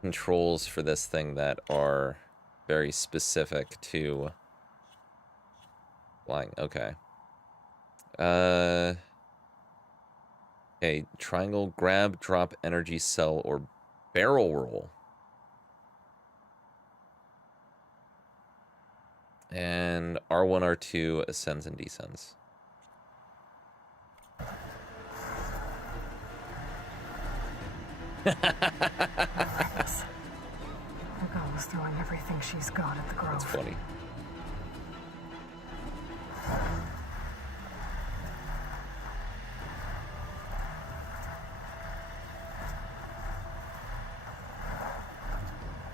controls for this thing that are very specific to flying. Okay. Okay, triangle, grab, drop, energy cell, or barrel roll. And R1, R2 ascends and descends. Regala's throwing everything she's got at the Grove. That's funny.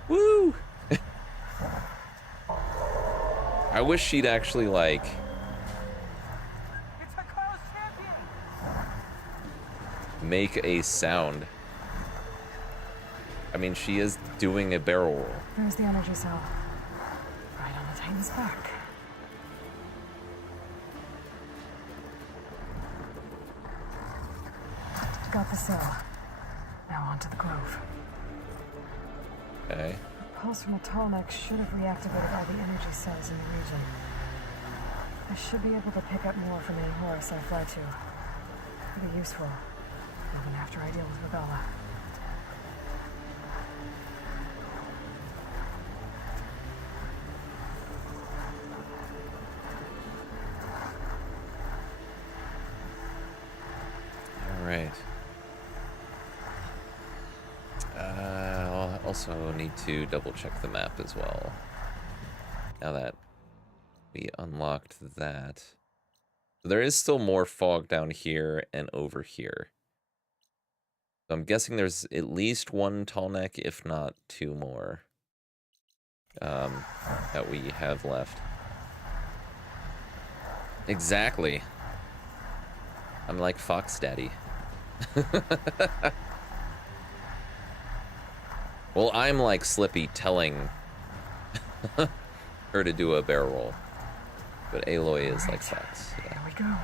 Woo! I wish she'd actually, like... make a sound. I mean, she is doing a barrel roll. There's the energy cell. Right on the Titan's back. Got the cell. Now onto the Grove. Okay. The pulse from a tall neck should have reactivated all the energy cells in the region. I should be able to pick up more from any Horus I fly to. It'll be useful, even after I deal with Regala. All right. I'll also need to double check the map as well. Now that we unlocked that. There is still more fog down here and over here. So I'm guessing there's at least one tall neck, if not two more, that we have left. Exactly. I'm like Fox Daddy. Well, I'm like Slippy telling her to do a barrel roll. But Aloy is like Fox. Yeah. Here we go.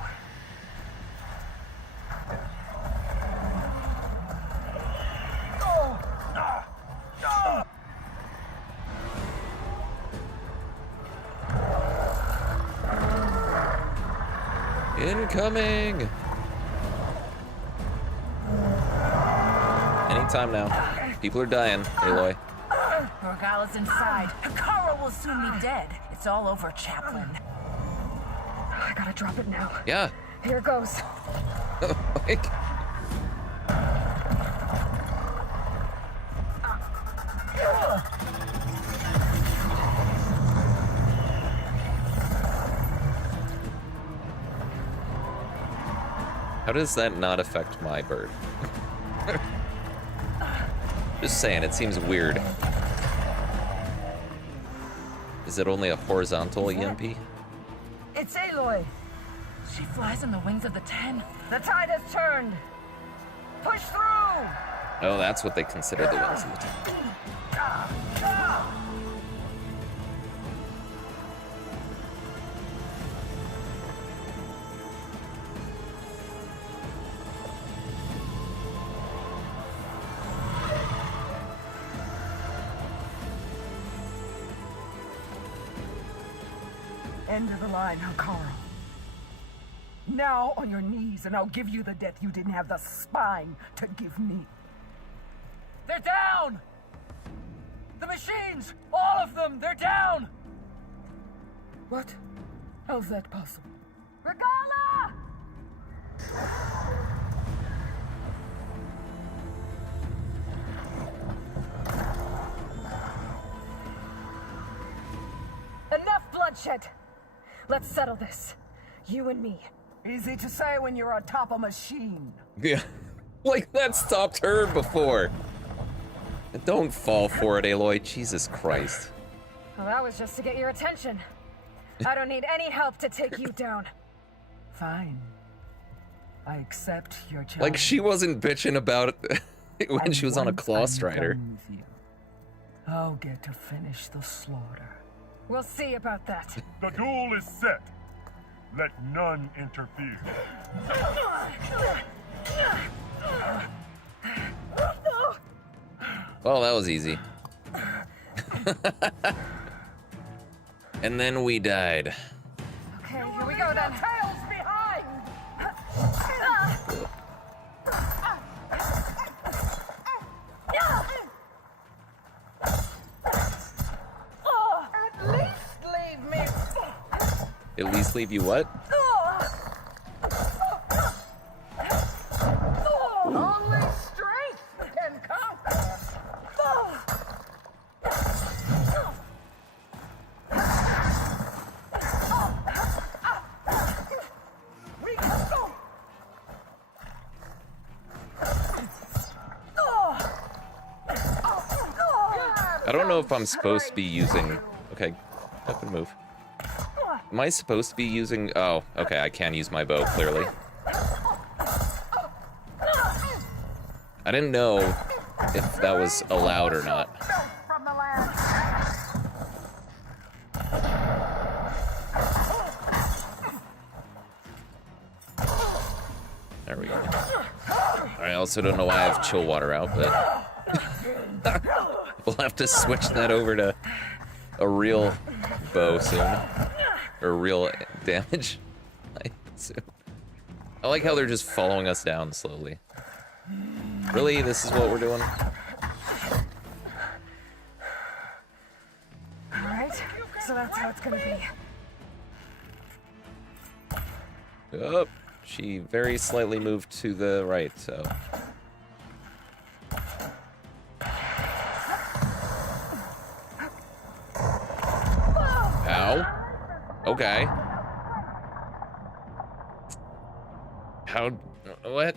Incoming! Anytime now. People are dying, Aloy. Regala's inside. Hikaru will soon be dead. It's all over, Chaplain. I gotta drop it now. Yeah. Here it goes. Like... How does that not affect my bird? Just saying, it seems weird. Is it only a horizontal EMP? It's Aloy. She flies on the wings of the 10. The tide has turned. Push through! Oh, that's what they consider the wings of the 10. End of the line, Hakaro. Now on your knees, and I'll give you the death you didn't have the spine to give me. They're down! The machines! All of them! They're down! What? How's that possible? Regala! Enough bloodshed! Let's settle this. You and me. Easy to say when you're on top of a machine. Yeah. Like, that stopped her before. Don't fall for it, Aloy. Jesus Christ. Well, that was just to get your attention. I don't need any help to take you down. Fine. I accept your challenge. Like, she wasn't bitching about it when she was on a once Claw I'm Strider. done with you, I'll get to finish the slaughter. We'll see about that. The duel is set. Let none interfere. Well, that was easy. And then we died. Okay, here we go then. Tails behind! At least leave me. At least leave you what? Only strength can conquer. We can go. I don't know if I'm supposed to be using... Okay, up and move. Am I supposed to be using... Oh, okay, I can use my bow, clearly. I didn't know if that was allowed or not. From the land. There we go. I also don't know why I have chill water out, but... We'll have to switch that over to a real bow soon. Or real damage, I assume. I like how they're just following us down slowly. Really? This is what we're doing? Alright, so that's how it's gonna be. Oh, she very slightly moved to the right, so... Ow. Okay. How... What?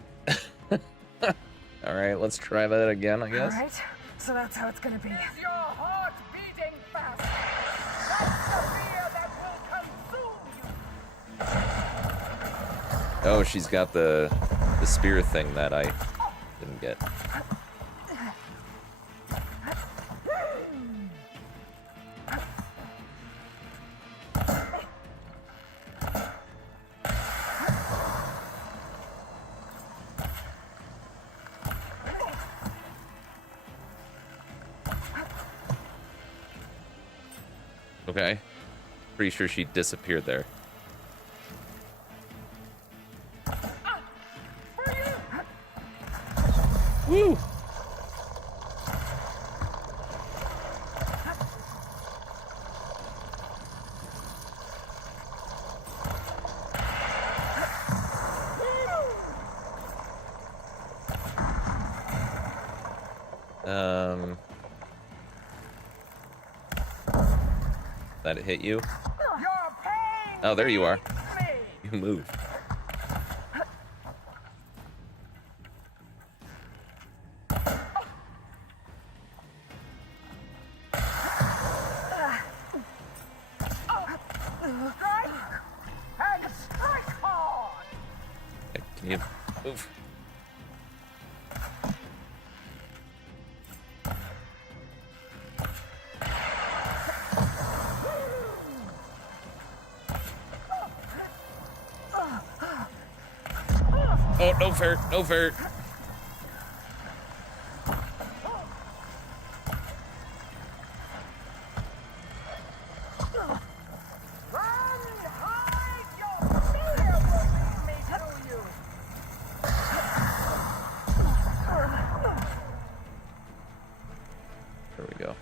Alright, let's try that again, I guess. Alright, so that's how it's gonna be. Is your heart beating fast? That's the fear that will consume you. Oh, she's got the spear thing that I didn't get. Okay. Pretty sure she disappeared there. Woo! That hit you? Oh, there you are. You moved. And strike hard! You move. Oh, no fair, no fair. There we go.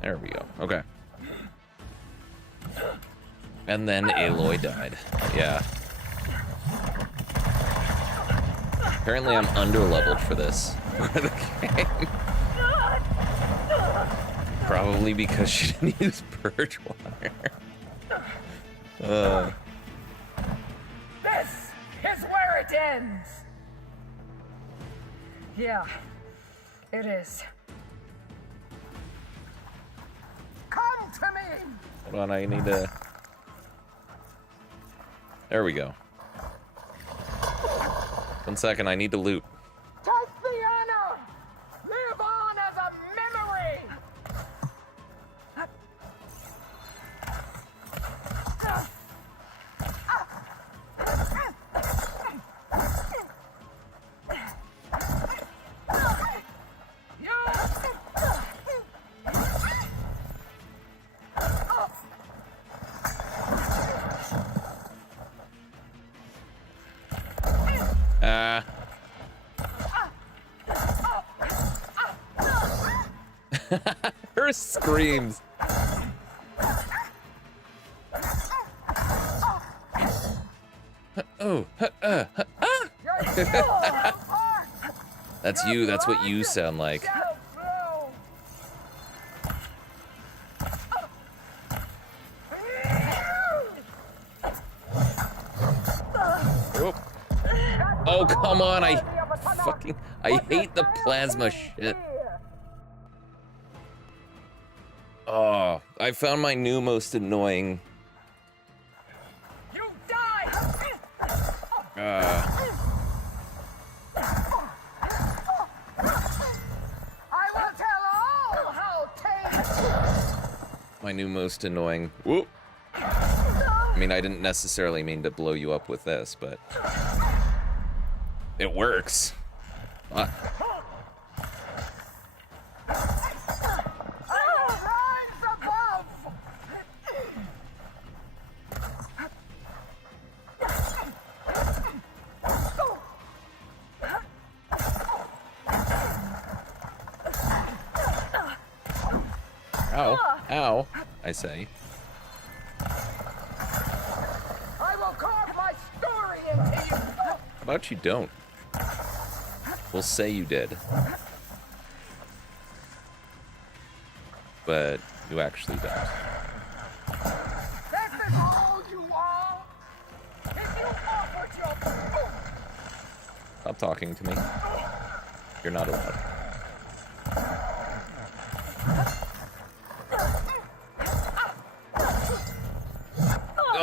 There we go. Okay. And then Aloy died. Yeah. Apparently I'm underleveled for this part of the game. Probably because she didn't use purge water. This is where it ends! Yeah, it is. Come to me! Hold on, I need to... There we go. 1 second, I need to loot. Tithiana! Live on as a memory! Her screams. Oh, that's you. That's what you sound like. Oh, come on. I hate the plasma shit. Oh, I found my new most annoying. You die! I will tell all how tame. My new most annoying. Whoop. I mean, I didn't necessarily mean to blow you up with this, but it works. Ow, ow, I say. I will carve my story into you. How about you don't? We'll say you did. But you actually don't. This is all you are? If you offered your... Stop talking to me. You're not allowed.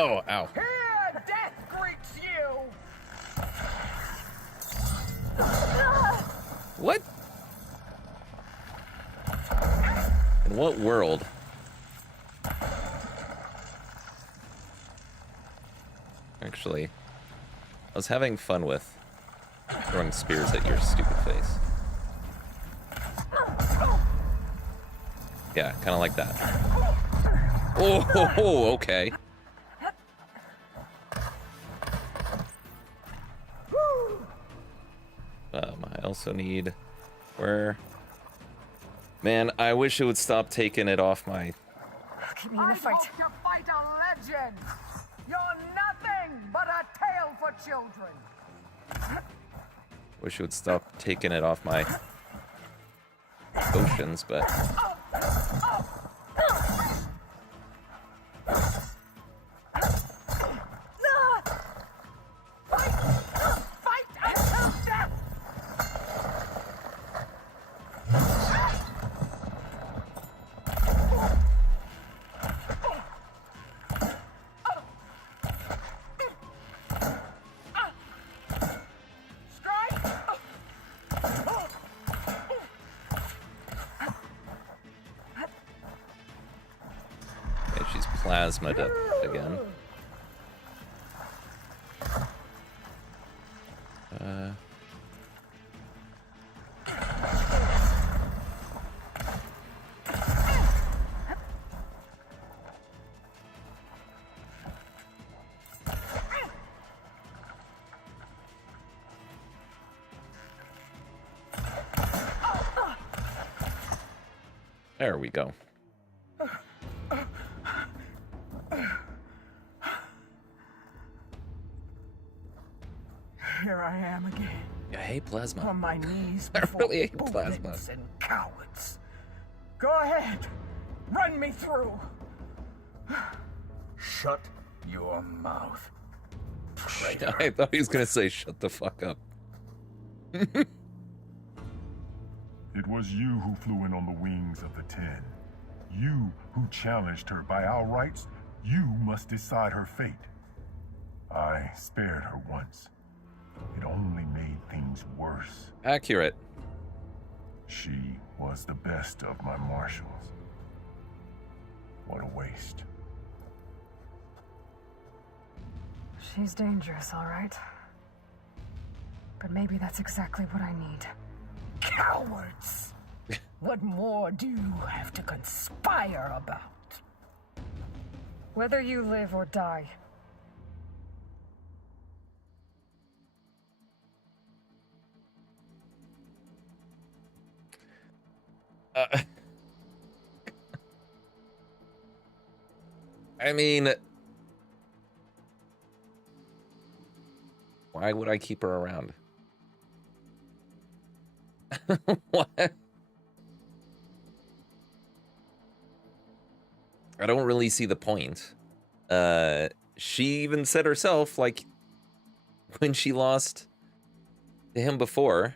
Oh, ow. Here, death greets you. What? In what world? Actually, I was having fun with throwing spears at your stupid face. Yeah, kind of like that. Oh, okay. I also need... Where? Man, I wish it would stop taking it off my... Keep me in the fight. I hope you fight a legend. You're nothing but a tale for children. Wish it would stop taking it off my potions, but... Fight until death. plasma again. There we go. Here I am again. I hate plasma. On my knees I before really hate plasma. bullets and cowards. Go ahead. Run me through. Shut your mouth. I thought he was gonna say shut the fuck up. It was you who flew in on the wings of the 10. You who challenged her. By our rights, you must decide her fate. I spared her once. It only made things worse. Accurate. She was the best of my marshals. What a waste. She's dangerous, all right. But maybe that's exactly what I need. Cowards! What more do you have to conspire about? Whether you live or die. I mean, why would I keep her around? What? I don't really see the point. She even said herself, like, when she lost to him before,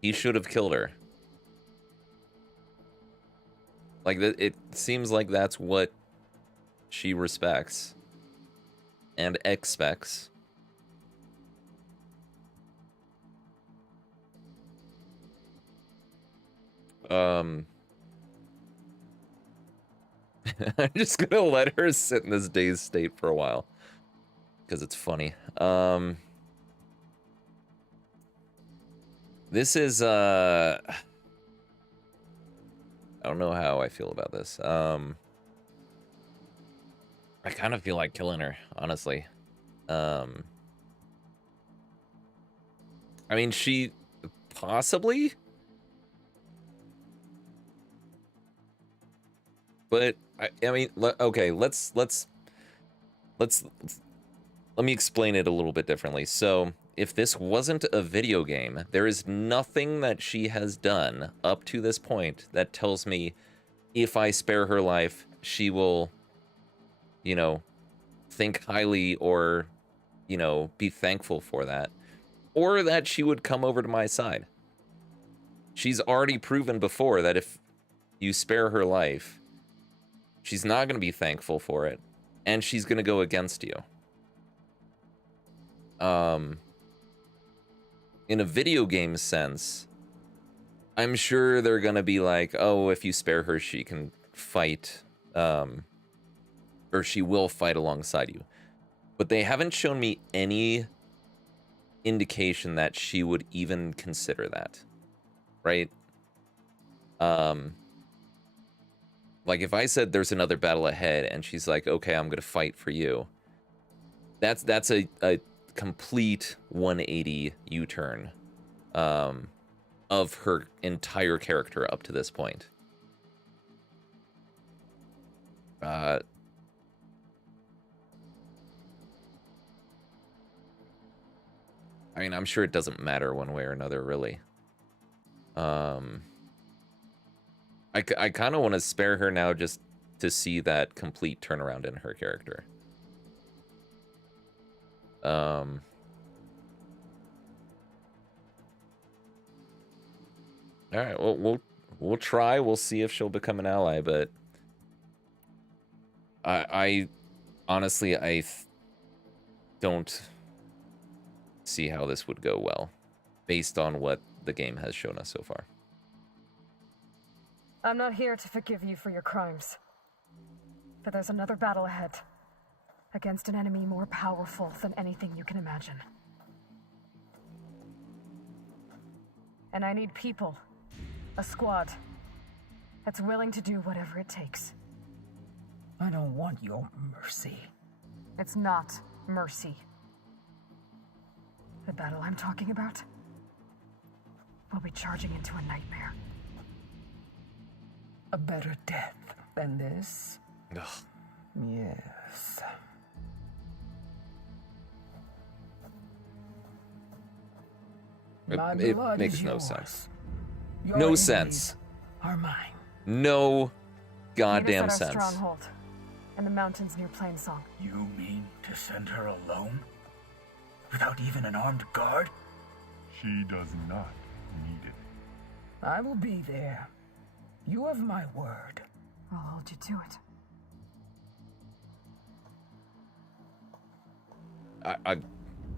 he should have killed her. Like, it seems like that's what she respects and expects. I'm just gonna let her sit in this dazed state for a while because it's funny. This is I don't know how I feel about this. I kind of feel like killing her, honestly. I mean, she possibly, but I mean, okay, let me explain it a little bit differently. So, if this wasn't a video game, there is nothing that she has done up to this point that tells me if I spare her life, she will, you know, think highly or, you know, be thankful for that, or that she would come over to my side. She's already proven before that if you spare her life, she's not going to be thankful for it, and she's going to go against you. In a video game sense, I'm sure they're going to be like, oh, if you spare her, she can fight, or she will fight alongside you. But they haven't shown me any indication that she would even consider that, right? Like, if I said there's another battle ahead and she's like, okay, I'm going to fight for you, that's a complete 180 U-turn of her entire character up to this point. I mean, I'm sure it doesn't matter one way or another, really. I kind of want to spare her now just to see that complete turnaround in her character. All right, well, we'll try. We'll see if she'll become an ally, but I honestly, don't see how this would go well, based on what the game has shown us so far. I'm not here to forgive you for your crimes. But there's another battle ahead. Against an enemy more powerful than anything you can imagine. And I need people. A squad. That's willing to do whatever it takes. I don't want your mercy. It's not mercy. The battle I'm talking about will be charging into a nightmare. A better death than this? Ugh. Yes. It makes no sense. Your No enemies sense. are mine. No goddamn Meet us at our sense. stronghold in the mountains near Plainsong. You mean to send her alone? Without even an armed guard? She does not need it. I will be there. You have my word. I'll hold you to it.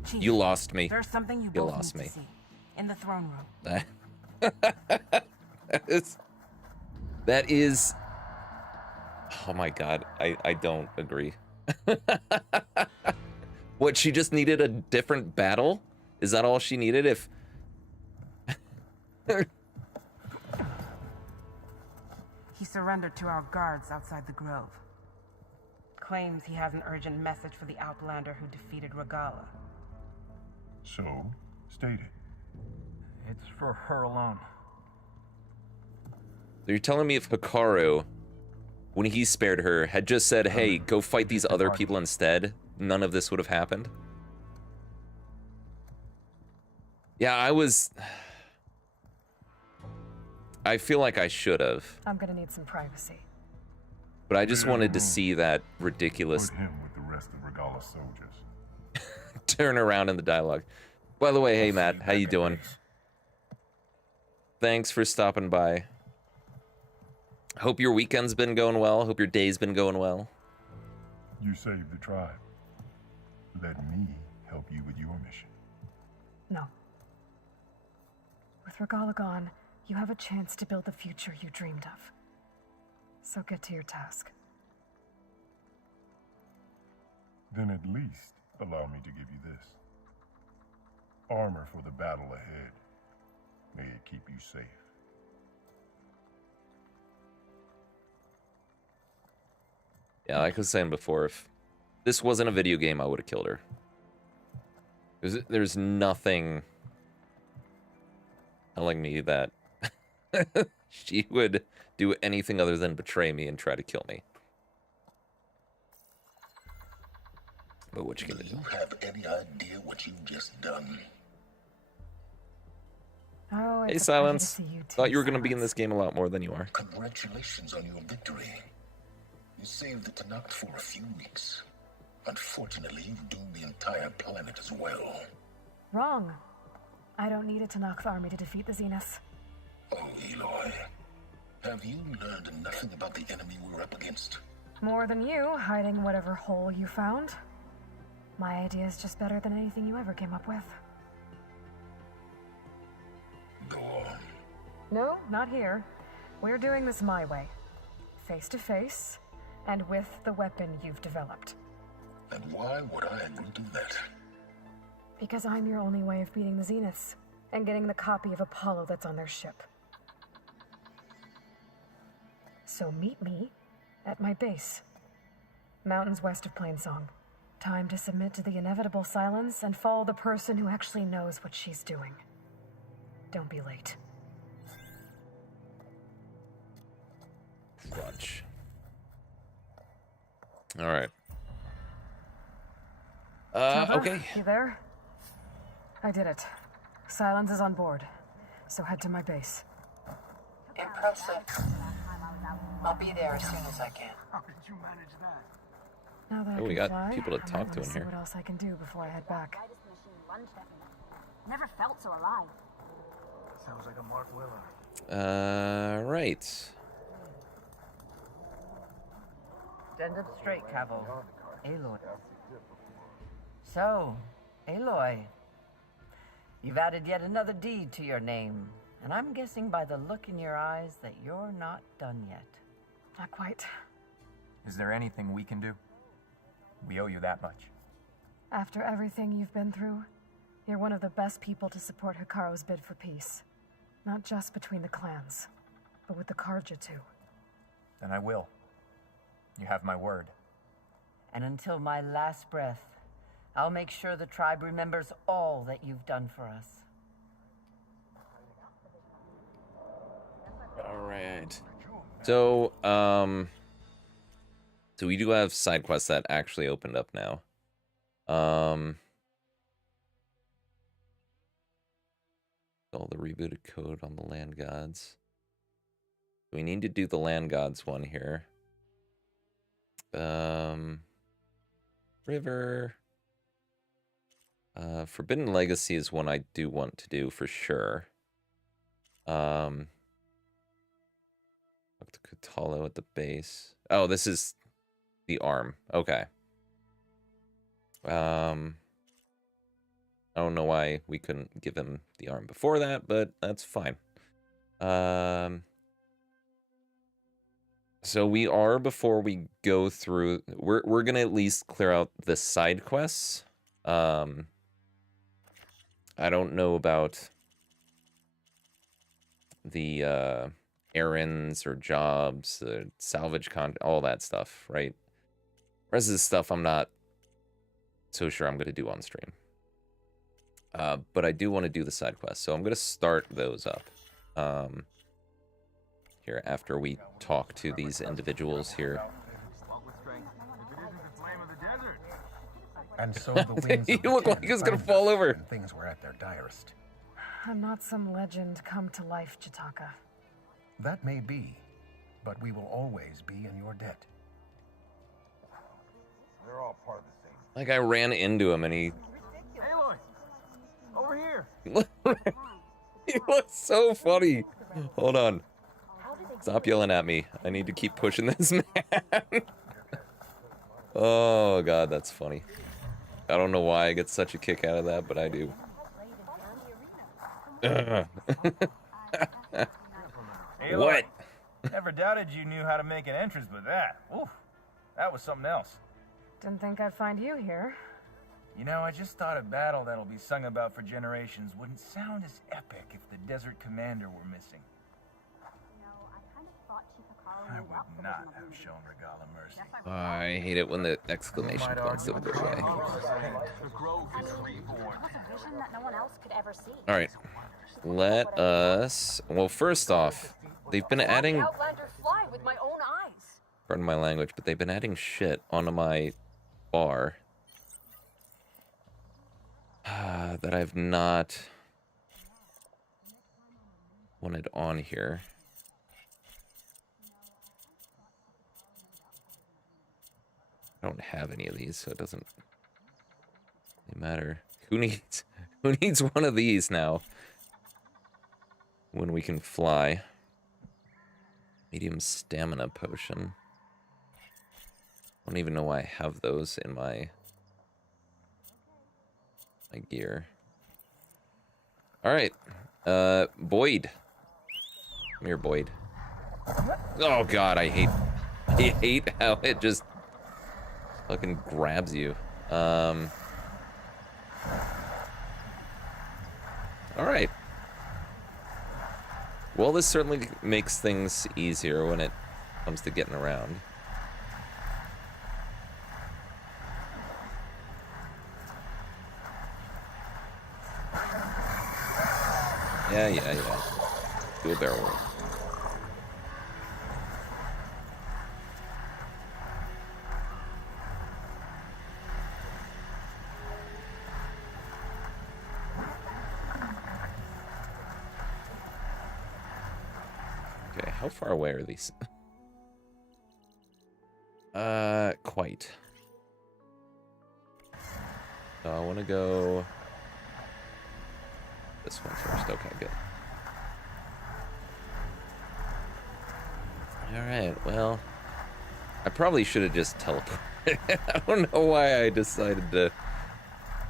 Chief, You lost me. There's something you You both lost need me. to see. In the throne room. That is. Oh my god, I don't agree. What, she just needed a different battle? Is that all she needed? If He surrendered to our guards outside the grove. Claims he has an urgent message for the Outlander who defeated Regala. So, state it. It's for her alone. So you're telling me if Hikaru, when he spared her, had just said, hey, go fight these other people instead, none of this would have happened? Yeah, I feel like I should have, I'm gonna need some privacy. but I just wanted to see that ridiculous Put him with the rest of Regala's soldiers. turn around in the dialogue. By the way, hey Matt, how you doing? Thanks for stopping by. Hope your weekend's been going well. Hope your day's been going well. You saved the tribe. Let me help you with your mission. No. With Regala gone, you have a chance to build the future you dreamed of. So get to your task. Then at least allow me to give you this. Armor for the battle ahead. May it keep you safe. Yeah, like I was saying before, if this wasn't a video game, I would have killed her. There's nothing telling me that she would do anything other than betray me and try to kill me. But what you gonna do? Do you have any idea what you've just done? Oh, Hey, it's a pleasure to Silence. see you too, Thought you were gonna be in Silence. this game a lot more than you are. Congratulations on your victory. You saved the Tanakh for a few weeks. Unfortunately, you've doomed the entire planet as well. Wrong. I don't need a Tanakh army to defeat the Zeniths. Oh, Eloy. Have you learned nothing about the enemy we're up against? More than you, hiding whatever hole you found. My idea is just better than anything you ever came up with. Go on. No, not here. We're doing this my way. Face to face, and with the weapon you've developed. And why would I agree to that? Because I'm your only way of beating the Zeniths, and getting the copy of Apollo that's on their ship. So meet me at my base. Mountains west of Plainsong. Time to submit to the inevitable silence and follow the person who actually knows what she's doing. Don't be late. Crunch. All right. Trevor, Okay. You there? I did it. Silence is on board. So head to my base. Impressive. I'll be there as soon as I can. How did you manage that? Now that Oh, I we can got fly, people to I might talk to wanna in see here. what else I can do before I head back. Never felt so alive. Sounds like a Mark Willard. Right. Stand up straight, Cavill. Aloy. So, Aloy, you've added yet another deed to your name, and I'm guessing by the look in your eyes that you're not done yet. Not quite. Is there anything we can do? We owe you that much. After everything you've been through, you're one of the best people to support Hikaru's bid for peace. Not just between the clans, but with the Carja too. Then I will. You have my word. And until my last breath, I'll make sure the tribe remembers all that you've done for us. All right. So, so we do have side quests that actually opened up now. All the rebooted code on the land gods. We need to do the land gods one here. River. Forbidden Legacy is one I do want to do for sure. Talk to Kotallo at the base. Oh, this is the arm. Okay. I don't know why we couldn't give him the arm before that, but that's fine. So we are, before we go through, we're gonna at least clear out the side quests. I don't know about the errands or jobs, salvage content, all that stuff, right? The rest of this stuff I'm not so sure I'm gonna do on stream. But I do want to do the side quests, so I'm gonna start those up. Here after we talk to these individuals here. And so the wings He looked like he was gonna fall over. Things were at their direst. And not some legend come to life, Chitaka. That may be, but we will always be in your debt. They're all part of the same. Like I ran into him and he Aloy! Over here! he was so funny. Hold on. Stop yelling at me. I need to keep pushing this man. Oh god, that's funny. I don't know why I get such a kick out of that, but I do. Aloy, What? Never doubted you knew how to make an entrance, but that, oof, that was something else. Didn't think I'd find you here. You know, I just thought a battle that'll be sung about for generations wouldn't sound as epic if the Desert Commander were missing. I would not have shown Regala mercy. I hate it when the exclamation points don't go away. Alright. Let us... Well, first off, they've been adding... Outlander fly with my own eyes. Pardon my language, but they've been adding shit onto my bar that I've not wanted on here. I don't have any of these, so it doesn't really matter. Who needs one of these now when we can fly? Medium stamina potion. I don't even know why I have those in my gear. All right, Boyd. Come here, Boyd. Oh God, I hate how it just fucking grabs you. All right. Well, this certainly makes things easier when it comes to getting around. Yeah. Do a barrel roll. Okay, how far away are these? Quite. So I want to go this one first. Okay, good. Alright, well, I probably should have just teleported. I don't know why I decided to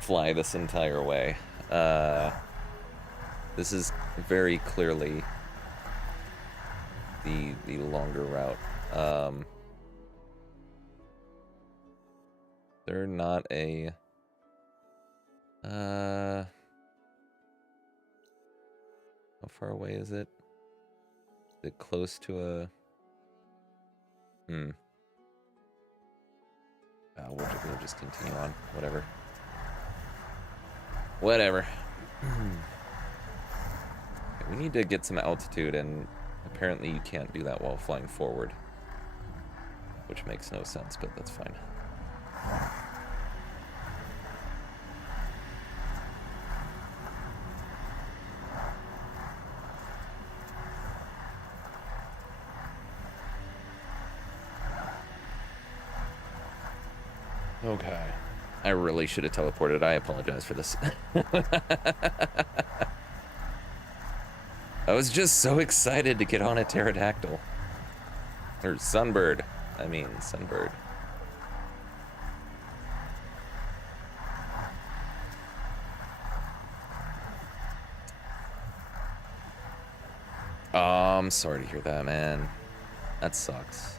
fly this entire way. This is very clearly the longer route. They're not a... How far away is it? Is it close to a... We'll just continue on. Whatever. Whatever. We need to get some altitude, and apparently you can't do that while flying forward. Which makes no sense, but that's fine. Okay. I really should have teleported. I apologize for this. I was just so excited to get on a pterodactyl. Or sunbird. I mean, sunbird. Oh, I'm sorry to hear that, man. That sucks.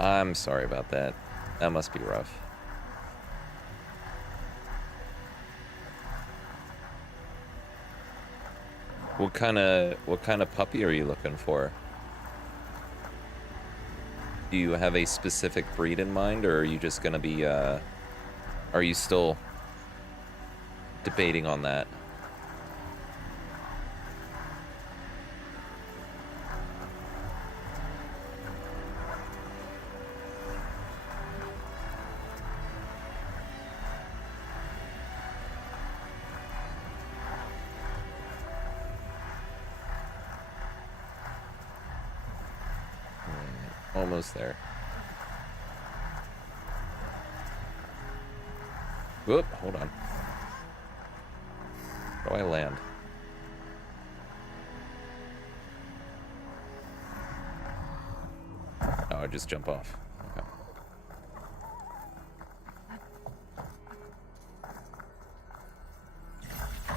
I'm sorry about that. That must be rough. What kind of puppy are you looking for? Do you have a specific breed in mind, or are you just gonna be are you still debating on that? Almost there. Whoop, hold on. Where do I land? Oh, I just jump off. Okay.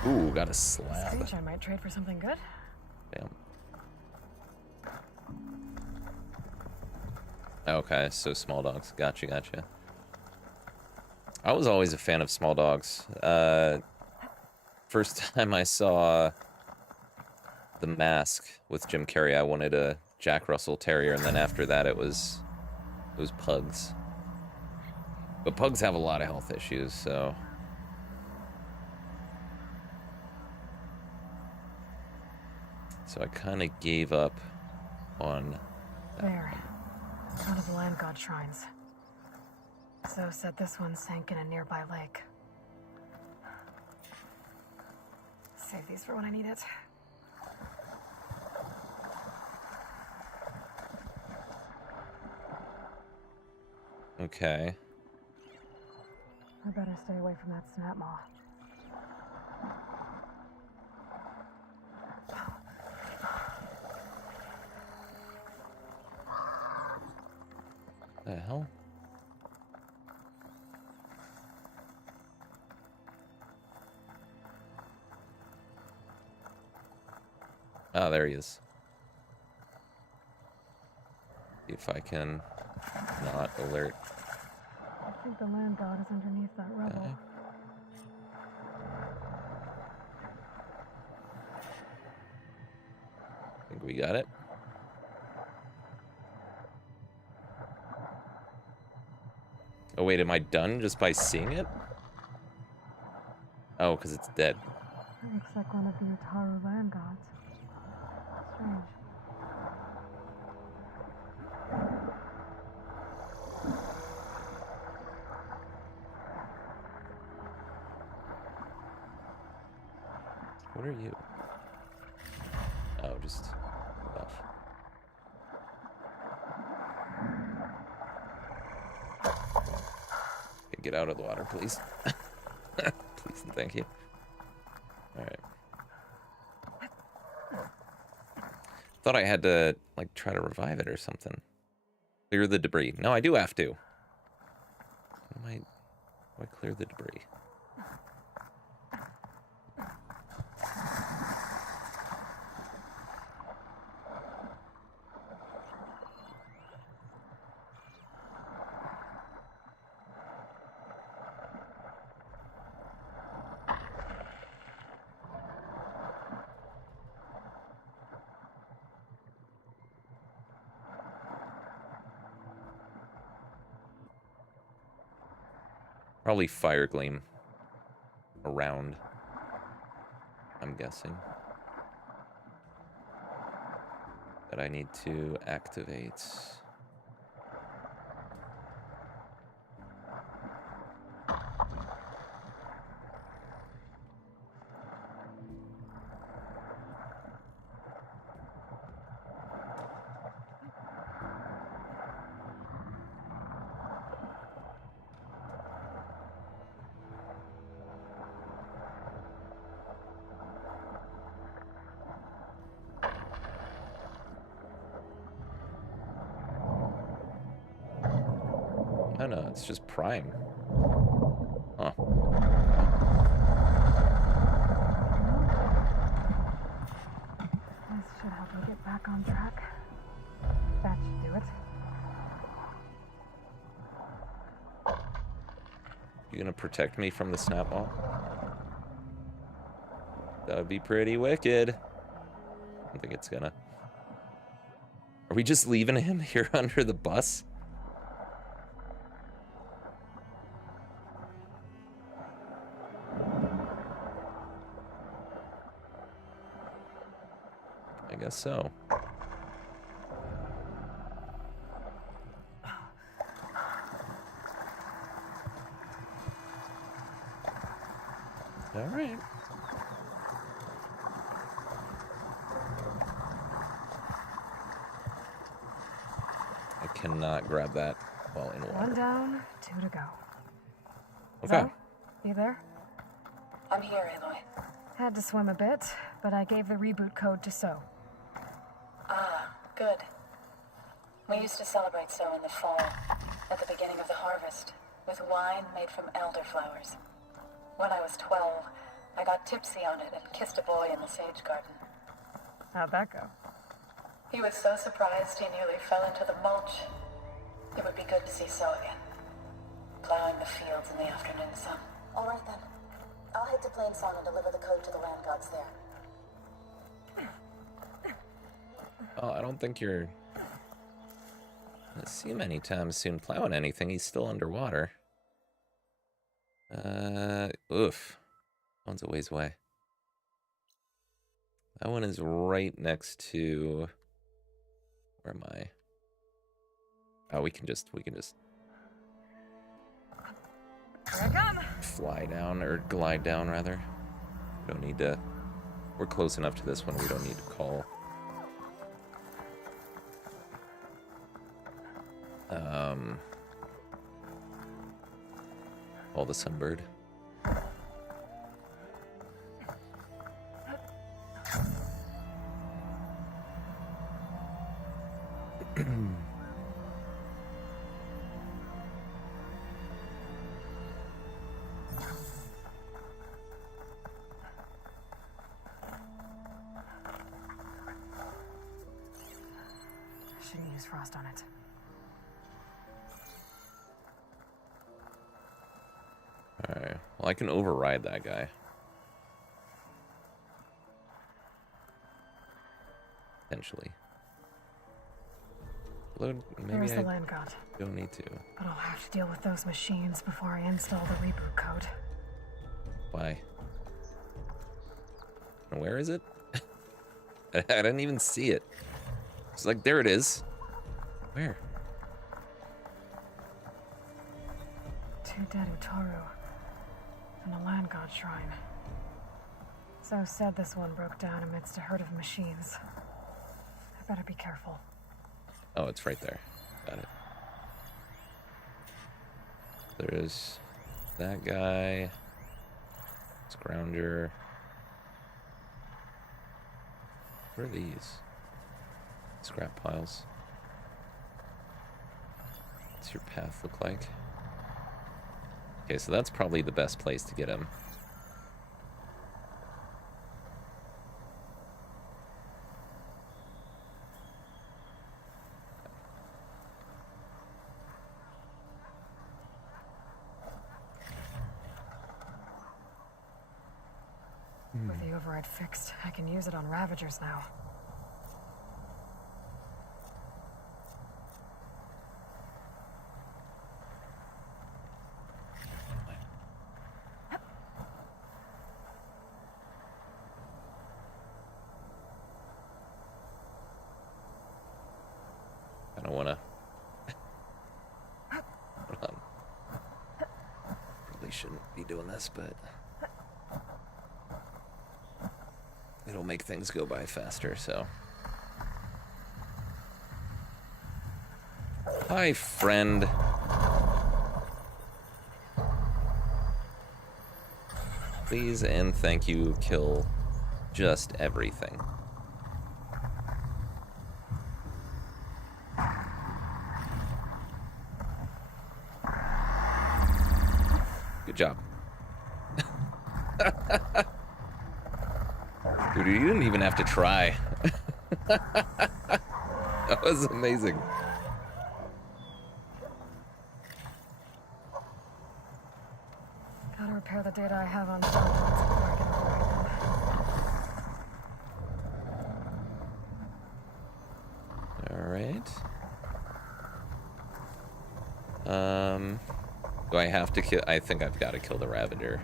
Ooh, got a slab. Strange, I might trade for something good. Damn. Okay, so small dogs. Gotcha, gotcha. I was always a fan of small dogs. First time I saw The Mask with Jim Carrey, I wanted a Jack Russell Terrier, and then after that it was pugs. But pugs have a lot of health issues, so... So I kind of gave up on... There. One of the land god shrines. So said this one sank in a nearby lake. Save these for when I need it. Okay. I better stay away from that snap maw. The hell? Oh, there he is. See if I can not alert. I think the land god is underneath that rubble. Okay. I think we got it. Oh wait, am I done just by seeing it? Oh, because it's dead. It looks like one of the Utaru land gods. Strange. What are you? Oh, just off. Okay, get out of the water, please. Please and thank you. Alright. Thought I had to, like, try to revive it or something. Clear the debris. No, I do have to. Why clear the debris? Probably Fire Gleam around, I'm guessing. That I need to activate. Oh no, it's just Prime. Huh. This should help me get back on track. That should do it. You gonna protect me from the Snapmaw? That would be pretty wicked. I don't think it's gonna. Are we just leaving him here under the bus? I guess so. All right. I cannot grab that while in water. One down, 2 to go. Okay. Zoe, you there? I'm here, Aloy. Had to swim a bit, but I gave the reboot code to So. Ah, good. We used to celebrate So in the fall, at the beginning of the harvest, with wine made from elderflowers. When I was 12, I got tipsy on it and kissed a boy in the sage garden. How'd that go? He was so surprised he nearly fell into the mulch. It would be good to see So again, plowing the fields in the afternoon sun. All right then. I'll head to Plainsong and deliver the code to the land gods there. Oh, I don't think you're gonna see him anytime soon plowing anything. He's still underwater. Oof. That one's a ways away. That one is right next to... Where am I? Oh, we can just fly down, or glide down, rather. We don't need to... We're close enough to this one, we don't need to call. All the Sunbird. Shouldn't use frost on it. Alright, well, I can override that guy. Potentially. Maybe There's the I land god. don't need to. But I'll have to deal with those machines before I install the reboot code. Why? And where is it? I didn't even see it. It's like, there it is. Where? To Dedu Toru. And a land god shrine. So said this one broke down amidst a herd of machines. I better be careful. Oh, it's right there. Got it. There's that guy. Scrounger. What are these? Scrap piles. What's your path look like? Okay, so that's probably the best place to get him. With the override fixed, I can use it on Ravagers now. don't want to. Hold on. Probably shouldn't be doing this, but it'll make things go by faster, so. Hi, friend. Please and thank you, kill just everything. Good job. Dude, you didn't even have to try. That was amazing. Gotta repair the data I have on Starlines before I can override them. Alright. Do I have to kill? I think I've got to kill the Ravager.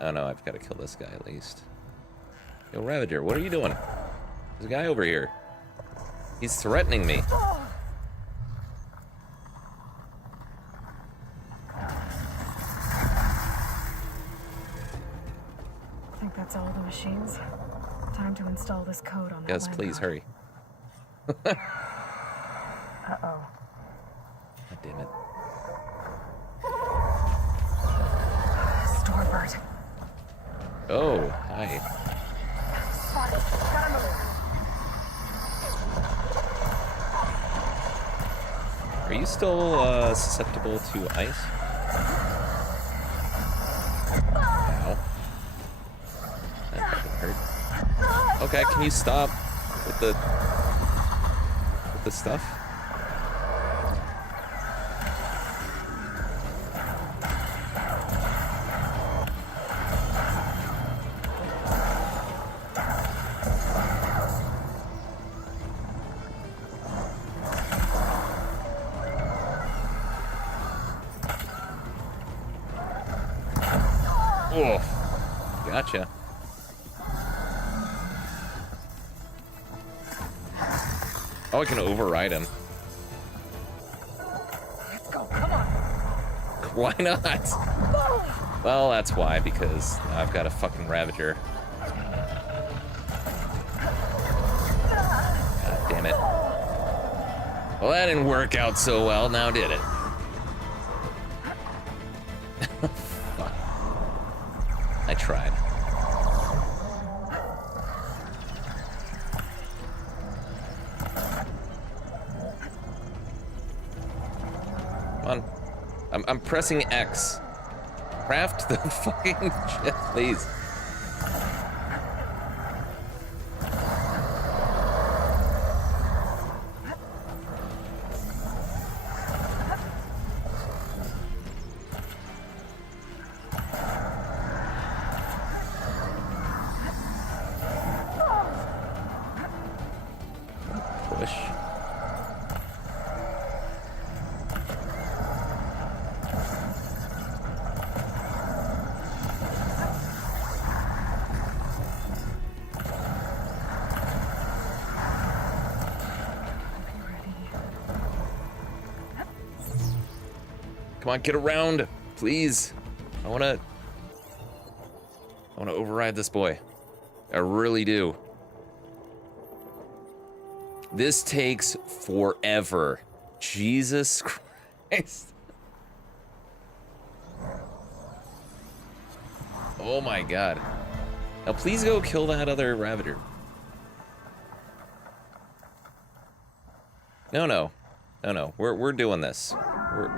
Oh no, I've got to kill this guy at least. Yo, Ravager, what are you doing? There's a guy over here. He's threatening me. I think that's all the machines. Time to install this code on that Yes, line please, card. hurry. Uh-oh. God damn it. Stormbird. Oh, hi. Spotted. Gotta move. Are you still susceptible to ice? Ow. That fucking hurt. Okay, can you stop with the stuff? Oh, gotcha. Oh, I can override him. Let's go, come on. Why not? Well, that's why, because now I've got a fucking Ravager. God damn it. Well, that didn't work out so well, now did it? Fuck. I tried. Come on. I'm pressing X. Craft the fucking shit, please. Push. Come on, get around, please. I wanna override this boy. I really do. This takes forever. Jesus Christ. Oh my God. Now please go kill that other Ravager. No. We're doing this.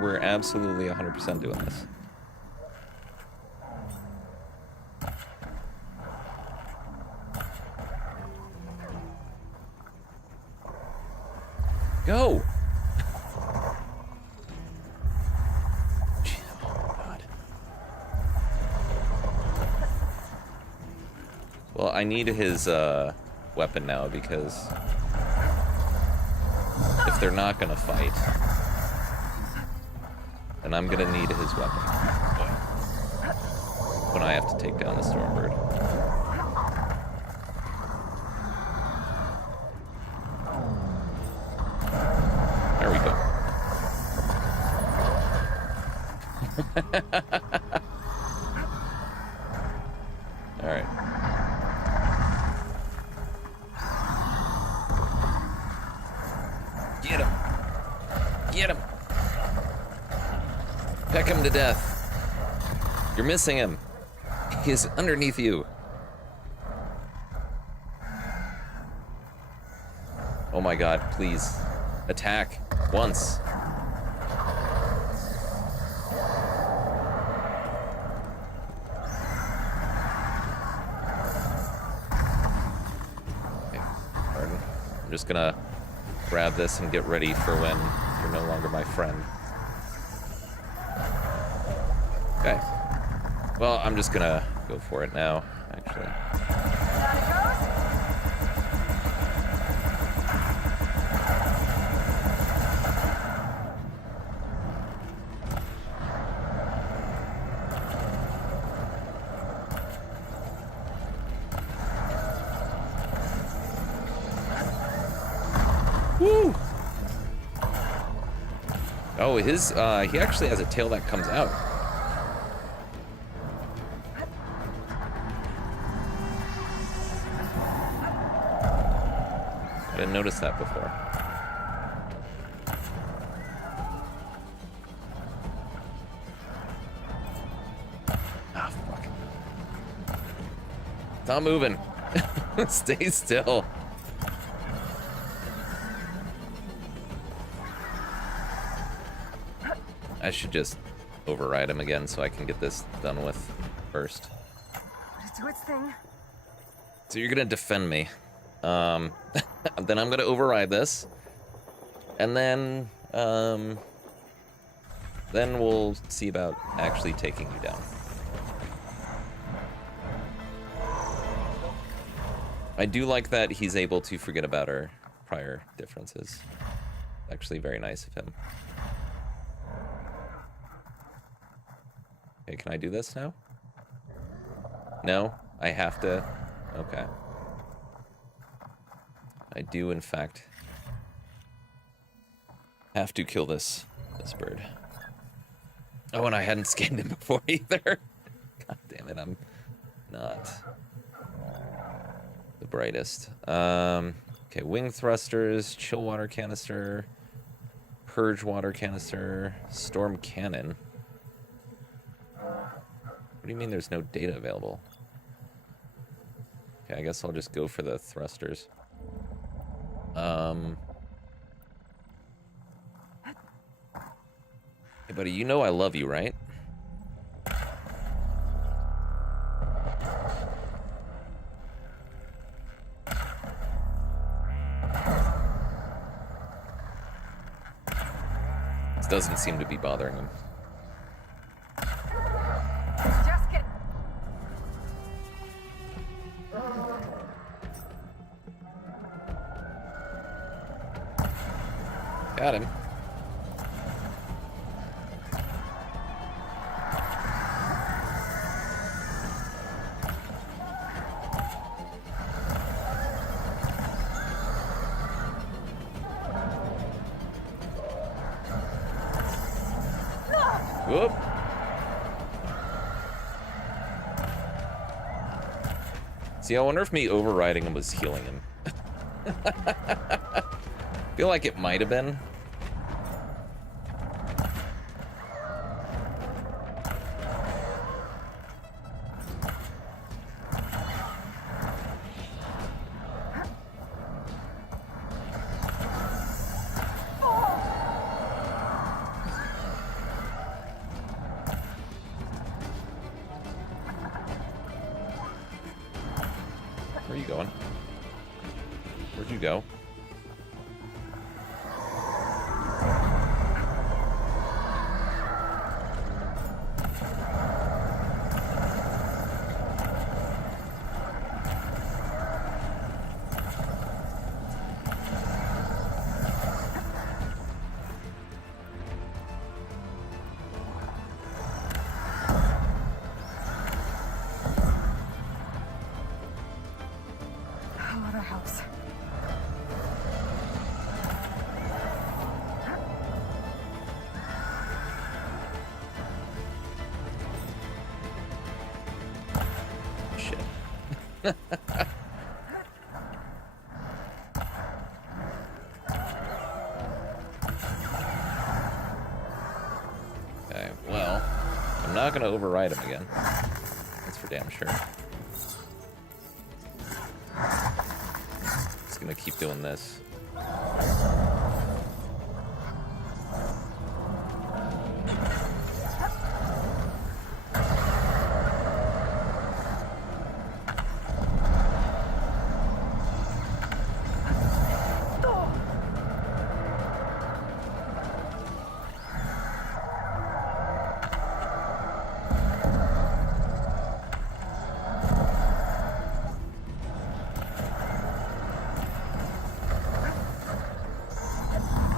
We're absolutely 100% doing this. Go! Oh, God. Well, I need his weapon now because if they're not gonna fight, then I'm gonna need his weapon when I have to take down the Stormbird. Alright. Get him! Get him! Peck him to death. You're missing him. He is underneath you. Oh my god, please. Attack. Once. Okay, pardon. I'm just gonna grab this and get ready for when you're no longer my friend. Okay. Well, I'm just gonna go for it now, actually. Woo! Oh, his, he actually has a tail that comes out. I didn't notice that before. Ah, fuck. It's not moving. Stay still. I should just override him again so I can get this done with first. Do its thing. So you're gonna defend me. Then I'm gonna override this. And then we'll see about actually taking you down. I do like that he's able to forget about our prior differences. Actually very nice of him. Okay, can I do this now? No? I have to? Okay. I do, in fact, have to kill this bird. Oh, and I hadn't scanned him before either. God damn it, I'm not the brightest. Okay, wing thrusters, chill water canister, purge water canister, storm cannon. What do you mean there's no data available? Okay, I guess I'll just go for the thrusters. Hey, buddy, you know I love you, right? This doesn't seem to be bothering him. Got him. Whoop. See, I wonder if me overriding him was healing him. Feel like it might have been. Where are you going? Where'd you go? Oh, that helps. Okay, well, I'm not gonna override him again. That's for damn sure. Just gonna keep doing this.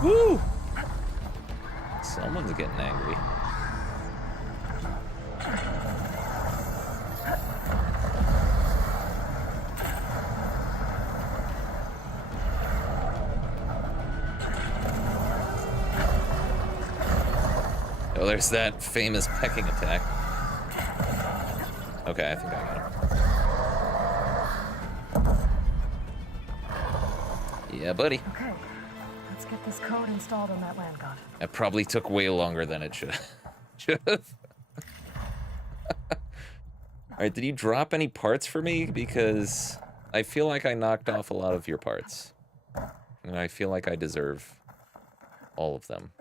Woo! Someone's getting angry. Oh, there's that famous pecking attack. Okay, I think I got him. Yeah, buddy. Okay, let's get this code installed on that land god. That probably took way longer than it should have. Alright, did you drop any parts for me? Because I feel like I knocked off a lot of your parts. And I feel like I deserve all of them.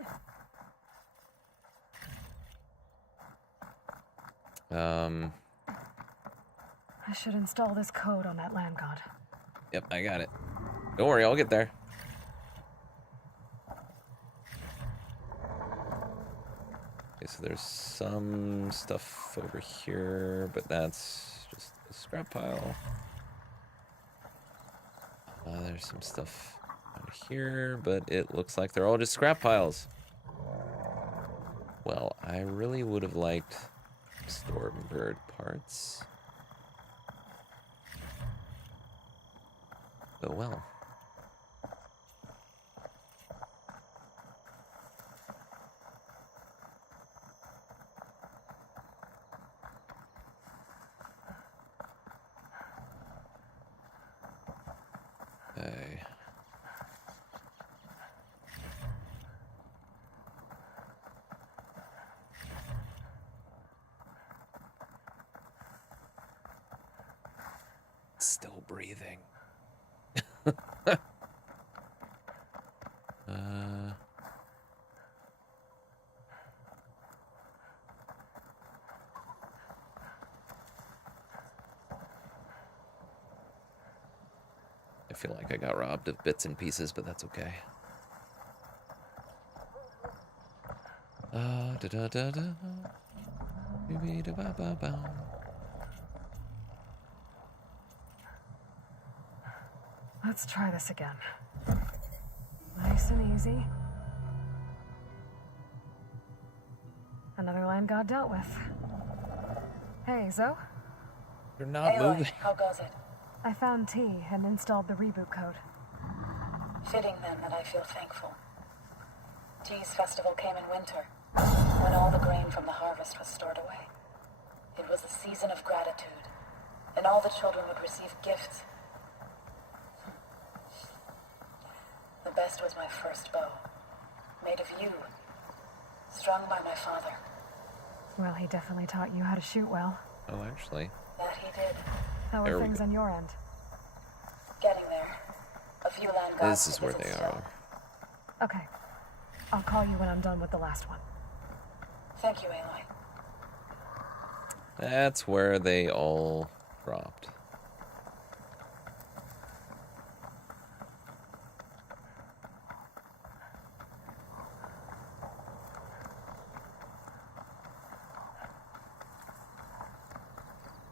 I should install this code on that land god. Yep, I got it. Don't worry, I'll get there. Okay, so there's some stuff over here, but that's just a scrap pile. There's some stuff out here, but it looks like they're all just scrap piles. Well, I really would have liked Stormbird parts. Oh well. Okay. Still breathing. I feel like I got robbed of bits and pieces, but that's okay. Da da da da. Da ba ba ba. Let's try this again. Nice and easy. Another land god dealt with. Hey, Zoe? You're not moving. How goes it? I found T and installed the reboot code. Fitting then that I feel thankful. T's festival came in winter, when all the grain from the harvest was stored away. It was a season of gratitude, and all the children would receive gifts. The best was my first bow, made of yew, strung by my father. Well, he definitely taught you how to shoot well. Oh, actually. That he did. How There are we things go. on your end? Getting there. A few land gods. This is where they are. Okay. I'll call you when I'm done with the last one. Thank you, Aloy. That's where they all dropped.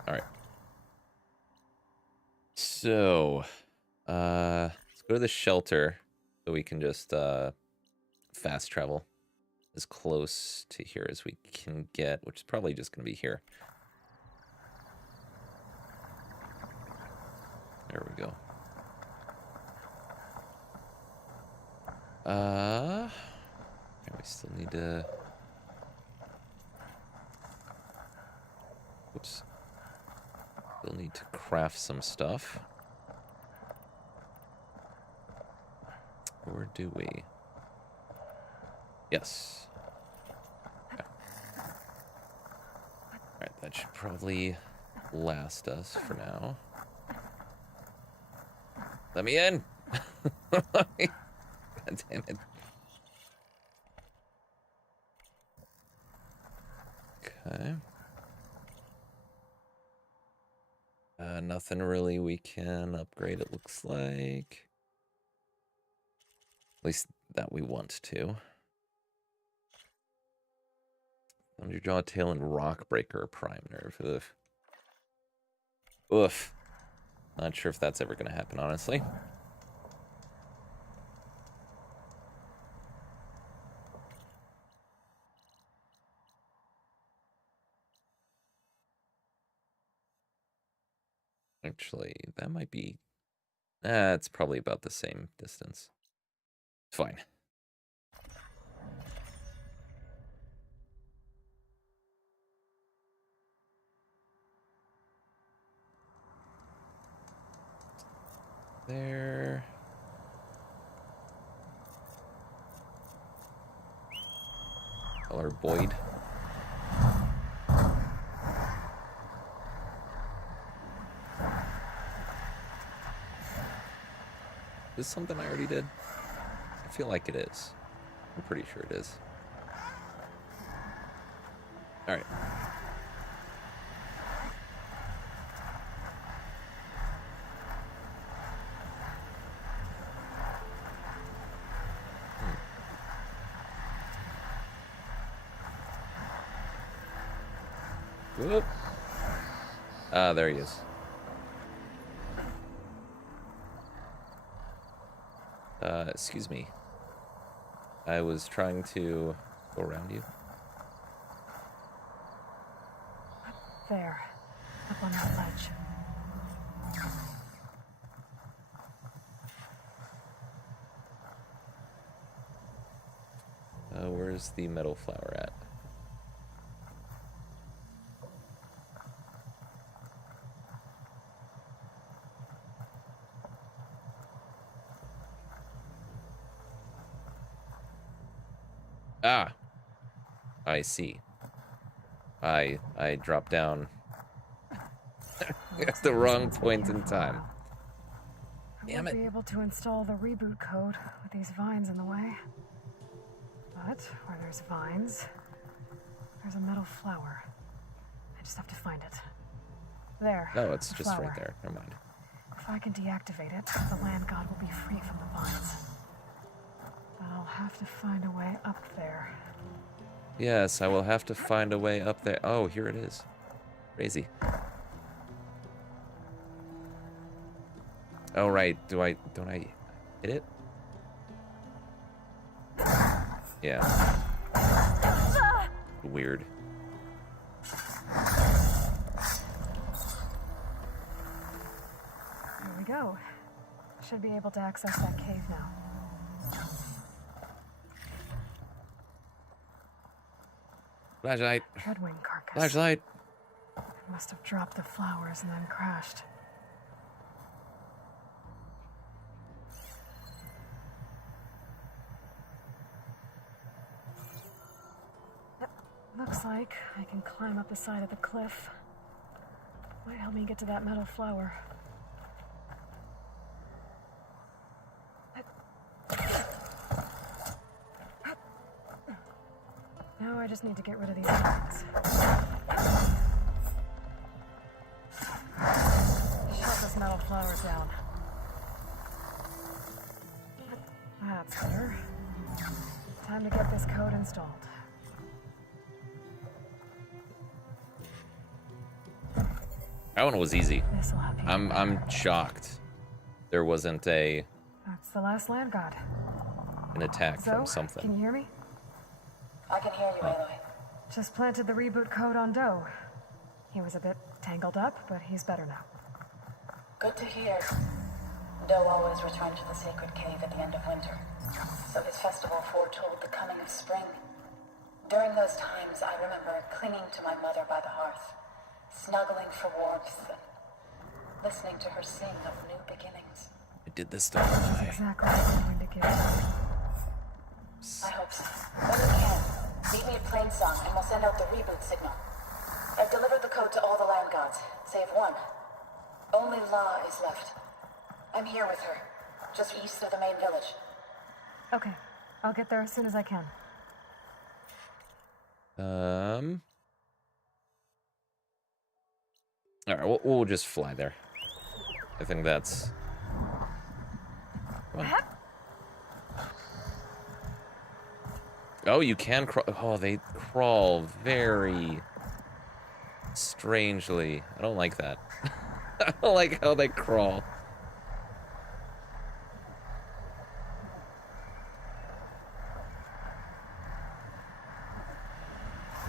Alright. So, let's go to the shelter so we can just fast travel as close to here as we can get, which is probably just going to be here. There we go. Yeah, we still need to... Oops. Still need to craft some stuff. Or do we? Yes. Okay. Alright, that should probably last us for now. Let me in! God damn it. Okay. Nothing really we can upgrade, it looks like. At least that we want to. Underjaw, Tail, and Rockbreaker Prime Nerve. Oof. Oof. Not sure if that's ever going to happen, honestly. Actually, that might be... it's probably about the same distance. It's fine. There. Color Boyd. Is this something I already did? I feel like it is. I'm pretty sure it is. Alright. Whoop. Ah, there he is. Excuse me. I was trying to go around you. There. Up on that ledge. Where's the metal flower at? Ah, I see. I dropped down at the wrong point in time. I won't be able to install the reboot code with these vines in the way. But where there's vines, there's a metal flower. I just have to find it. There. Oh, it's just flower. right there. Never mind. If I can deactivate it, the land god will be free from the vines. But I'll have to find a way up there. Yes, I will have to find a way up there. Oh, here it is. Crazy. Oh, right. Don't I hit it? Yeah. Weird. There we go. Should be able to access that cave now. Flashlight. Dreadwing carcass. Flashlight. It must have dropped the flowers and then crashed. Looks like I can climb up the side of the cliff. Might help me get to that metal flower. Now I just need to get rid of these things. Shut this metal flower down. That's better. Time to get this code installed. That one was easy. I'm shocked. There wasn't an That's the last land god. attack Zoe, from something. Can you hear me? I can hear you, Aloy. Just planted the reboot code on Doe. He was a bit tangled up, but he's better now. Good to hear. Doe always returned to the sacred cave at the end of winter, so his festival foretold the coming of spring. During those times, I remember clinging to my mother by the hearth, snuggling for warmth, and listening to her sing of new beginnings. I did this the wrong way. Exactly what I'm going to give you. I hope so. When you can, meet me at Plainsong and we'll send out the reboot signal. I've delivered the code to all the land gods, save one. Only La is left. I'm here with her, just east of the main village. Okay, I'll get there as soon as I can. All right, we'll just fly there. I think that's. Come on. Oh, you can crawl. Oh, they crawl very strangely. I don't like that. I don't like how they crawl.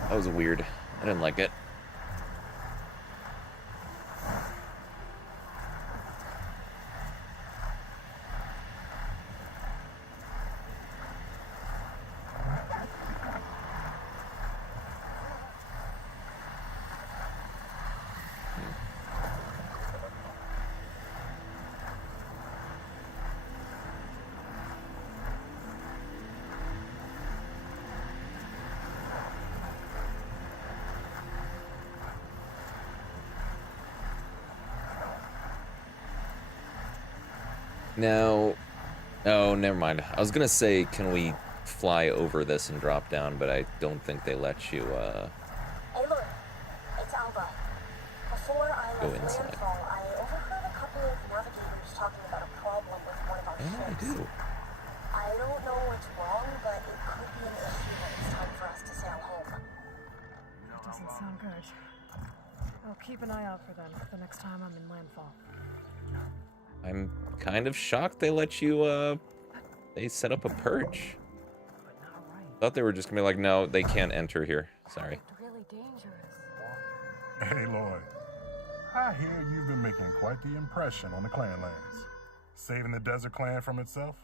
That was weird. I didn't like it. Now, oh, never mind. I was gonna say, can we fly over this and drop down, but I don't think they let you, Hey, look, it's Alba. Before I go left inside. landfall, I overheard a couple of navigators talking about a problem with one of our ships. I do. I don't know what's wrong, but it could be an issue when it's time for us to sail home. That doesn't sound good. I'll keep an eye out for them the next time I'm in landfall. I'm kind of shocked they let you, they set up a perch. Thought they were just gonna be like, no, they can't enter here. Sorry. Really dangerous. Hey, Lloyd. I hear you've been making quite the impression on the clan lands. Saving the Desert Clan from itself,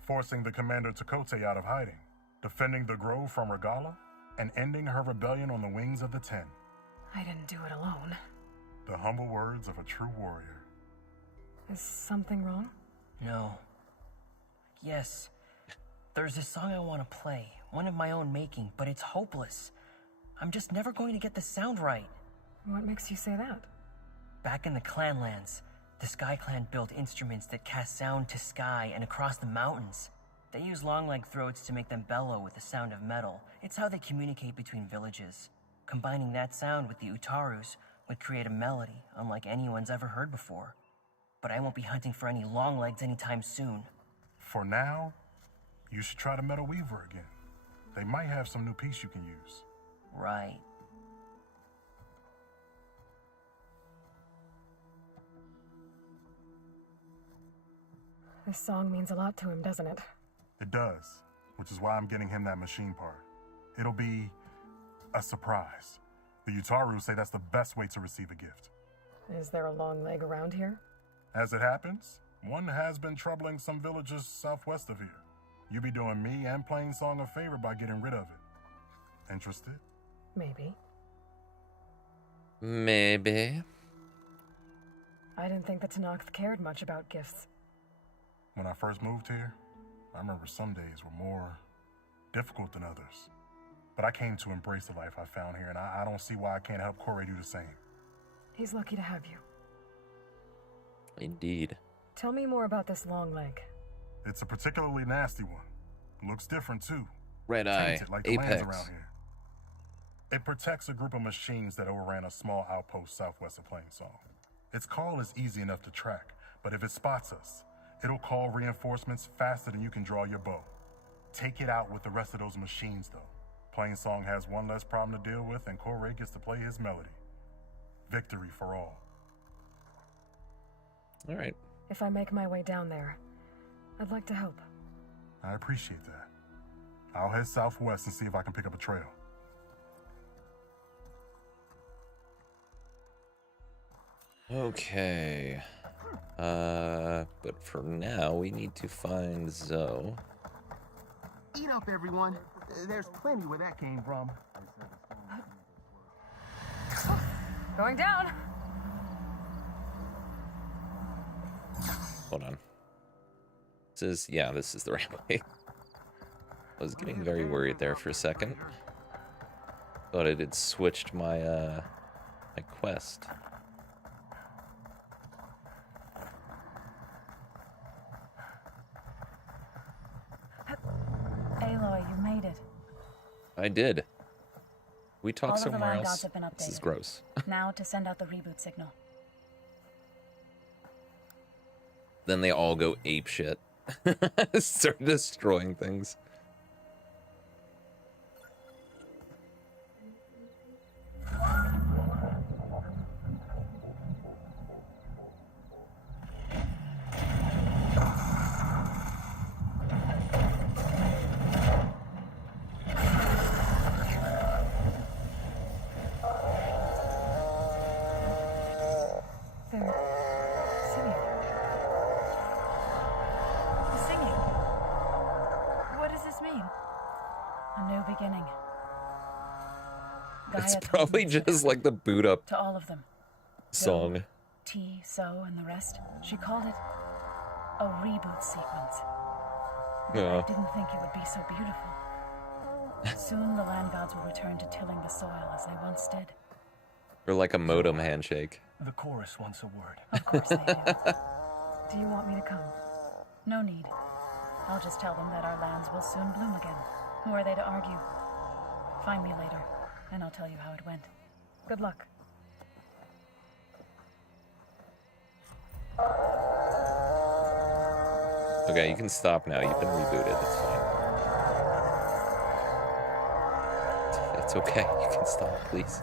forcing the Commander Takote out of hiding, defending the Grove from Regala, and ending her rebellion on the wings of the Ten. I didn't do it alone. The humble words of a true warrior. Is something wrong? No. Yes. There's a song I want to play, one of my own making, but it's hopeless. I'm just never going to get the sound right. What makes you say that? Back in the Clanlands, the Sky Clan built instruments that cast sound to sky and across the mountains. They use long-leg throats to make them bellow with the sound of metal. It's how they communicate between villages. Combining that sound with the Utarus would create a melody unlike anyone's ever heard before. But I won't be hunting for any long legs anytime soon. For now, you should try the Metal Weaver again. They might have some new piece you can use. Right. This song means a lot to him, doesn't it? It does, which is why I'm getting him that machine part. It'll be a surprise. The Utaru say that's the best way to receive a gift. Is there a long leg around here? As it happens, one has been troubling some villages southwest of here. You be doing me and Plainsong a favor by getting rid of it. Interested? Maybe. Maybe. I didn't think the Tenakth cared much about gifts. When I first moved here, I remember some days were more difficult than others. But I came to embrace the life I found here, and I don't see why I can't help Corey do the same. He's lucky to have you. Indeed. Tell me more about this long leg. It's a particularly nasty one. Looks different, too. Red Eye, Tainted like the lands Apex. around here. It protects a group of machines that overran a small outpost southwest of Plainsong. Its call is easy enough to track, but if it spots us, it'll call reinforcements faster than you can draw your bow. Take it out with the rest of those machines, though. Plainsong has one less problem to deal with, and Corey gets to play his melody. Victory for all. All right. If I make my way down there, I'd like to help. I appreciate that. I'll head southwest and see if I can pick up a trail. Okay. But for now, we need to find Zoe. Eat up, everyone. There's plenty where that came from. Going down. Hold on. Yeah, this is the right way. I was getting very worried there for a second. Thought it had switched my, my quest. Aloy, you made it. I did. We talk All of the somewhere land else. gods have been This is updated. gross. Now to send out the reboot signal. Then they all go apeshit. Start destroying things. They're singing. Singing. What does this mean? A new beginning. It's Gaia told probably me just like the boot up to all of them. song. T, So, and the rest. She called it a reboot sequence. Yeah. I didn't think it would be so beautiful. Soon the land gods will return to tilling the soil as they once did. Or like a modem handshake. The chorus wants a word. Of course they do. Do you want me to come? No need. I'll just tell them that our lands will soon bloom again. Who are they to argue? Find me later, and I'll tell you how it went. Good luck. Okay, you can stop now. You've been rebooted. It's fine. It's okay. You can stop, please.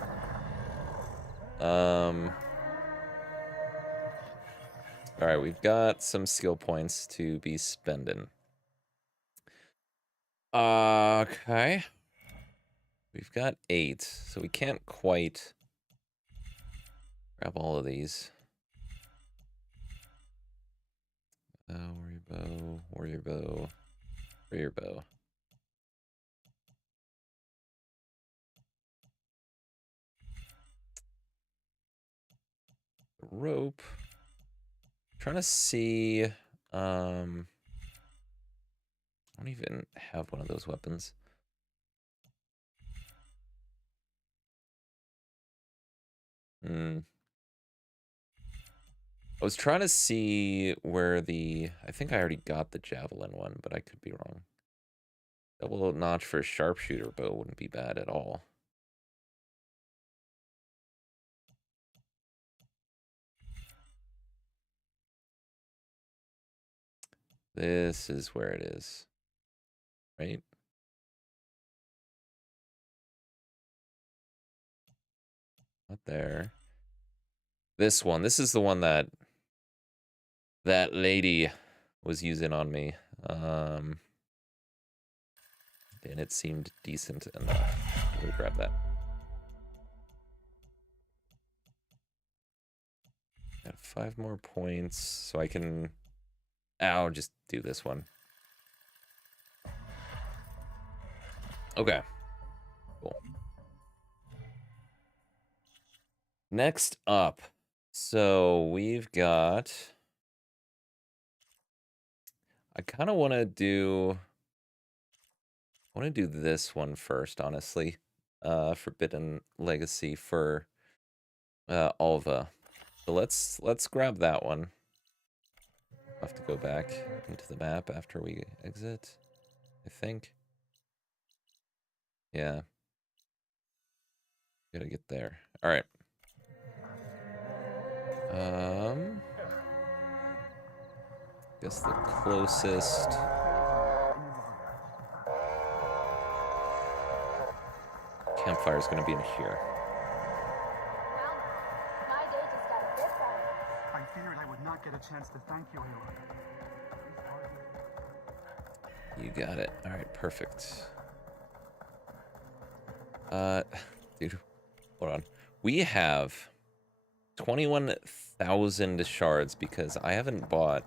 Alright, we've got some skill points to be spending. Okay. We've got 8, so we can't quite grab all of these. Warrior bow, warrior bow, warrior bow. Rope. Trying to see. I don't even have one of those weapons. I was trying to see where the. I think I already got the javelin one, but I could be wrong. Double notch for a sharpshooter bow wouldn't be bad at all. This is where it is, right? Not there. This one. This is the one that lady was using on me. And it seemed decent enough. Let me grab that. Got 5 more points, so I can. I'll just do this one. Okay. Cool. Next up. So we've got. I kind of want to do. I want to do this one first, honestly. Forbidden Legacy for Alva. So let's grab that one. I'll have to go back into the map after we exit, I think. Yeah. Gotta get there. All right. Guess the closest. Campfire is gonna be in here. I feared I would not get a chance to thank you, Aloy. You got it. All right, perfect. Dude, hold on. We have 21,000 shards because I haven't bought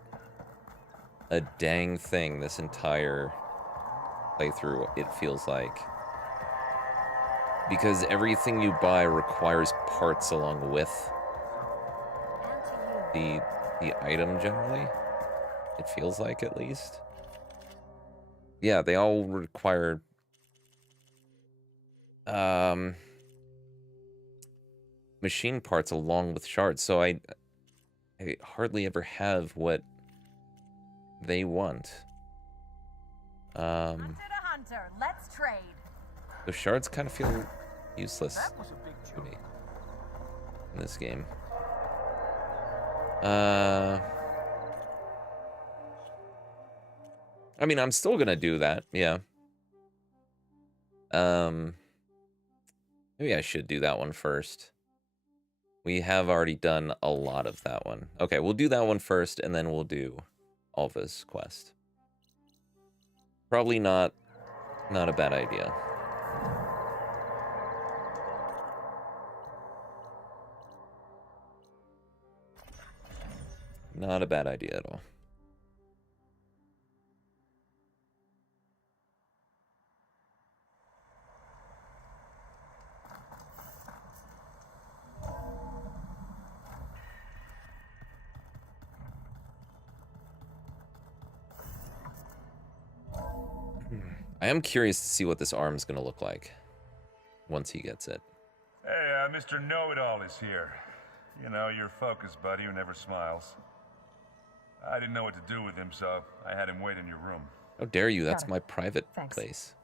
a dang thing this entire playthrough, it feels like. Because everything you buy requires parts along with the item generally. It feels like, at least. Yeah, they all require machine parts along with shards, so I hardly ever have what they want. Hunter to hunter, let's trade. The shards kind of feel useless to me in this game. I mean, I'm still gonna do that, yeah. Maybe I should do that one first. We have already done a lot of that one. Okay, we'll do that one first, and then we'll do Alva's quest. Probably not a bad idea. Not a bad idea at all. I am curious to see what this arm's gonna look like once he gets it. Hey, Mr. Know-It-All is here. You know, your focus buddy who never smiles. I didn't know what to do with him, so I had him wait in your room. How dare you? That's my private place.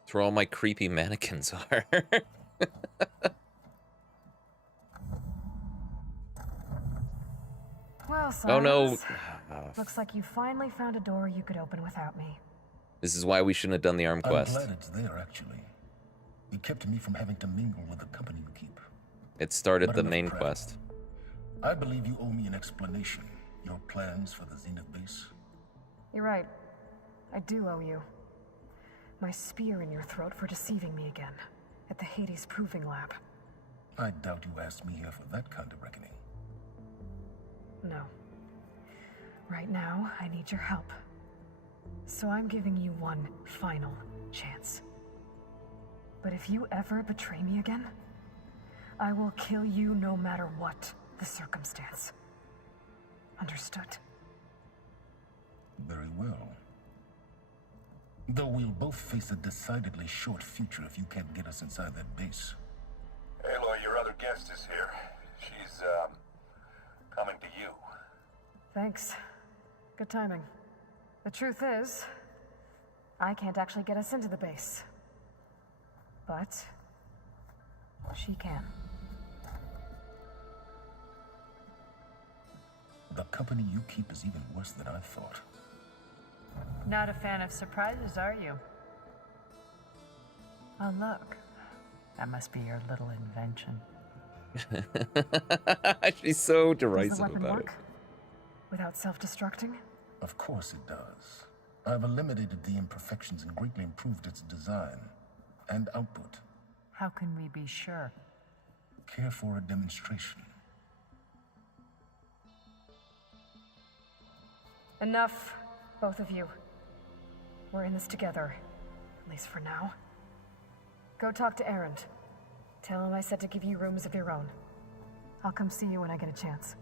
That's where all my creepy mannequins are. Well, Silas, oh no. Looks like you finally found a door you could open without me. This is why we shouldn't have done the arm quest. I'm glad it's there, actually. It kept me from having to mingle with the company you keep. It started the main quest. I believe you owe me an explanation. Your plans for the Zenith base? You're right. I do owe you. My spear in your throat for deceiving me again. At the Hades Proving Lab. I doubt you asked me here for that kind of reckoning. No. Right now, I need your help. So I'm giving you one final chance. But if you ever betray me again, I will kill you no matter what the circumstance. Understood? Very well. Though we'll both face a decidedly short future if you can't get us inside that base. Aloy, your other guest is here. She's, coming to you. Thanks. Good timing. The truth is, I can't actually get us into the base. But she can. The company you keep is even worse than I thought. Not a fan of surprises, are you? Oh, look. That must be your little invention. She's so Does the derisive weapon about work? Without self-destructing? Of course it does. I've eliminated the imperfections and greatly improved its design and output. How can we be sure? Care for a demonstration? Enough, both of you. We're in this together, at least for now. Go talk to Erend. Tell him I said to give you rooms of your own. I'll come see you when I get a chance.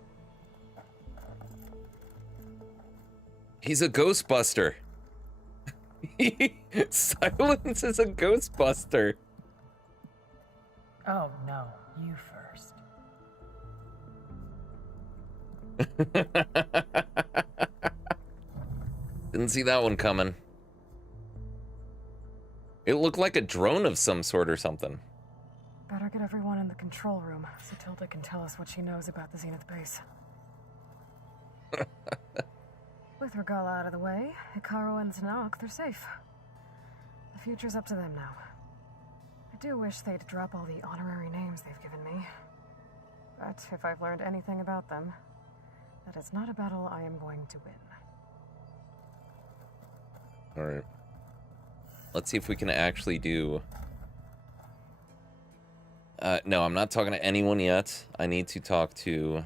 He's a Ghostbuster. Silence is a Ghostbuster. Oh, no. You first. Didn't see that one coming. It looked like a drone of some sort or something. Better get everyone in the control room so Tilda can tell us what she knows about the Zenith base. With Regala out of the way, Hikaru and Tanakh, they're safe. The future's up to them now. I do wish they'd drop all the honorary names they've given me. But if I've learned anything about them, that is not a battle I am going to win. Alright. Let's see if we can actually do... no, I'm not talking to anyone yet. I need to talk to...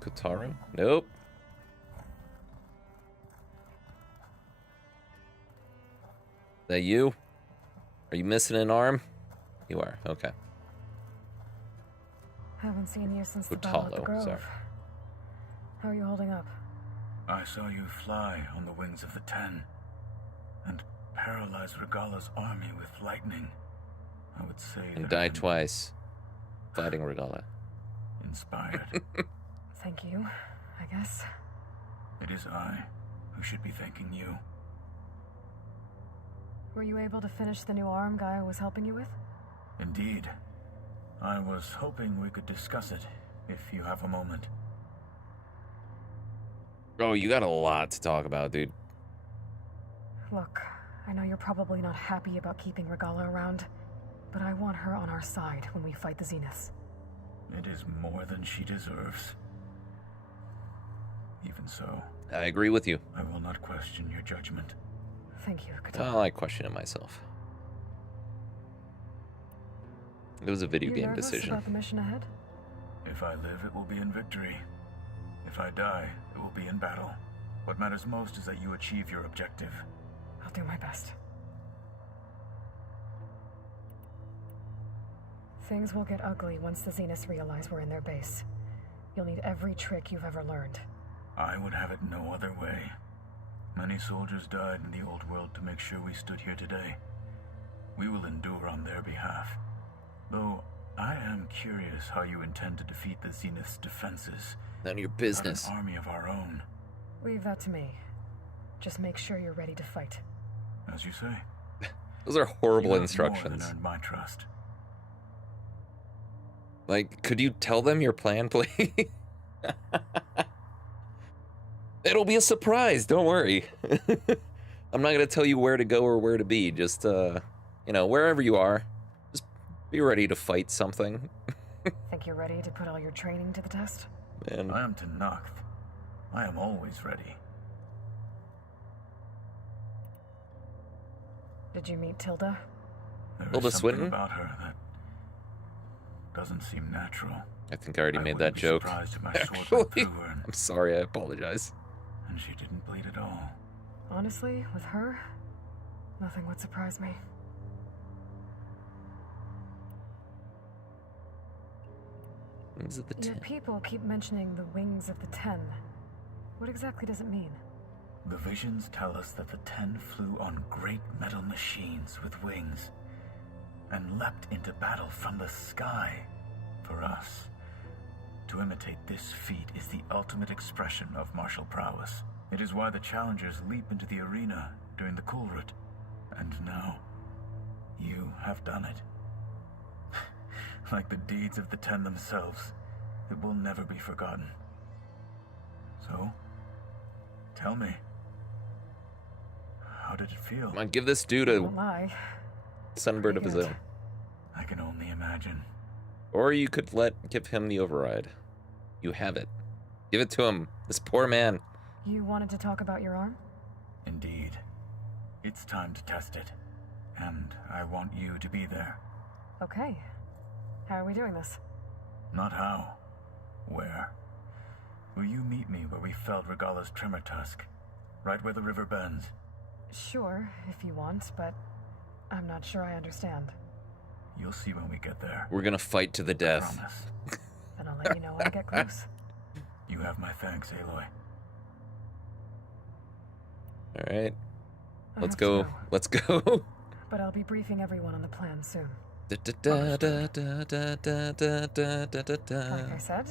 Kotaro? Nope. Is that you? Are you missing an arm? You are, okay. Haven't seen you since the Battle of the Kotaro, Grove. sorry. How are you holding up? I saw you fly on the wings of the Ten and paralyze Regala's army with lightning. I would say And that die I'm twice. Fighting Regala. inspired. Thank you, I guess. It is I who should be thanking you. Were you able to finish the new arm Gaia was helping you with? Indeed. I was hoping we could discuss it, if you have a moment. Oh, you got a lot to talk about, dude. Look, I know you're probably not happy about keeping Regala around, but I want her on our side when we fight the Zeniths. It is more than she deserves. Even so, I agree with you. I will not question your judgment. Thank you, Well, I question it myself. It was a video You game nervous decision. about the mission ahead? If I live, it will be in victory. If I die, it will be in battle. What matters most is that you achieve your objective. I'll do my best. Things will get ugly once the Zeniths realize we're in their base. You'll need every trick you've ever learned. I would have it no other way. Many soldiers died in the old world to make sure we stood here today. We will endure on their behalf. Though, I am curious how you intend to defeat the Zenith's defenses. None of your business. An army of our own. Leave that to me. Just make sure you're ready to fight. As you say. Those are horrible You have instructions. more than earned my trust. Like, could you tell them your plan, please? It'll be a surprise, don't worry. I'm not gonna tell you where to go or where to be. Just, you know, wherever you are, just be ready to fight something. Think you're ready to put all your training to the test? Man. I am Tenakth. I am always ready. Did you meet Tilda? There is Tilda something Swinton? about her that doesn't seem natural. I think I already made that wouldn't be joke. surprised if my sword went Actually, through her I'm sorry, I apologize. and she didn't bleed at all. Honestly, with her, nothing would surprise me. Wings of the Your Ten. people keep mentioning the wings of the Ten. What exactly does it mean? The visions tell us that the Ten flew on great metal machines with wings and leapt into battle from the sky. For us, to imitate this feat is the ultimate expression of martial prowess. It is why the challengers leap into the arena during the Kulrut. And now, you have done it. Like the deeds of the Ten themselves, it will never be forgotten. So, tell me, how did it feel? Come on, give this dude I a won't lie. sunbird of his Pretty own. I can only imagine. Or you could give him the override. You have it. Give it to him. This poor man. You wanted to talk about your arm? Indeed. It's time to test it. And I want you to be there. Okay. How are we doing this? Not how. Where? Will you meet me where we felled Regala's tremor tusk? Right where the river bends? Sure, if you want, but I'm not sure I understand. You'll see when we get there. We're gonna fight to the death. Promise. Then I'll let you know when I get close. You have my thanks, Aloy. Alright. I Let's have go. to go. Let's go. But I'll be briefing everyone on the plan soon. Da, da, da, da, da, da, da, da, da, da, da. Like I said,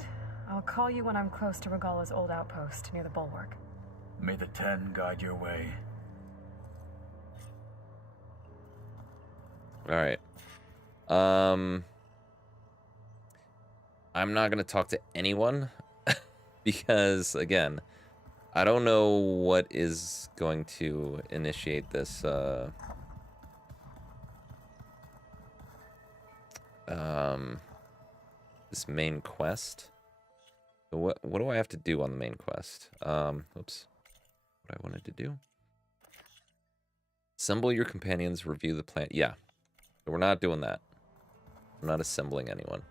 I'll call you when I'm close to Regala's old outpost near the bulwark. May the Ten guide your way. Alright. I'm not gonna talk to anyone because, again, I don't know what is going to initiate this this main quest. So what do I have to do on the main quest? Oops. What I wanted to do. Assemble your companions, review the plan. Yeah. So we're not doing that. I'm not assembling anyone.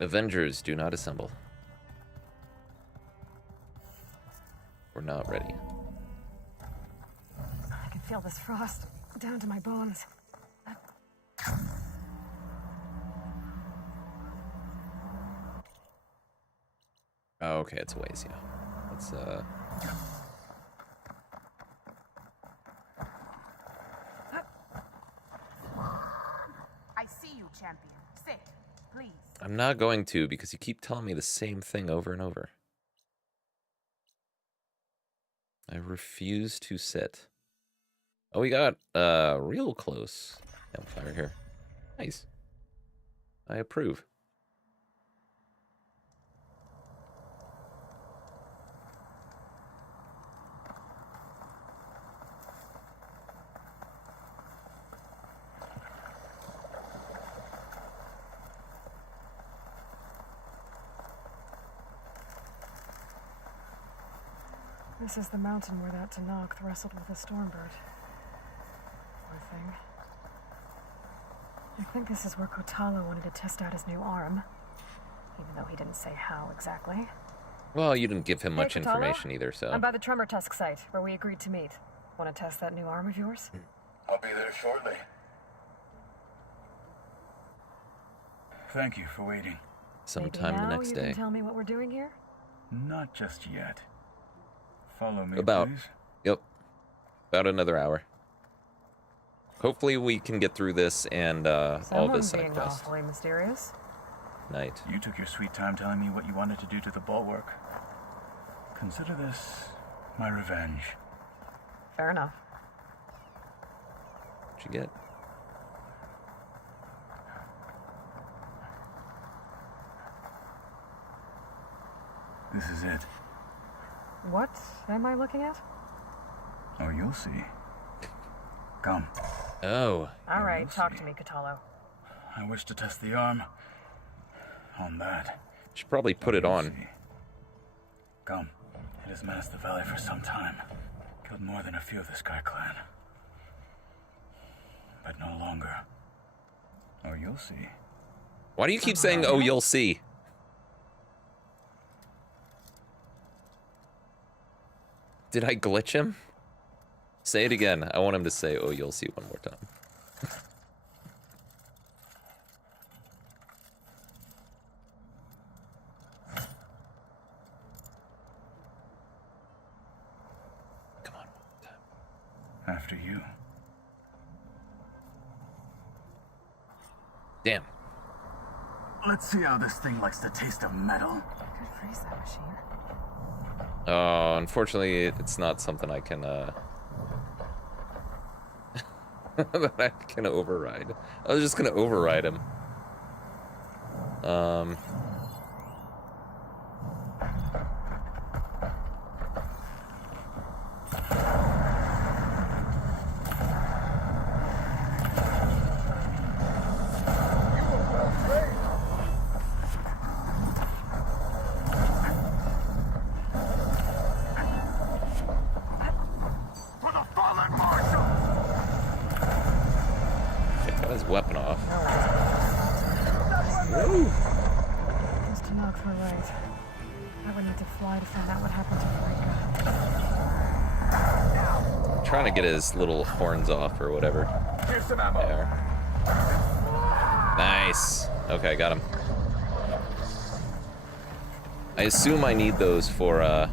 Avengers, do not assemble. We're not ready. I can feel this frost down to my bones. Oh, okay, it's a ways, yeah. Let's, I see you, champion. Sit, please. I'm not going to because you keep telling me the same thing over and over. I refuse to sit. Oh, we got real close campfire here. Nice. I approve. This is the mountain where that Tenakth wrestled with a Stormbird. Poor thing. I think this is where Kotallo wanted to test out his new arm. Even though he didn't say how exactly. Well, you didn't give him much Hey, Kotallo? information either, so... I'm by the Tremor Tusk site, where we agreed to meet. Want to test that new arm of yours? I'll be there shortly. Thank you for waiting. Sometime the next you day. Can tell me what we're doing here? Not just yet. Follow me, About. please. Yep. About another hour. Hopefully we can get through this and all this side being quest. awfully mysterious. Night. You took your sweet time telling me what you wanted to do to the bulwark. Consider this my revenge. Fair enough. What'd you get? This is it. What am I looking at? Oh, you'll see. Come. Oh. All right, talk to me, Kotallo. I wish to test the arm on that. Should probably put it on. Come. It has menaced the valley for some time. Killed more than a few of the Sky Clan. But no longer. Oh, you'll see. Why do you keep saying, oh, you'll see? Did I glitch him? Say it again. I want him to say, oh, you'll see one more time. Come on, one more time. After you. Damn. Let's see how this thing likes the taste of metal. Could freeze that machine. Unfortunately, it's not something I can, that I can override. I was just gonna override him. Weapon off. Those Tenakth were right. I would need to fly to find out what happened to Freyka. I'm trying to get his little horns off or whatever. Here's some ammo. There. Nice. Okay, I got him. I assume I need those for, I'm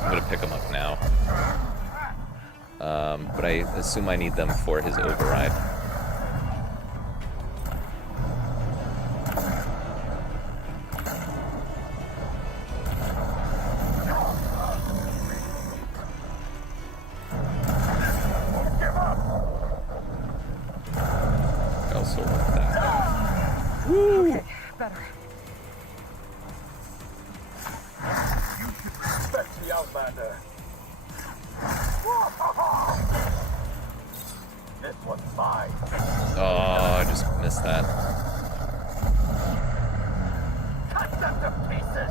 gonna pick him up now. But I assume I need them for his override. I'll sort that. Woo! Okay, better. You should respect the Outlander. This one's mine. Oh, I just missed that. Cut them to pieces.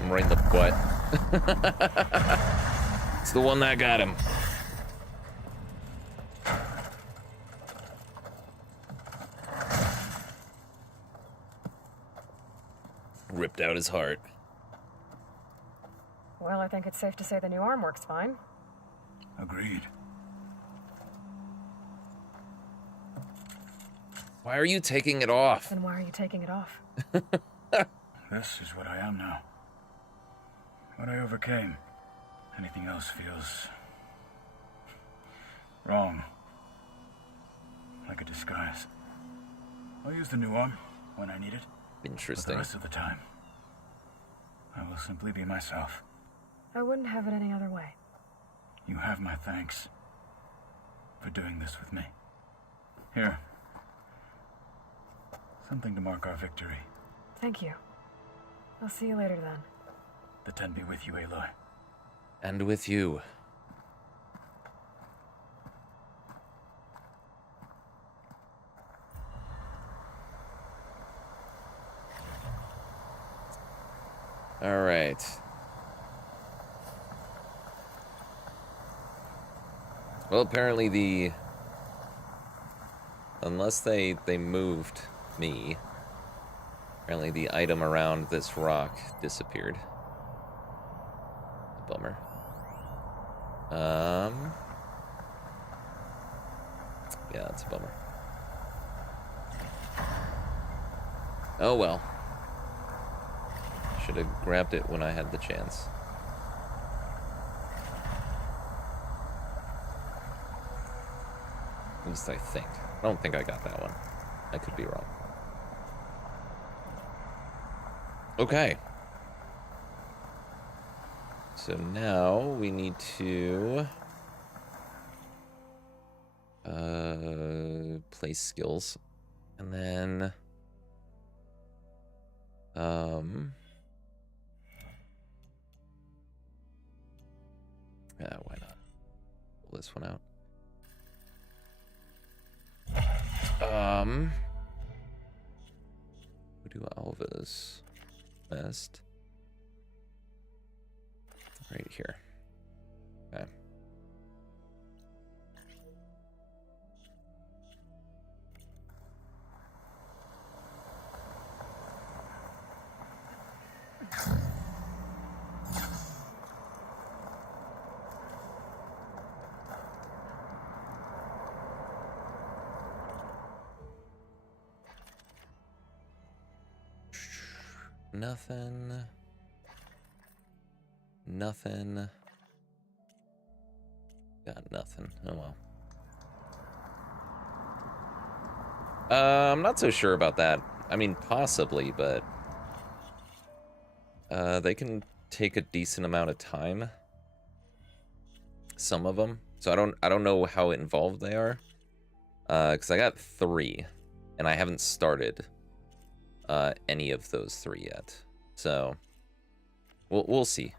I'm right in the butt. It's the one that got him. Ripped out his heart. Well, I think it's safe to say the new arm works fine. Agreed. Why are you taking it off? Then why are you taking it off? This is what I am now. What I overcame. Anything else feels wrong. Like a disguise. I'll use the new arm when I need it. Interesting. But the rest of the time, I will simply be myself. I wouldn't have it any other way. You have my thanks for doing this with me. Here. Something to mark our victory. Thank you. I'll see you later then. The 10 be with you, Aloy. And with you. All right. Well, apparently unless they moved me, apparently the item around this rock disappeared. Bummer. Yeah, it's a bummer. Oh well. Should have grabbed it when I had the chance. At least I think. I don't think I got that one. I could be wrong. Okay. So now we need to place skills, and then yeah, why not pull this one out? Who do Alva's best? Right here. Okay. Nothing. Nothing. Got nothing. Oh well. I'm not so sure about that. I mean, possibly, but they can take a decent amount of time. Some of them. So I don't know how involved they are. Because I got 3, and I haven't started any of those 3 yet. So we'll see.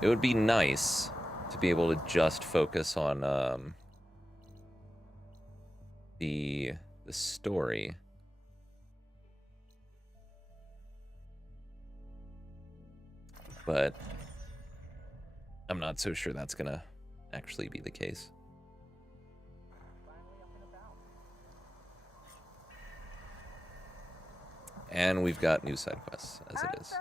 It would be nice to be able to just focus on the story. But I'm not so sure that's gonna actually be the case. And we've got new side quests, as it is.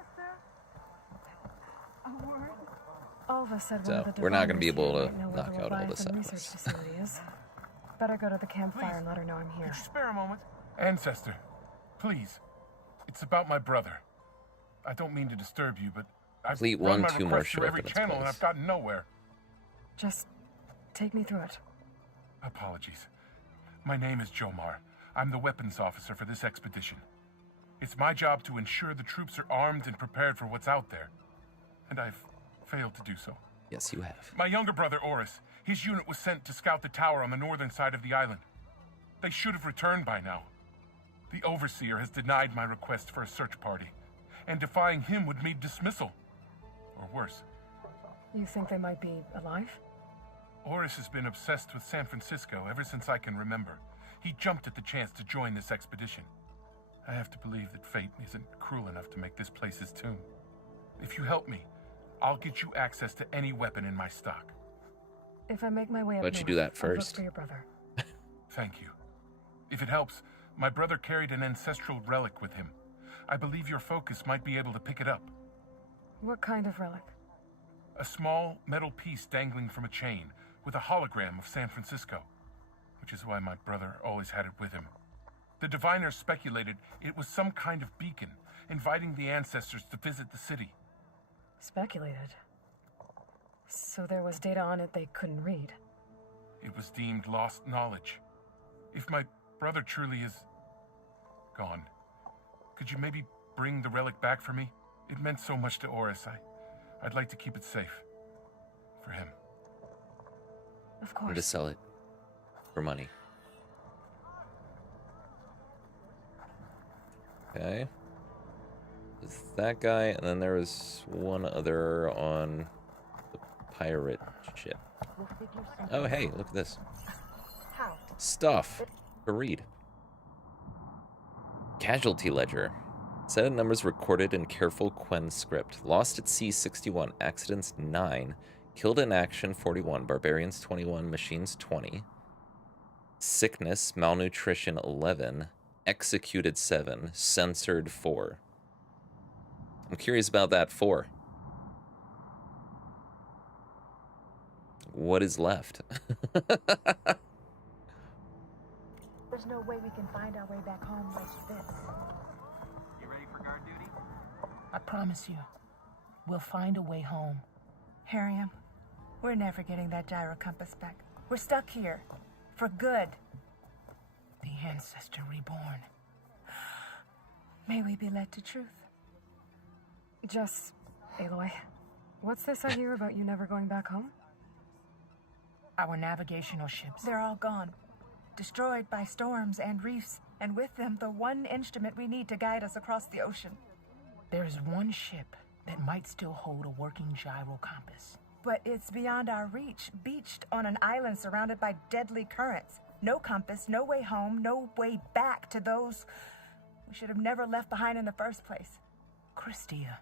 Alva said So, one of the we're not gonna be able to Divines here knock know where out all the the side research quests. facility is. Better go to the campfire and let her know I'm here. Could you spare a moment? Ancestor, please. It's about my brother. I don't mean to disturb you, but I've Complete run 1, my 2 more requests show through up every in its channel and place. I've gotten nowhere. Just take me through it. Apologies. My name is Jomar. I'm the weapons officer for this expedition. It's my job to ensure the troops are armed and prepared for what's out there. And I've failed to do so. Yes, you have. My younger brother, Oris, his unit was sent to scout the tower on the northern side of the island. They should have returned by now. The Overseer has denied my request for a search party, and defying him would mean dismissal. Or worse. You think they might be alive? Oris has been obsessed with San Francisco ever since I can remember. He jumped at the chance to join this expedition. I have to believe that fate isn't cruel enough to make this place his tomb. If you help me, I'll get you access to any weapon in my stock. If I make my way up Why'd you north, do that I'll look first? for your brother. Thank you. If it helps, my brother carried an ancestral relic with him. I believe your focus might be able to pick it up. What kind of relic? A small metal piece dangling from a chain with a hologram of San Francisco, which is why my brother always had it with him. The diviners speculated it was some kind of beacon, inviting the ancestors to visit the city. Speculated. So there was data on it they couldn't read. It was deemed lost knowledge. If my brother truly is gone, could you maybe bring the relic back for me? It meant so much to Oris. I'd like to keep it safe. For him. Of Or to course. sell it for money. Okay. There's that guy, and then there was one other on the pirate ship. Oh, hey, look at this. Stuff to read. Casualty ledger. Set of numbers recorded in careful Quen script. Lost at sea 61, accidents 9, killed in action 41, barbarians 21, machines 20, sickness, malnutrition 11, executed 7, censored 4. I'm curious about that 4. What is left? There's no way we can find our way back home like this. You ready for guard duty? I promise you, we'll find a way home. Harriam, we're never getting that gyro compass back. We're stuck here. For good. The ancestor reborn. May we be led to truth. Jess, Aloy, what's this I hear about you never going back home? Our navigational ships. They're all gone. Destroyed by storms and reefs, and with them the one instrument we need to guide us across the ocean. There is one ship that might still hold a working gyro compass. But it's beyond our reach, beached on an island surrounded by deadly currents. No compass, no way home, no way back to those we should have never left behind in the first place. Christia.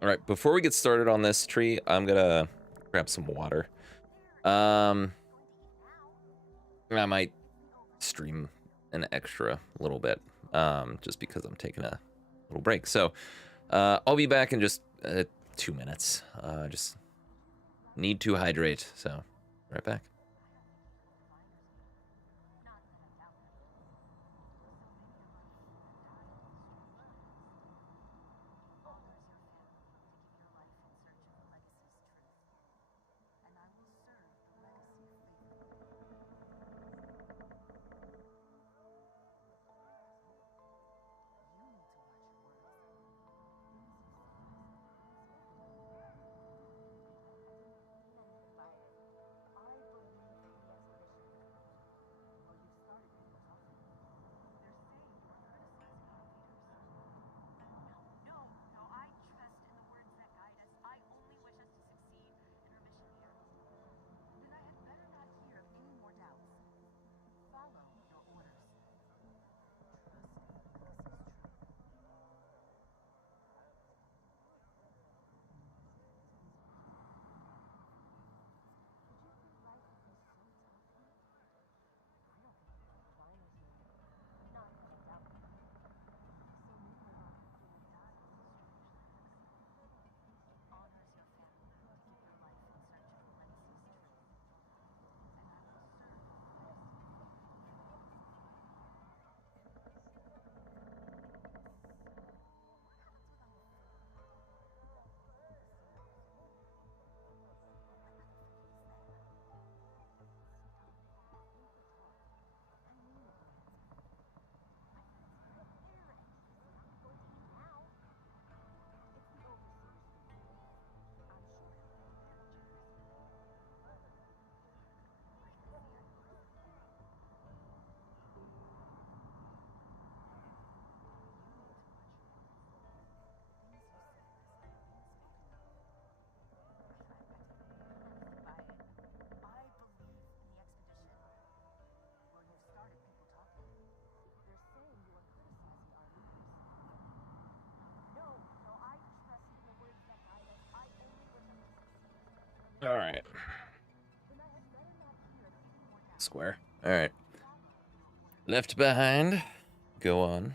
All right, before we get started on this tree, I'm gonna grab some water. I might stream an extra little bit, just because I'm taking a little break. So I'll be back in just 2 minutes. Just need to hydrate, so right back. right. Square. All right. Left behind. Go on.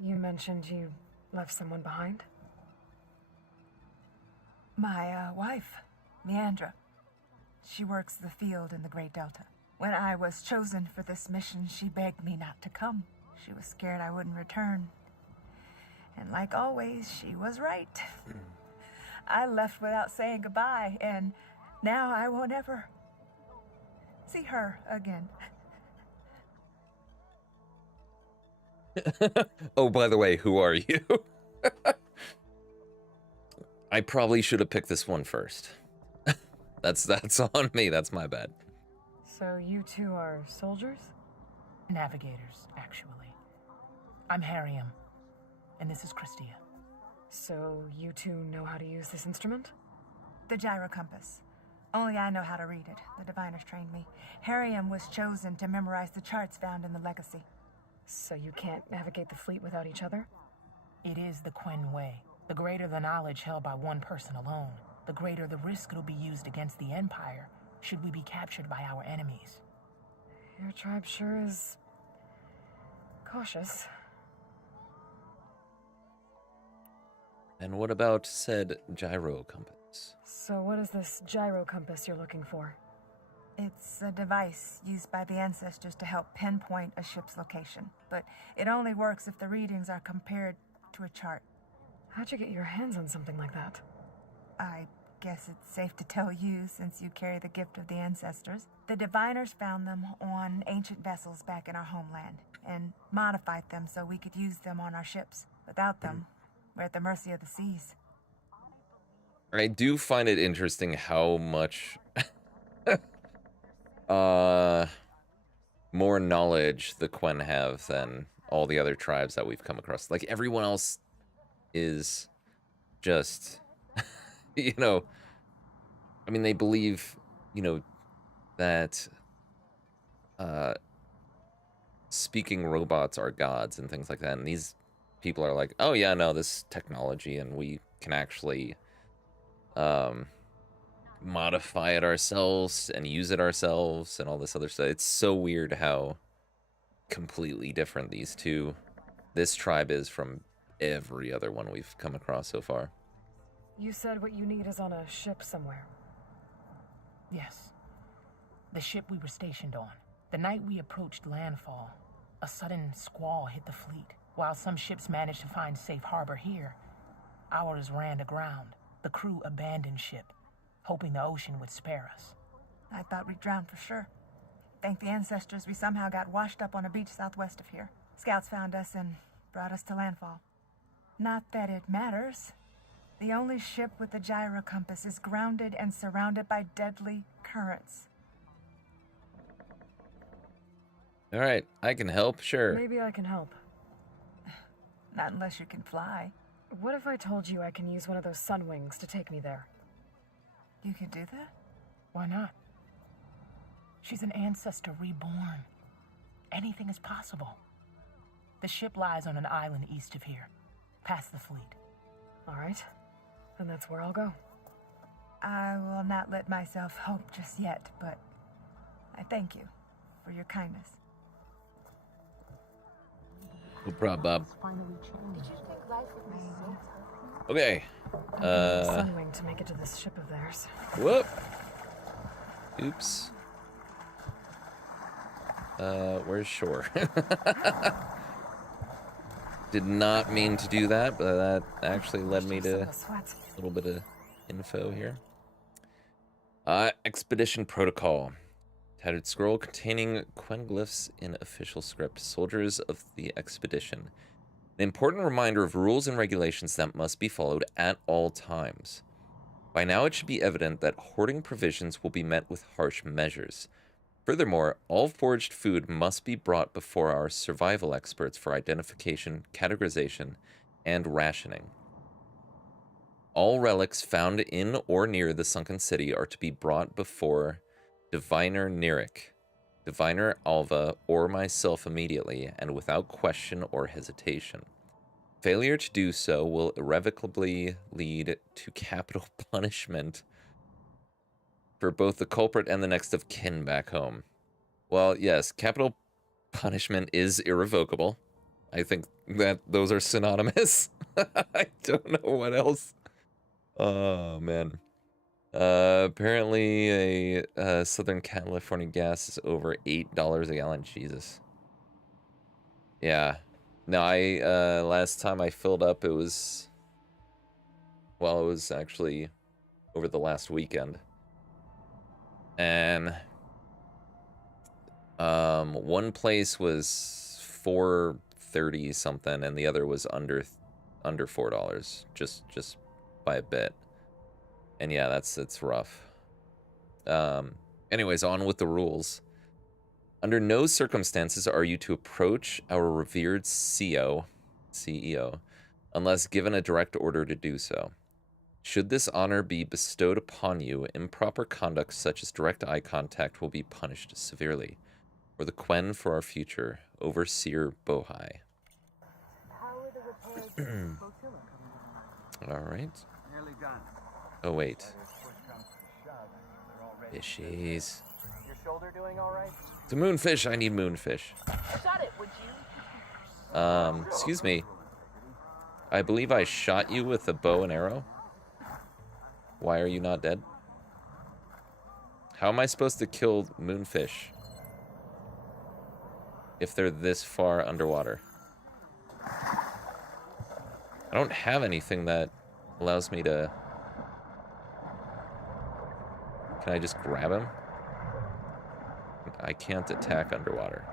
You mentioned you left someone behind? My wife, Meandra. She works the field in the Great Delta. When I was chosen for this mission, she begged me not to come. She was scared I wouldn't return. And like always, she was right. I left without saying goodbye, and now I won't ever see her again. Oh, by the way, who are you? I probably should have picked this one first. That's on me. That's my bad. So you two are soldiers? Navigators, actually. I'm Harriam, and this is Christia. So you two know how to use this instrument? The gyro compass. Only I know how to read it. The diviners trained me. Harriam was chosen to memorize the charts found in the Legacy. So you can't navigate the fleet without each other? It is the Quen way. The greater the knowledge held by one person alone, the greater the risk it'll be used against the Empire should we be captured by our enemies. Your tribe sure is cautious. And what about said gyro compass? So what is this gyro compass you're looking for? It's a device used by the ancestors to help pinpoint a ship's location, but it only works if the readings are compared to a chart. How'd you get your hands on something like that? I guess it's safe to tell you since you carry the gift of the ancestors. The diviners found them on ancient vessels back in our homeland and modified them so we could use them on our ships. Without them, we're at the mercy of the seas. I do find it interesting how much more knowledge the Quen have than all the other tribes that we've come across. Like, everyone else is just, you know, I mean, they believe, you know, that speaking robots are gods and things like that. And these people are like, oh yeah, no, this technology, and we can actually modify it ourselves and use it ourselves and all this other stuff. It's so weird how completely different this tribe is from every other one we've come across so far. You said what you need is on a ship somewhere. Yes. The ship we were stationed on. The night we approached landfall, a sudden squall hit the fleet. While some ships managed to find safe harbor here, ours ran aground. The crew abandoned ship, hoping the ocean would spare us. I thought we'd drown for sure. Thank the ancestors we somehow got washed up on a beach southwest of here. Scouts found us and brought us to landfall. Not that it matters. The only ship with the gyro compass is grounded and surrounded by deadly currents. All right, I can help, sure. Maybe I can help. Not unless you can fly. What if I told you I can use one of those sun wings to take me there? You could do that? Why not? She's an ancestor reborn. Anything is possible. The ship lies on an island east of here, past the fleet. All right, then that's where I'll go. I will not let myself hope just yet, but I thank you for your kindness. No problem, Bob. Did you think life would be so tough? Okay. Sunwing to make it to this ship of theirs. Whoop. Oops. Where's shore? Did not mean to do that, but that actually led me to a little bit of info here. Expedition protocol. Tattered scroll containing Quen glyphs in official script. Soldiers of the expedition. An important reminder of rules and regulations that must be followed at all times. By now it should be evident that hoarding provisions will be met with harsh measures. Furthermore, all foraged food must be brought before our survival experts for identification, categorization, and rationing. All relics found in or near the sunken city are to be brought before Diviner Nirik, Diviner Alva, or myself immediately and without question or hesitation. Failure to do so will irrevocably lead to capital punishment for both the culprit and the next of kin back home. Well, yes, capital punishment is irrevocable. I think that those are synonymous. I don't know what else. Oh, man. Apparently a Southern California gas is over $8 a gallon. Jesus. Yeah. No, last time I filled up, it was actually over the last weekend. And one place was $4.30 something, and the other was under $4, just by a bit. And yeah, it's rough. Anyways, on with the rules. Under no circumstances are you to approach our revered CEO, unless given a direct order to do so. Should this honor be bestowed upon you, improper conduct such as direct eye contact will be punished severely. For the Quen for our future, Overseer Bohai. All right. Oh wait. Fishies. Your shoulder doing all right? The moonfish. I need moonfish. Shot it, would you? Excuse me. I believe I shot you with a bow and arrow. Why are you not dead? How am I supposed to kill moonfish if they're this far underwater? I don't have anything that allows me to... Can I just grab him? I can't attack underwater.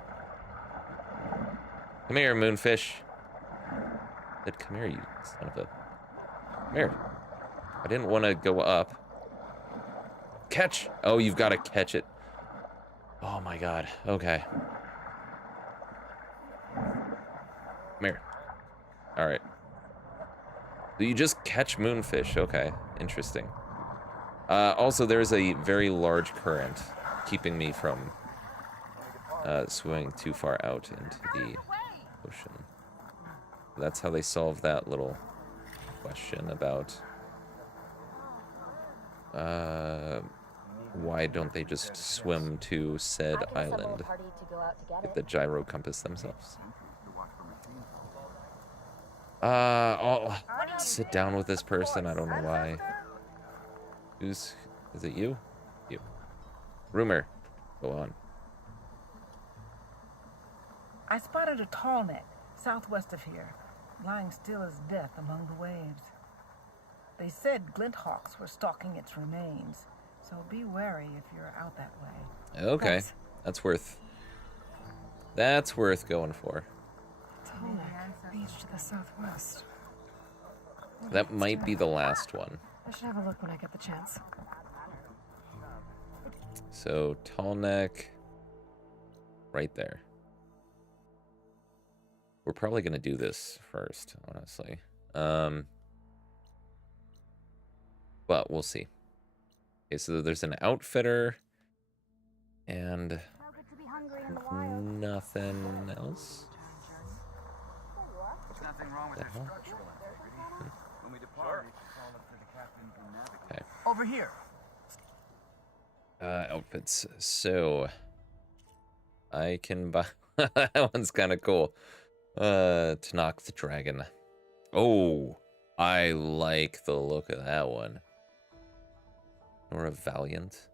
Come here, moonfish. Come here, you son of a... Come here. I didn't want to go up. Catch! Oh, you've got to catch it. Oh my god. Okay. Come here. Alright. So you just catch moonfish. Okay. Interesting. Also, there's a very large current keeping me from swimming too far out into the ocean. That's how they solve that little question about why don't they just swim to said island with the gyro compass themselves. I'll sit down with this person. I don't know why. Is it you? You. Rumor. Go on. I spotted a tall neck southwest of here, lying still as death among the waves. They said Glinthawks were stalking its remains, so be wary if you're out that way. Okay. Thanks. That's worth going for. Tall neck, beach to the southwest. That might be the last one. I should have a look when I get the chance. So, tall neck, right there. We're probably going to do this first, honestly. But we'll see. Okay, so there's an outfitter and nothing else. There's nothing wrong with The their hell? structural integrity. When we depart, call up for the captain to navigate. Okay. Over here. Outfits. So I can buy that one's kind of cool. Tanakh the Dragon. Oh, I like the look of that one. Or a Valiant.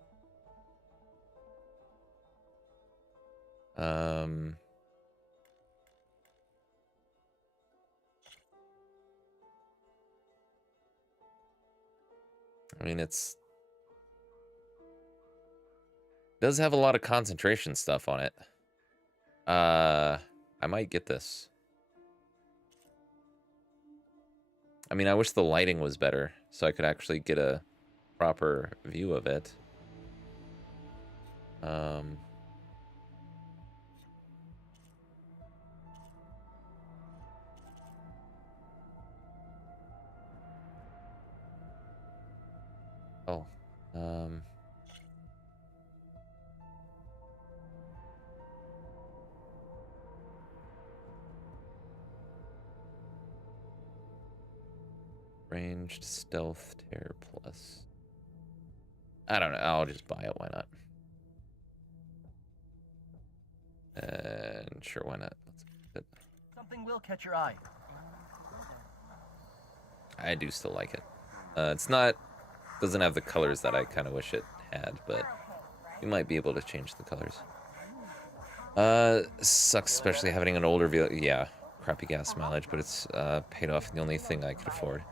I mean, does have a lot of concentration stuff on it. I might get this. I mean, I wish the lighting was better so I could actually get a proper view of it. Ranged stealth tear plus. I don't know. I'll just buy it. Why not? And sure, why not? Something will catch your eye. I do still like it. It's not, doesn't have the colors that I kind of wish it had, but you might be able to change the colors. Sucks, especially having an older vehicle. Yeah, crappy gas mileage, but it's paid off. The only thing I could afford.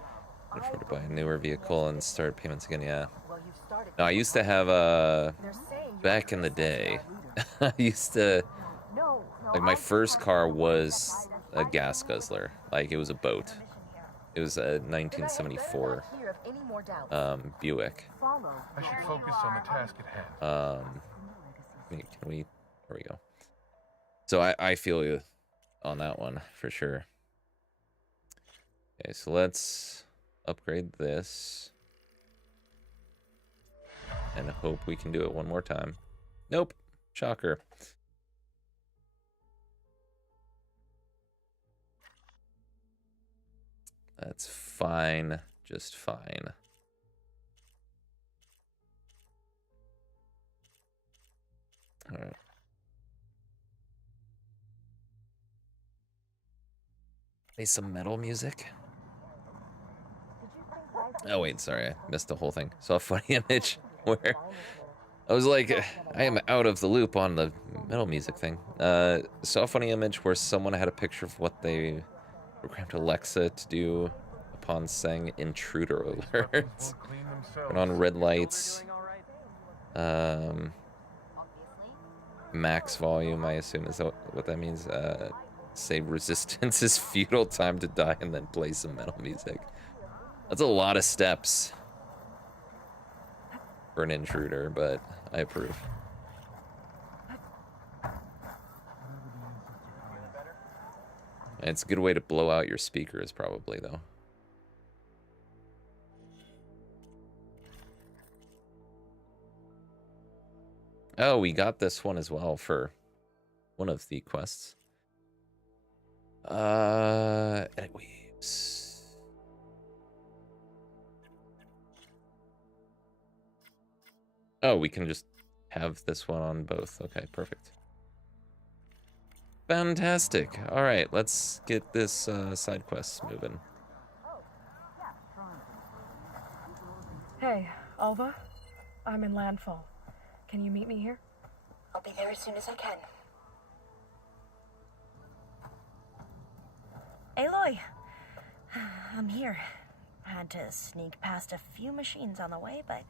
I could afford to buy a newer vehicle and start payments again. Yeah. No, I used to have back in the day. I used to, like, my first car was a gas guzzler. Like, it was a boat. It was a 1974 Buick. I should focus on the task at hand. Can we? There we go. So I feel you on that one for sure. Okay, so let's upgrade this and hope we can do it one more time. Nope. Shocker. That's fine. Just fine. All right. Play some metal music. Oh wait, sorry, I missed the whole thing. Saw a funny image where I was like, I am out of the loop on the metal music thing. Saw a funny image where someone had a picture of what they programmed Alexa to do upon saying intruder alert. Turn on red lights. Max volume, I assume is what that means. Say resistance is futile, time to die, and then play some metal music. That's a lot of steps for an intruder, but I approve. It's a good way to blow out your speakers, probably, though. Oh, we got this one as well for one of the quests. Anyways. Oh, we can just have this one on both. Okay, perfect. Fantastic. All right, let's get this side quest moving. Hey, Alva. I'm in Landfall. Can you meet me here? I'll be there as soon as I can. Aloy! I'm here. I had to sneak past a few machines on the way, but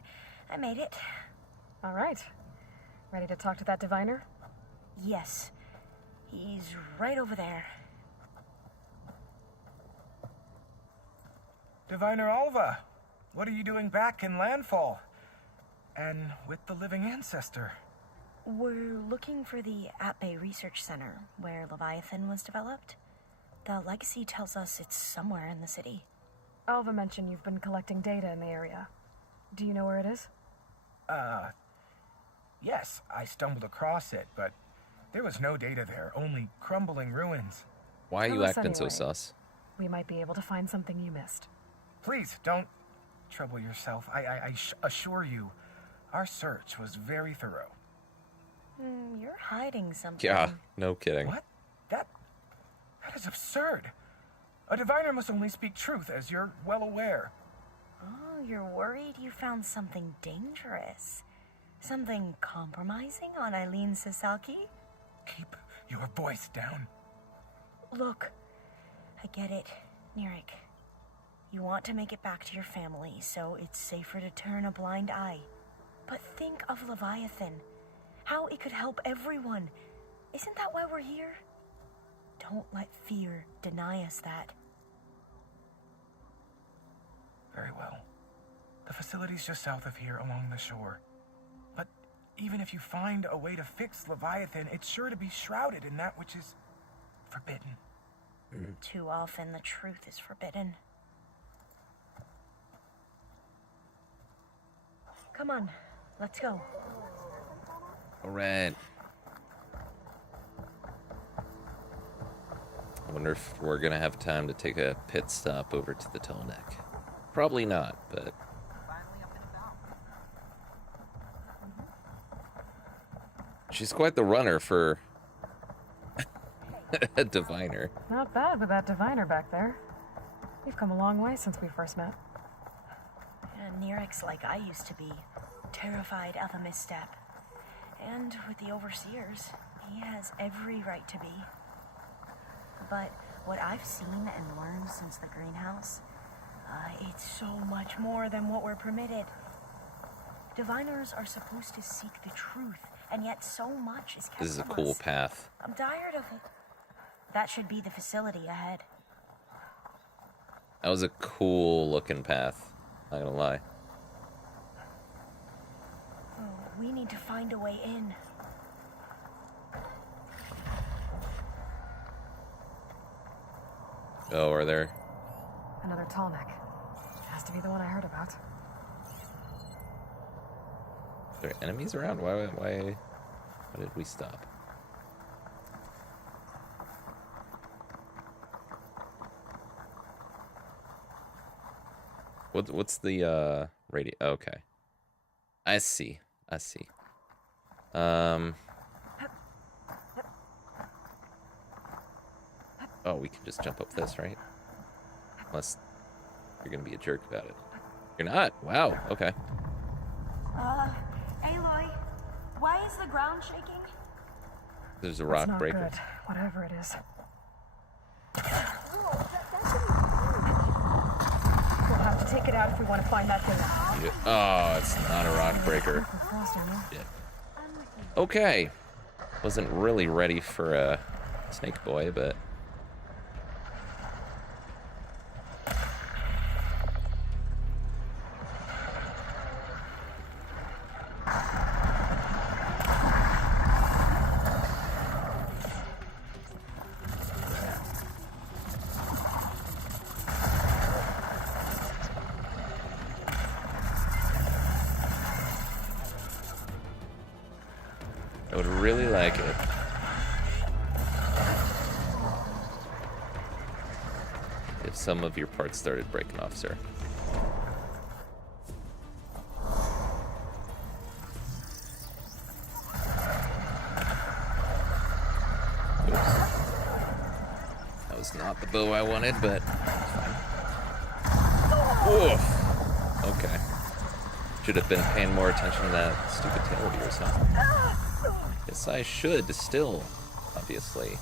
I made it. All right. Ready to talk to that diviner? Yes. He's right over there. Diviner Alva, what are you doing back in Landfall? And with the living ancestor? We're looking for the At-Bay Research Center, where Leviathan was developed. The legacy tells us it's somewhere in the city. Alva mentioned you've been collecting data in the area. Do you know where it is? Yes, I stumbled across it, but there was no data there, only crumbling ruins. Why are you acting so sus? We might be able to find something you missed. Please, don't trouble yourself. I assure you, our search was very thorough. You're hiding something. Yeah, no kidding. What? That is absurd. A diviner must only speak truth, as you're well aware. Oh, you're worried you found something dangerous. Something compromising on Eileen Sasaki? Keep your voice down. Look, I get it, Nirik. You want to make it back to your family, so it's safer to turn a blind eye. But think of Leviathan. How it could help everyone. Isn't that why we're here? Don't let fear deny us that. Very well. The facility's just south of here along the shore. But even if you find a way to fix Leviathan, it's sure to be shrouded in that which is forbidden. Too often the truth is forbidden. Come on, let's go. All right. I wonder if we're gonna have time to take a pit stop over to the Teleneck. Probably not, but She's quite the runner for a diviner. Not bad with that diviner back there. You've come a long way since we first met. And Nirik's like I used to be, terrified of a misstep. And with the Overseers, he has every right to be. But what I've seen and learned since the greenhouse, it's so much more than what we're permitted. Diviners are supposed to seek the truth, and yet so much is kept This is a from cool us. path. I'm tired of it. That should be the facility ahead. That was a cool looking path. Not gonna lie. Oh, we need to find a way in. Oh, are there? Another tall neck. Has to be the one I heard about. Are there enemies around? Why did we stop? What's the radio? Okay, I see. Oh, we can just jump up this, right? Unless you're gonna be a jerk about it. You're not. Wow. Okay. Aloy, why is the ground shaking? There's a That's rock not breaker. good, whatever it is. We'll have to take it out if we want to find that thing. Oh, it's not a rock breaker. Shit. Okay. Wasn't really ready for a snake boy, but I would really like it. If some of your parts started breaking off, sir. Oops. That was not the bow I wanted, but it's fine. Oof. Okay. Should have been paying more attention to that stupid tail of yours, huh? Yes, I should, still, obviously.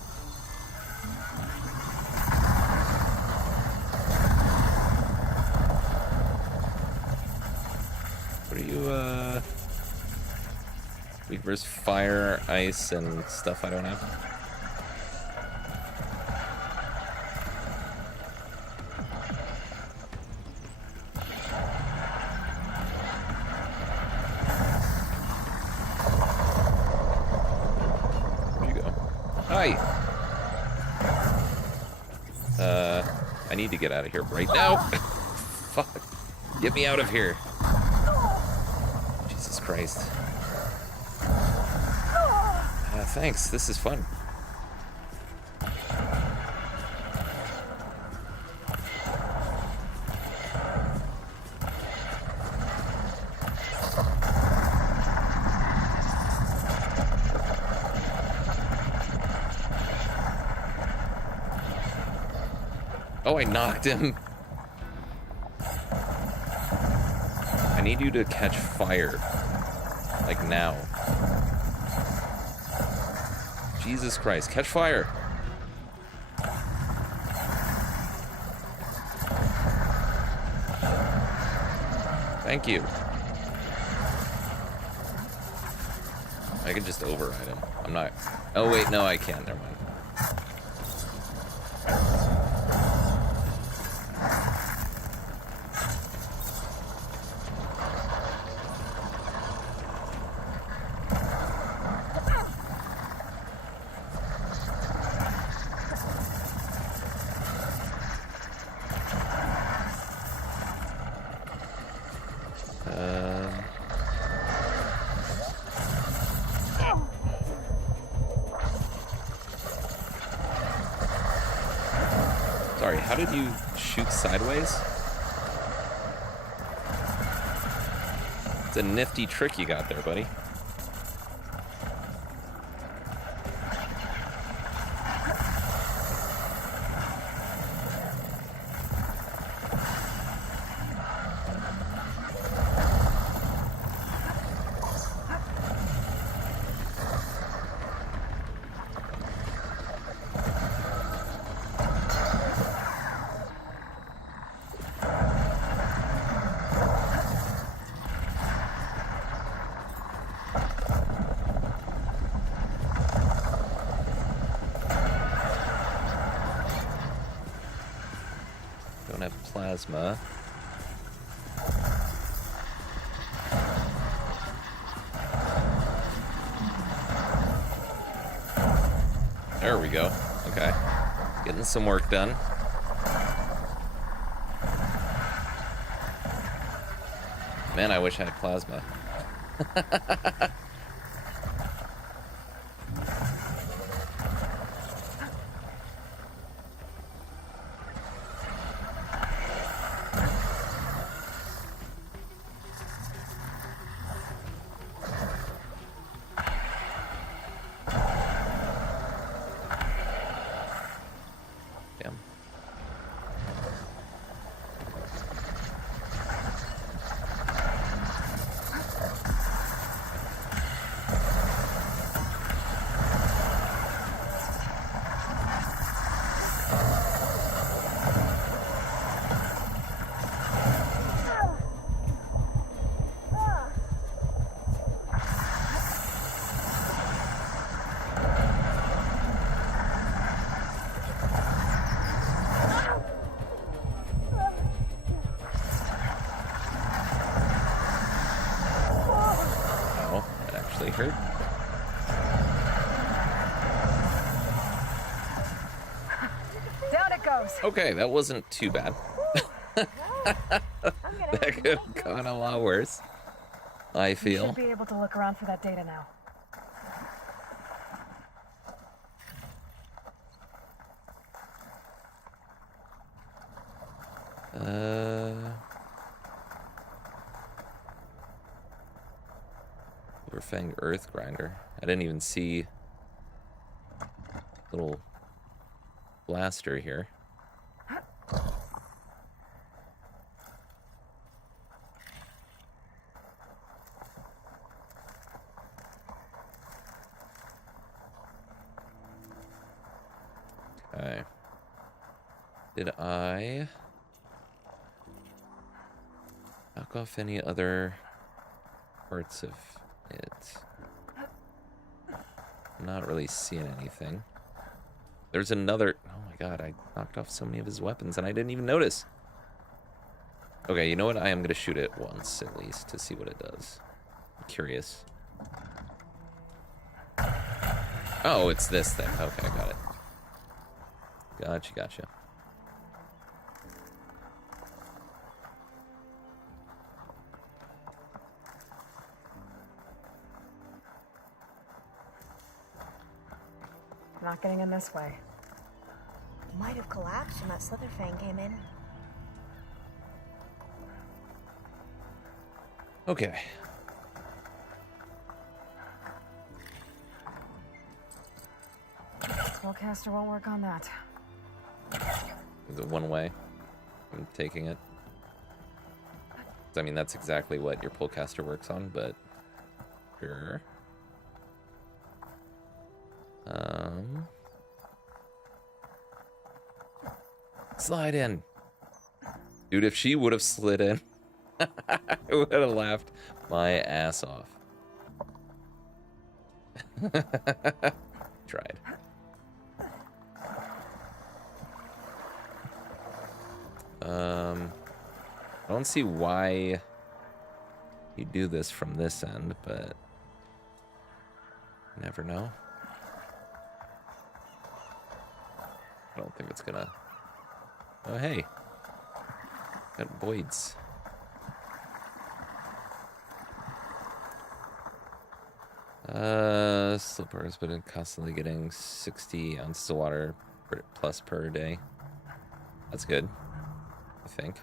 What are you, Weaver's fire, ice, and stuff I don't have? I need to get out of here right now. Fuck. Get me out of here. Jesus Christ. Thanks. This is fun. Oh, I knocked him. I need you to catch fire. Like now. Jesus Christ, catch fire. Thank you. I can just override him. I'm not... Oh, wait, no, I can't. Never mind. Sorry, how did you shoot sideways? It's a nifty trick you got there, buddy. plasma. There we go. Okay. Getting some work done. Man, I wish I had plasma. Hurt. Down it goes. Okay, that wasn't too bad. That could have gone a lot worse, I You feel. should be able to look around for that data now. Overfang Earth Grinder. I didn't even see little blaster here. Okay. Did I knock off any other parts of it? I'm not really seeing anything. There's another... Oh my god, I knocked off so many of his weapons and I didn't even notice. Okay, you know what? I am going to shoot it once at least to see what it does. I'm curious. Oh, it's this thing. Okay, got it. Gotcha. Not getting in this way. Might have collapsed when that Slitherfang came in. Okay. Spellcaster won't work on that. Is it one way? I'm taking it. I mean, that's exactly what your pullcaster works on, but sure. Slide in. Dude, if she would have slid in, I would have laughed my ass off. Tried. I don't see why you do this from this end, but you never know. I don't think it's gonna... Oh, hey. Got Boyd's. Slipper has been constantly getting 60 ounces of water plus per day. That's good, I think.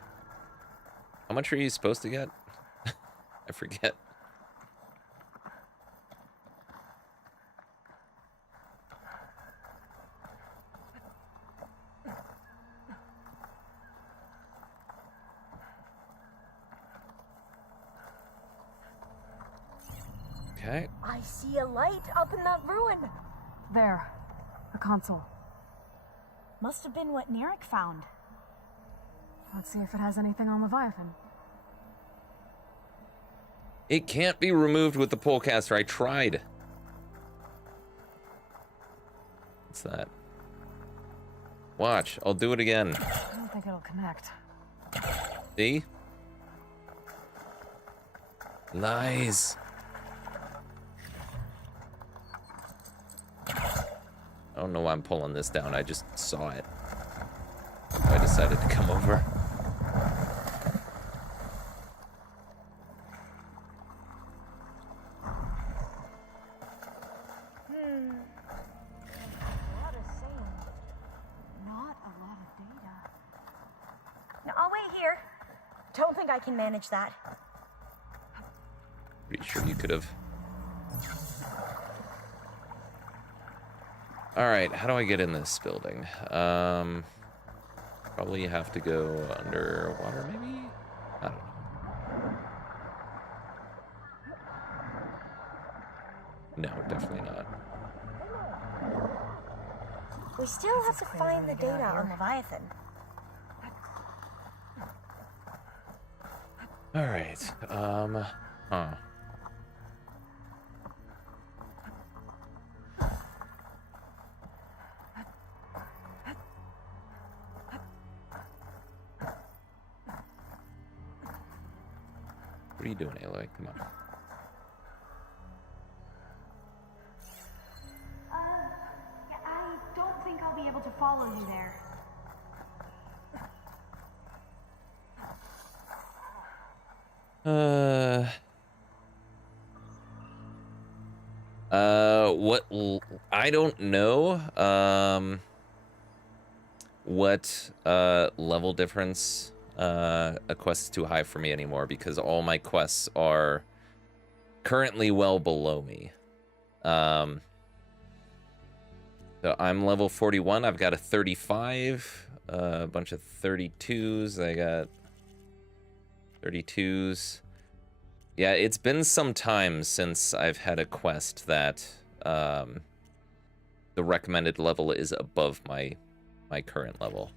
How much are you supposed to get? I forget. Okay. I see a light up in that ruin. There. A console. Must have been what Narek found. Let's see if it has anything on Leviathan. It can't be removed with the pullcaster. I tried. What's that? Watch. I'll do it again. I don't think it'll connect. See? Lies. I don't know why I'm pulling this down. I just saw it. I decided to come over. What a sand. Not a lot of data. No, I'll wait here. Don't think I can manage that. Pretty sure you could have. Alright, how do I get in this building? Probably have to go underwater, maybe? I don't know. No, definitely not. We still have to find the data on Leviathan. Alright, huh. What are you doing, Aloy? Come on. I don't think I'll be able to follow you there. I don't know, what, level difference, a quest is too high for me anymore, because all my quests are currently well below me. So I'm level 41, I've got a 35, a bunch of 32s, I got 32s. Yeah, it's been some time since I've had a quest that the recommended level is above my current level.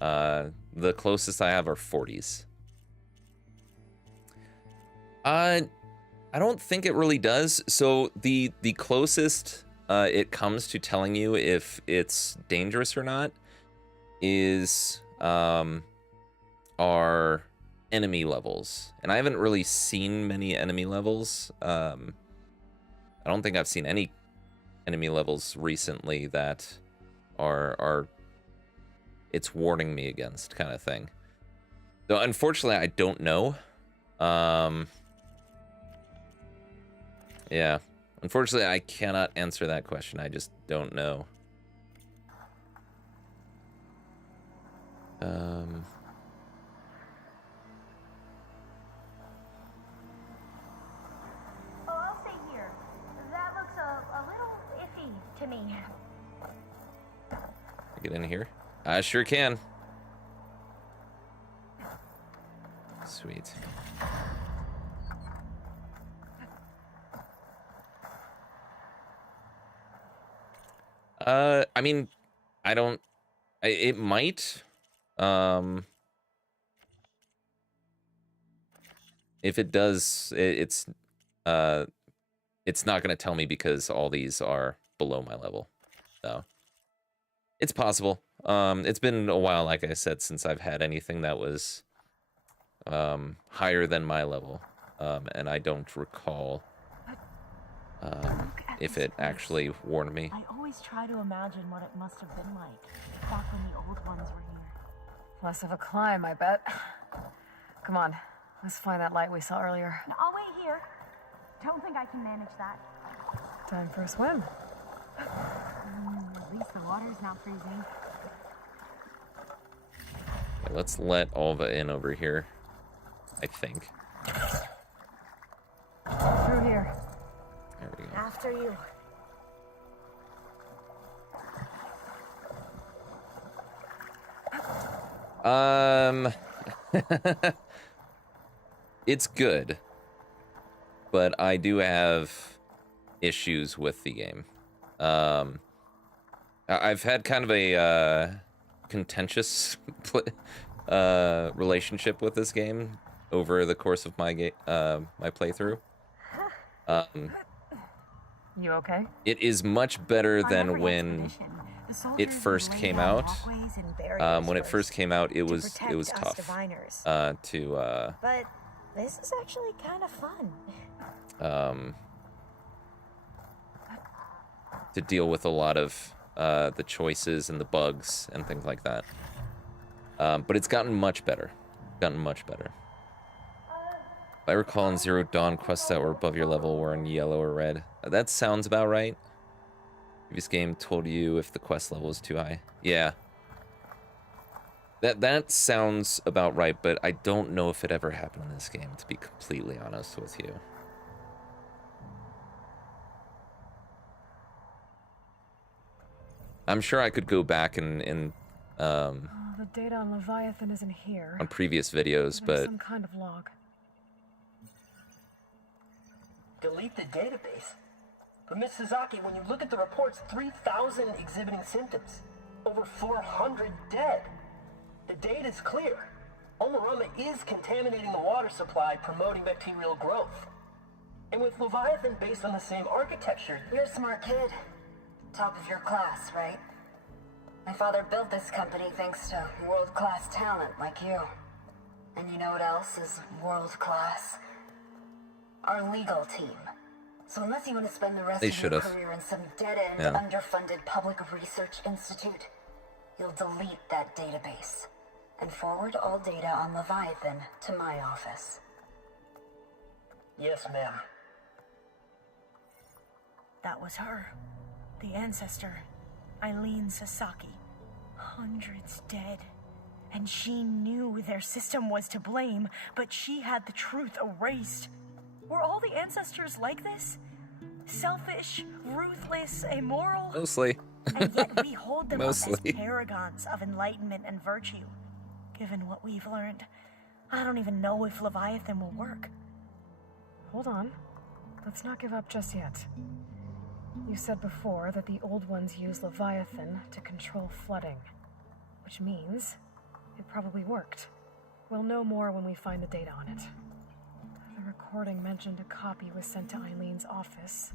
The closest I have are 40s. I don't think it really does. So the closest it comes to telling you if it's dangerous or not is our enemy levels, and I haven't really seen many enemy levels. I don't think I've seen any enemy levels recently that are it's warning me against, kind of thing. So unfortunately I don't know. Yeah, unfortunately I cannot answer that question. I just don't know. I'll stay here. That looks a little iffy to me. Get in here. I sure can. Sweet. I mean, I don't. It might. If it does, it's not going to tell me because all these are below my level. So it's possible. It's been a while, like I said, since I've had anything that was higher than my level, and I don't recall if it actually warned me. I always try to imagine what it must have been like back when the old ones were here. Less of a climb, I bet. Come on, let's find that light we saw earlier. No, I'll wait here. Don't think I can manage that. Time for a swim. At least the water's not freezing. Okay, let's let Alva in over here, I think. Through here. There we go. After you. It's good, but I do have issues with the game. I've had kind of a contentious relationship with this game over the course of my my playthrough. You okay? It is much better than when it first came out. When it first came out, it was tough to But this is actually kind of fun. to deal with a lot of the choices and the bugs and things like that. But it's gotten much better. If I recall, in Zero Dawn, quests that were above your level were in yellow or red. That sounds about right. Previous game told you if the quest level is too high. Yeah. That sounds about right, but I don't know if it ever happened in this game, to be completely honest with you. I'm sure I could go back and the data on Leviathan isn't here. on previous videos, There's but some kind of log. Delete the database. But Miss Sasaki, when you look at the reports, 3,000 exhibiting symptoms. Over 400 dead. The data's clear. Omurama is contaminating the water supply, promoting bacterial growth. And with Leviathan based on the same architecture... You're a smart kid. Top of your class, right? My father built this company thanks to world-class talent like you. And you know what else is world-class? Our legal team. So unless you want to spend the rest They of your should've. career in some dead-end, Yeah. underfunded public research institute, you'll delete that database and forward all data on Leviathan to my office. Yes, ma'am. That was her. The ancestor, Eileen Sasaki. Hundreds dead. And she knew their system was to blame, but she had the truth erased. Were all the ancestors like this? Selfish, ruthless, immoral? mostly. And yet we hold them up as Mostly. paragons of enlightenment and virtue. Given what we've learned, I don't even know if Leviathan will work. Hold on. Let's not give up just yet. You said before that the old ones use Leviathan to control flooding, which means it probably worked. We'll know more when we find the data on it. The recording mentioned a copy was sent to Eileen's office.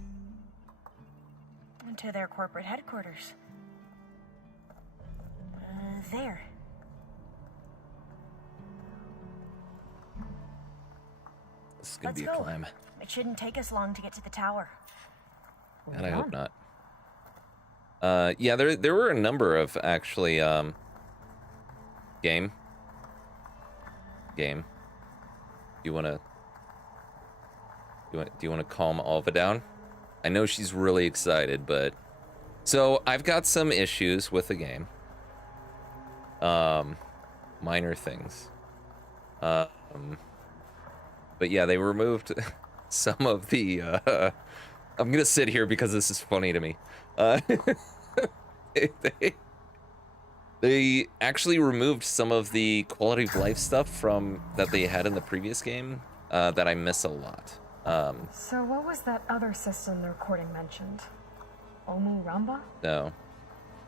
And to their corporate headquarters. There. This is gonna Let's be a go. climb. It shouldn't take us long to get to the tower. And I hope not. Yeah, there were a number of actually game. Do you wanna calm Alva down? I know she's really excited, but so I've got some issues with the game. Minor things. But yeah, they removed some of the I'm gonna sit here because this is funny to me. They actually removed some of the quality of life stuff from that they had in the previous game that I miss a lot. So what was that other system the recording mentioned? Omurama? No.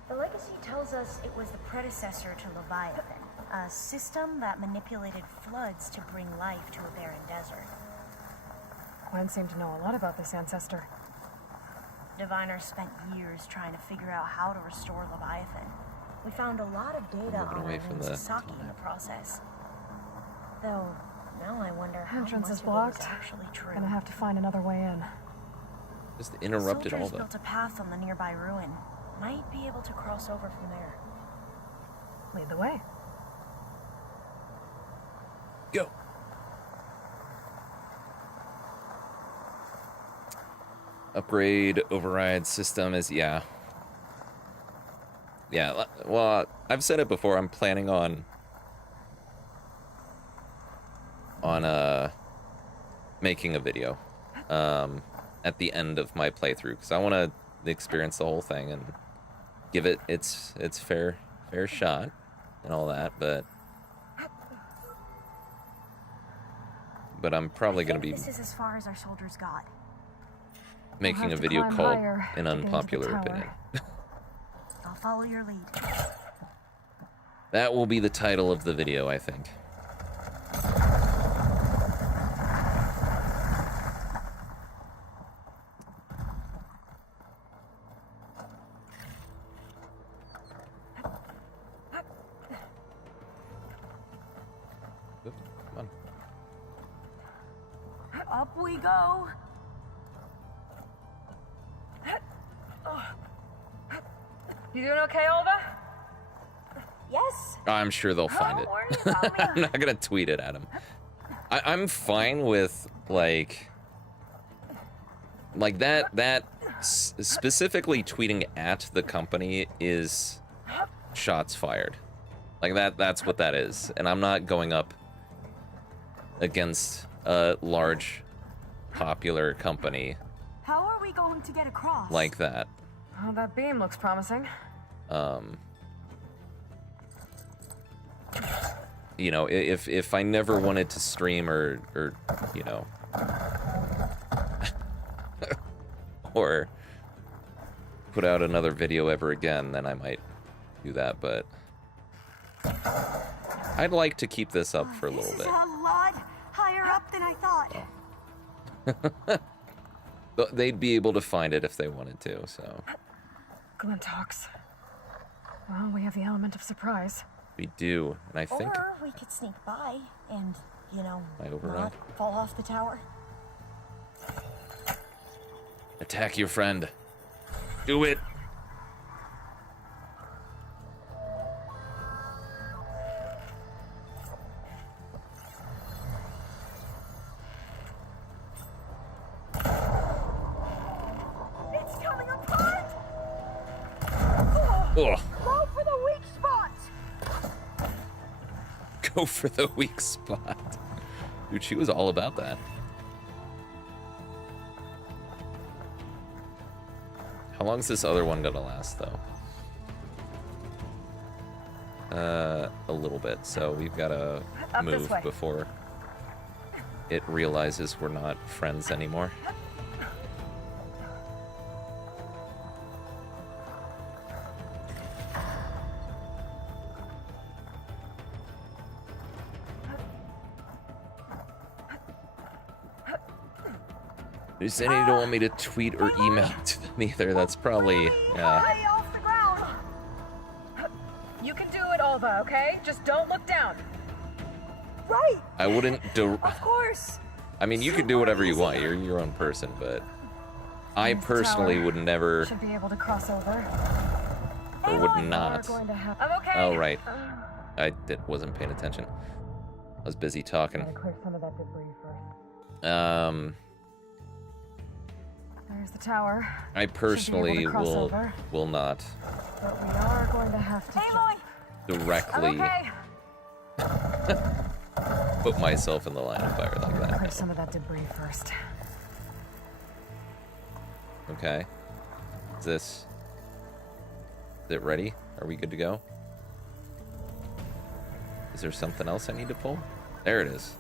The legacy tells us it was the predecessor to Leviathan, a system that manipulated floods to bring life to a barren desert. Gwen seemed to know a lot about this ancestor. Diviners spent years trying to figure out how to restore Leviathan. We found a lot of data moving on away from Eileen the Sasaki in the process. Though, now I wonder how Entrance much is of it blocked. is actually true. Gonna have to find another way in. Just interrupted Soldiers all that. built a path on the nearby ruin. Might be able to cross over from there. Lead the way. Go. Upgrade override system is yeah. Well, I've said it before. I'm planning on making a video at the end of my playthrough because I want to experience the whole thing and give it its fair shot and all that, but I'm probably going to be This is as far as our soldiers got. making a video climb called higher An to get into the Unpopular tower. Opinion. I'll follow your lead. That will be the title of the video, I think. on. Up we go. You doing okay, Olga? Yes. I'm sure they'll find it. I'm not gonna tweet it at them. I'm fine with like that specifically tweeting at the company is shots fired. Like that's what that is. And I'm not going up against a large popular company How are we going to get across? like that. Oh, that beam looks promising. You know, if I never wanted to stream or you know, or put out another video ever again, then I might do that, but I'd like to keep this up for a little bit. A lot higher up than I thought. They'd be able to find it if they wanted to, so. Glinthawks. Well, we have the element of surprise. We do, and I think Or we could sneak by and, you know, I override. not fall off the tower. Attack your friend. Do it. It's coming apart! Ugh. Go for the weak spot! Go for the weak spot. Dude, she was all about that. How long is this other one gonna last, though? A little bit. So we've got to Up this move way. before it realizes we're not friends anymore. You said you don't want me to tweet or email to them either. That's probably, yeah. Hey, off the ground! You can do it, Olva, okay? Just don't look down. Right! I wouldn't do. Of course! I mean, you can do whatever you want. You're your own person, but I personally would never Should be able to cross over. or would not. I'm okay. Oh, right. I wasn't paying attention. I was busy talking. Gotta clear some of that debris first. There's the tower. I personally cross over. will not But we are going to have to jump. directly put myself in the line of fire like that. Clear some of that debris first. Okay. Is it ready? Are we good to go? Is there something else I need to pull? There it is.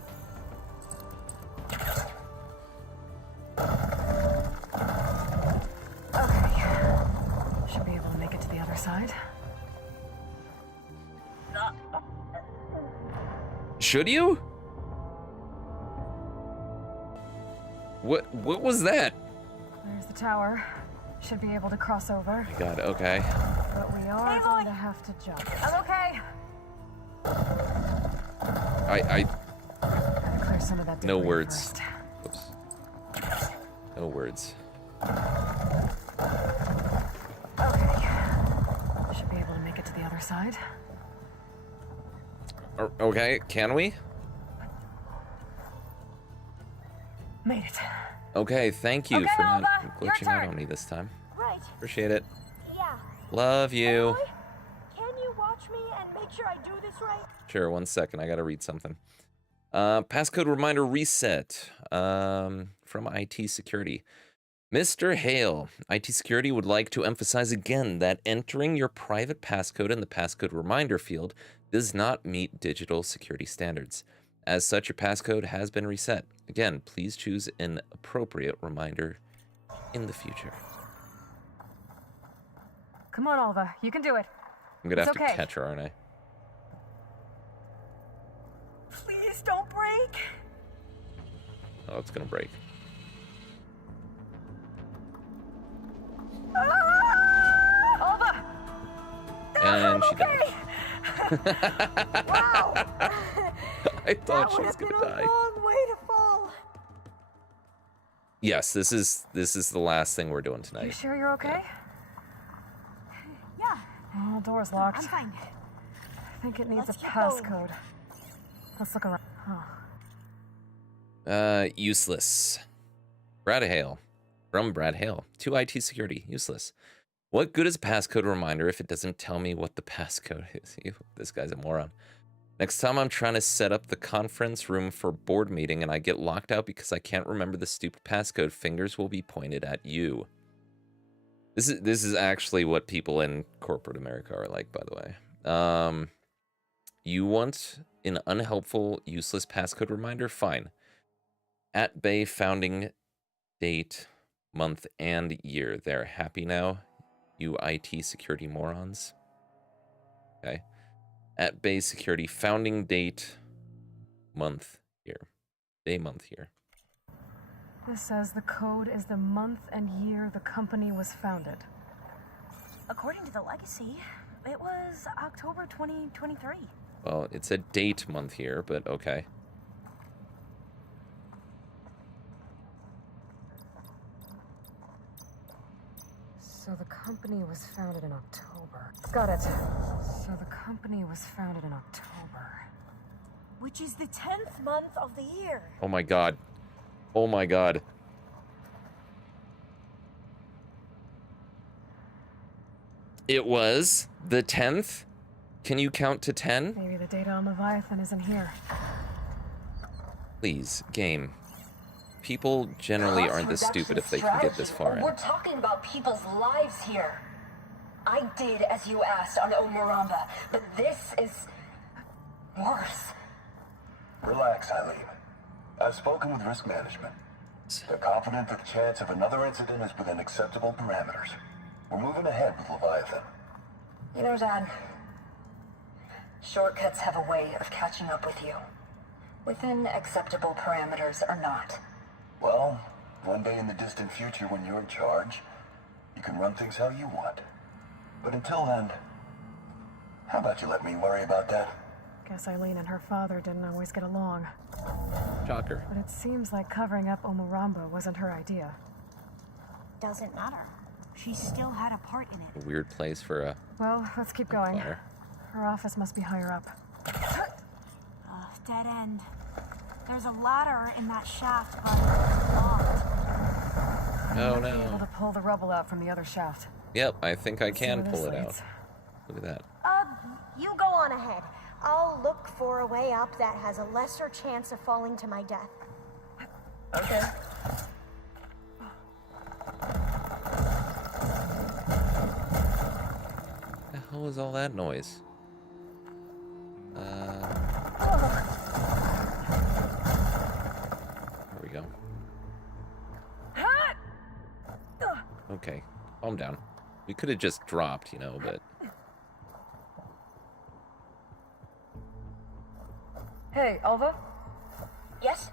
Okay. Should be able to make it to the other side. Should you? What was that? There's the tower. Should be able to cross over. God, okay. But we are going to have to jump. I'm okay. I Gotta clear some of that no debris words. first. Oops. No words. Okay. Should be able to make it to the other side. Okay, can we? Made it. Okay, thank you Okay, for not Alva, your glitching out turn. on me this time. Right. Appreciate it. Yeah. Love you. Can you watch me and make sure I do this right? Sure, 1 second. I gotta read something. Passcode reminder reset from IT Security. Mr. Hale, IT Security would like to emphasize again that entering your private passcode in the passcode reminder field does not meet digital security standards. As such, your passcode has been reset. Again, please choose an appropriate reminder in the future. Come on, Alva. You can do it. I'm gonna It's have to okay. catch her, aren't I? Please don't break. Oh, it's gonna break. Alva! And she died. Wow. I thought she was gonna die. Long way to fall. Yes, this is the last thing we're doing You tonight. sure you're okay? Yeah. Oh, door's locked. I'm fine. I think it needs Let's a keep going. passcode. Let's look around. Oh. Useless. Brad Hale. From Brad Hale. To IT security. Useless. What good is a passcode reminder if it doesn't tell me what the passcode is? This guy's a moron. Next time I'm trying to set up the conference room for board meeting and I get locked out because I can't remember the stupid passcode, fingers will be pointed at you. This is actually what people in corporate America are like, by the way. You want an unhelpful, useless passcode reminder? Fine. At Bay founding date, month, and year. They're happy now, you IT security morons. Okay. At Bay Security, founding date, month, year. Day, month, year. This says the code is the month and year the company was founded. According to the legacy, it was October 2023. Well, it's a date, month, year, but okay. So the company was founded in October. Got it. So the company was founded in October. Which is the 10th month of the year. Oh my god. Oh my god. It was the 10th? Can you count to 10? Maybe the data on Leviathan isn't here. Please, game. People generally aren't this stupid if they can get this far in. We're talking about people's lives here. I did as you asked on Omaramba, but this is worse. Relax, Eileen. I've spoken with risk management. They're confident that the chance of another incident is within acceptable parameters. We're moving ahead with Leviathan. You know, Dad, shortcuts have a way of catching up with you. Within acceptable parameters or not. Well, one day in the distant future when you're in charge, you can run things how you want. But until then, how about you let me worry about that? Guess Eileen and her father didn't always get along. Shocker. But it seems like covering up Omaramba wasn't her idea. Doesn't matter. She still had a part in it. A weird place for a Well, let's keep going. fire. Her office must be higher up. Dead end. There's a ladder in that shaft, but it's locked. Oh Might be able no. to pull the rubble out from the other shaft. Yep, I think I Let's see can where pull this it out. leads. Look at that. You go on ahead. I'll look for a way up that has a lesser chance of falling to my death. Okay. The hell was all that noise? There we go. Okay, calm down. We could have just dropped, you know, but Hey, Alva? Yes?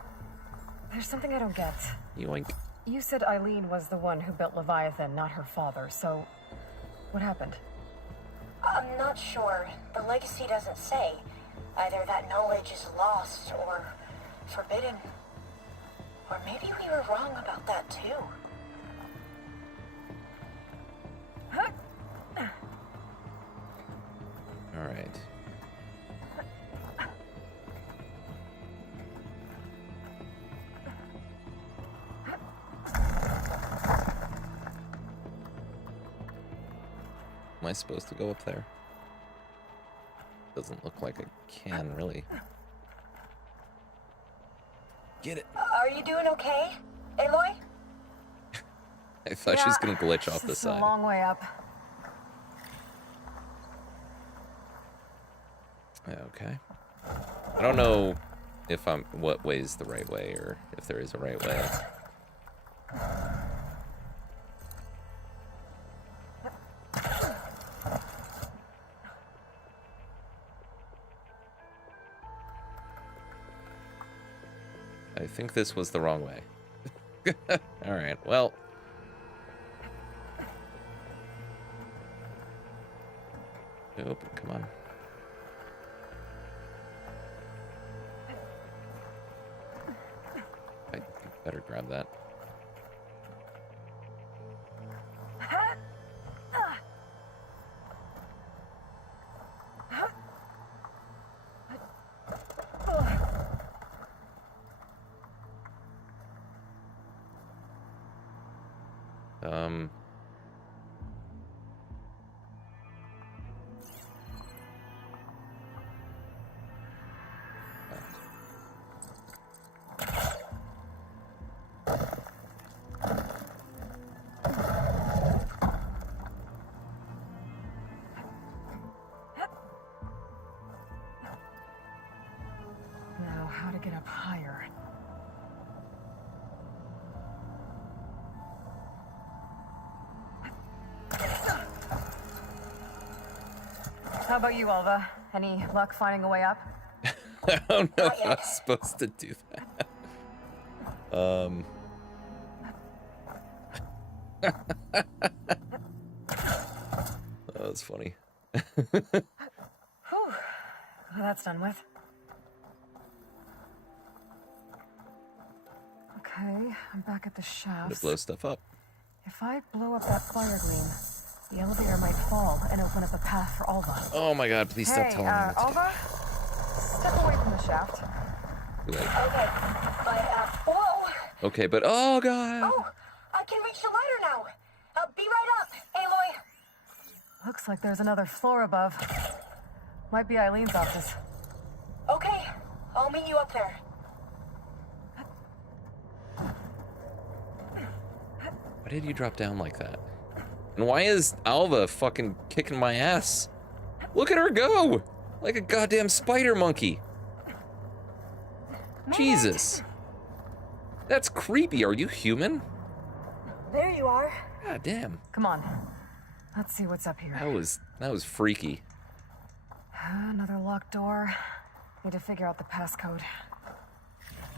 There's something I don't get. yoink. You said Eileen was the one who built Leviathan, not her father, so what happened? I'm not sure. The legacy doesn't say. Either that knowledge is lost or forbidden. Or maybe we were wrong about that too. All right. Am I supposed to go up there? Doesn't look like I can, really. Get it. Are you doing okay, Aloy? I thought she was gonna glitch off the This is a side. long way up. Okay. I don't know if what way is the right way, or if there is a right way. I think this was the wrong way. All right, well. Nope, come on. Better grab that. Now, how to get up higher? How about you, Alva? Any luck finding a way up? I don't know if I was supposed to do that. That was funny. Whew. Well, that's done with. Okay, I'm back at the shaft. To blow stuff up. If I blow up that fire gleam, the elevator might fall and open up a path for Alva. Oh my god, please stop telling me what to do. Alva, step away from the shaft. Too late. Okay, but, whoa! Okay, but oh god! Oh, I can reach the ladder now! Be right up, Aloy! Looks like there's another floor above. Might be Eileen's office. Okay, I'll meet you up there. Why did you drop down like that? And why is Alva fucking kicking my ass? Look at her go! Like a goddamn spider monkey. Jesus. That's creepy. Are you human? There you are. God damn. Come on. Let's see what's up here. That was freaky. Another locked door. Need to figure out the passcode.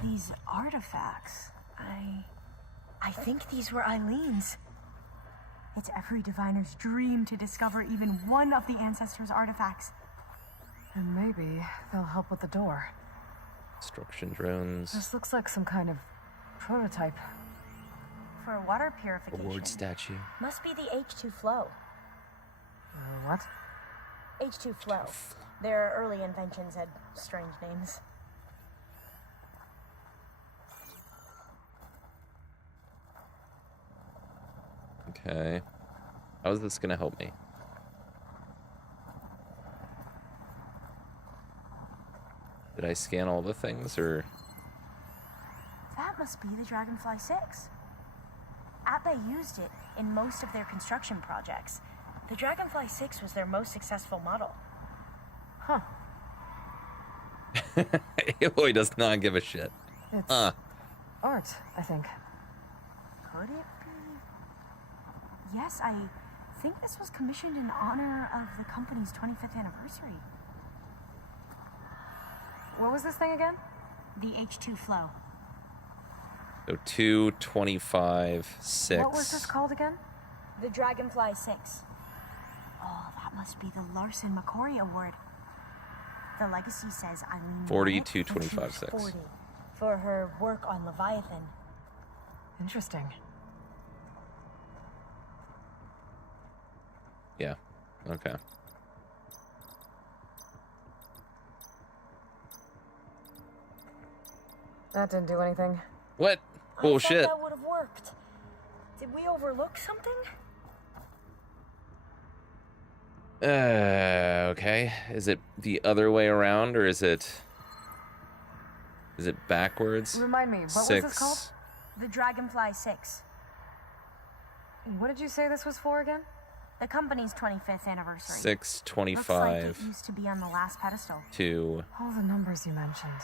These artifacts, I think these were Eileen's. It's every diviner's dream to discover even one of the ancestors' artifacts. And maybe they'll help with the door. Destruction drones. This looks like some kind of prototype. For water purification. Award statue. Must be the H2 flow. What? H2 flow. Their early inventions had strange names. Okay. How is this gonna help me? Did I scan all the things, or? That must be the Dragonfly 6. Atbay used it in most of their construction projects. The Dragonfly 6 was their most successful model. Huh. Aloy does not give a shit. It's art, I think. Could it be? Yes, I think this was commissioned in honor of the company's 25th anniversary. What was this thing again? The H2 flow. So 2, 25, 6. What was this called again? The Dragonfly 6. Oh, that must be the Larson McCory Award. The legacy says Eileen 40, won it, 2, and she 25, was 6. 40 for her work on Leviathan. Interesting. Yeah. Okay. That didn't do anything. What? I Bullshit. thought that would have worked. Did we overlook something? Okay. Is it the other way around, or is it backwards? Remind me, what 6. was this called? The Dragonfly 6. What did you say this was for again? The company's 25th anniversary. 6, Looks like 25, it used to be on the last pedestal. 2. All the numbers you mentioned.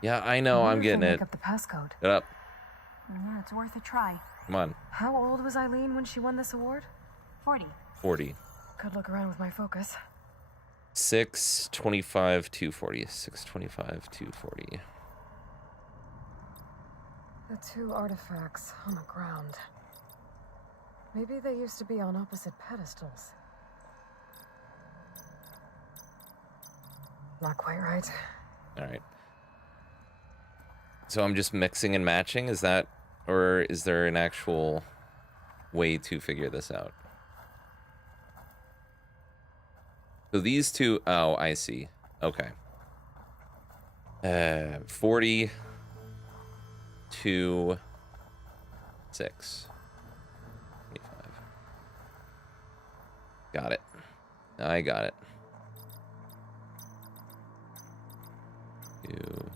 Yeah, I know. I'm getting Make it. up the passcode. Get up. Yeah, it's worth a try. Come on. How old was Eileen when she won this award? 40. 40. Could look around with my focus. 6, 25, 240. 6, 25, 240. The two artifacts on the ground. Maybe they used to be on opposite pedestals. Not quite right. All right. So I'm just mixing and matching, is that, or is there an actual way to figure this out? So these two, oh, I see. Okay. 40 to 6. 25. Got it. I got it. 2,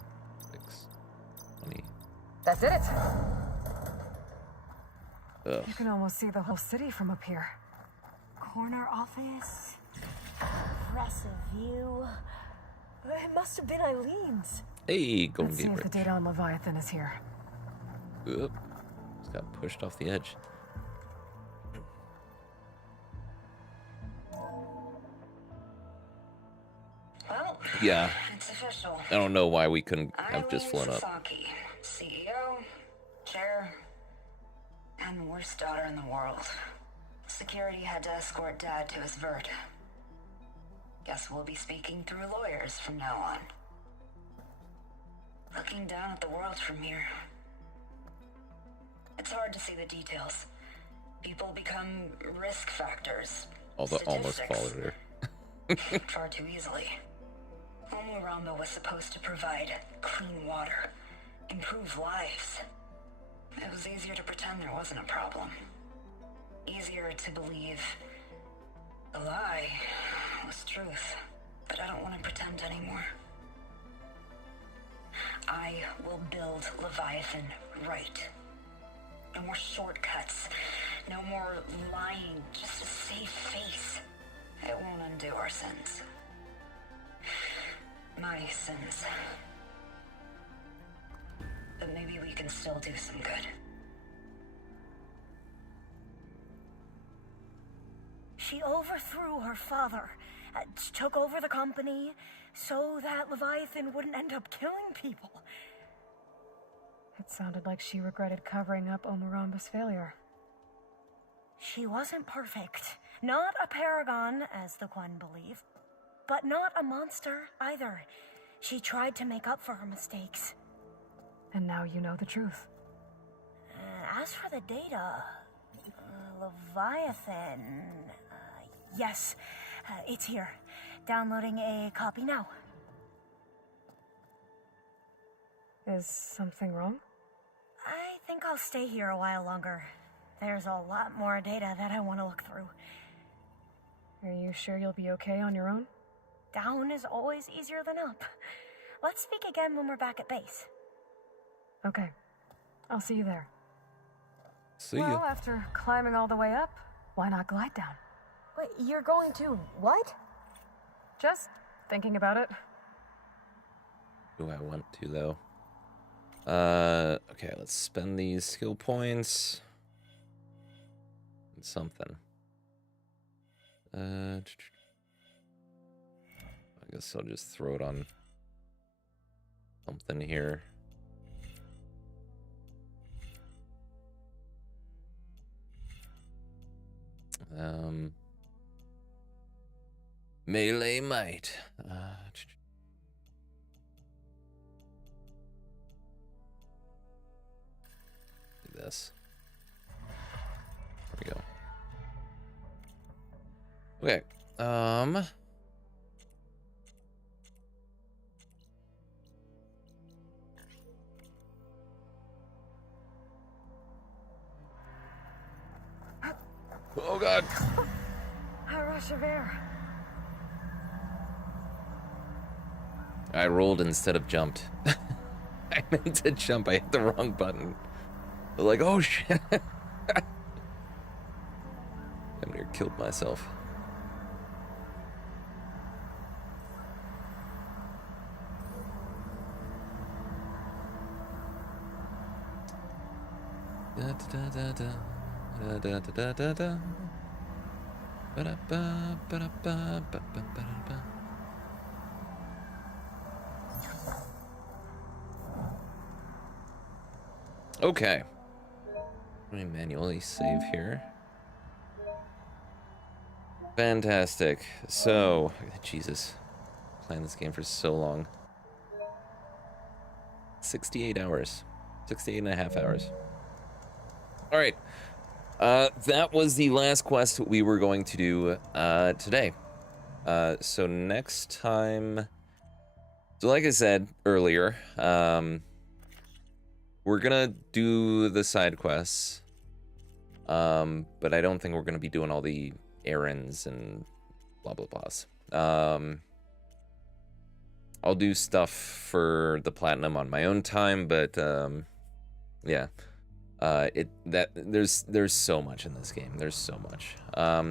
6, 20. That's it. Ugh. You can almost see the whole city from up here. Corner office. Impressive view. It must have been Eileen's. Hey, Golden Let's see Gate if the Bridge. data on Leviathan is here. Oop. Just got pushed off the edge. Well, Yeah. it's official. I don't know why we couldn't have just flown up. Sasaki, CEO, chair, and the worst daughter in the world. Security had to escort Dad to his vert. Guess we'll be speaking through lawyers from now on. Looking down at the world from here. It's hard to see the details. People become risk factors. Although almost followed her. Far too easily. Omuramba was supposed to provide clean water, improve lives. It was easier to pretend there wasn't a problem. Easier to believe the lie was truth. But I don't want to pretend anymore. I will build Leviathan right. No more shortcuts. No more lying. Just a safe face. It won't undo our sins. My sins. But maybe we can still do some good. She overthrew her father, took over the company so that Leviathan wouldn't end up killing people. It sounded like she regretted covering up Omuramba's failure. She wasn't perfect. Not a paragon, as the Quan believe, but not a monster either. She tried to make up for her mistakes. And now you know the truth. As for the data, Leviathan... yes, it's here. Downloading a copy now. Is something wrong? I think I'll stay here a while longer. There's a lot more data that I want to look through. Are you sure you'll be okay on your own? Down is always easier than up. Let's speak again when we're back at base. Okay. I'll see you there. See well, you. After climbing all the way up, why not glide down? Wait, you're going to what? Just thinking about it. Do I want to, though? Okay, let's spend these skill points. And something. I guess I'll just throw it on something here. Melee might. Do this. There we go. Okay. Oh God. A rush of air. I rolled instead of jumped. I meant to jump. I hit the wrong button. But like, oh shit. I near killed myself. Da da da da da da da da da. Ba da ba ba da ba ba ba ba da ba. Okay. Let me manually save here. Fantastic. So, Jesus. Playing this game for so long. 68 hours. 68 and a half hours. All right. That was the last quest we were going to do today. So next time... So like I said earlier, we're gonna do the side quests. But I don't think we're gonna be doing all the errands and blah blah blahs. I'll do stuff for the platinum on my own time, but yeah. There's so much in this game. There's so much.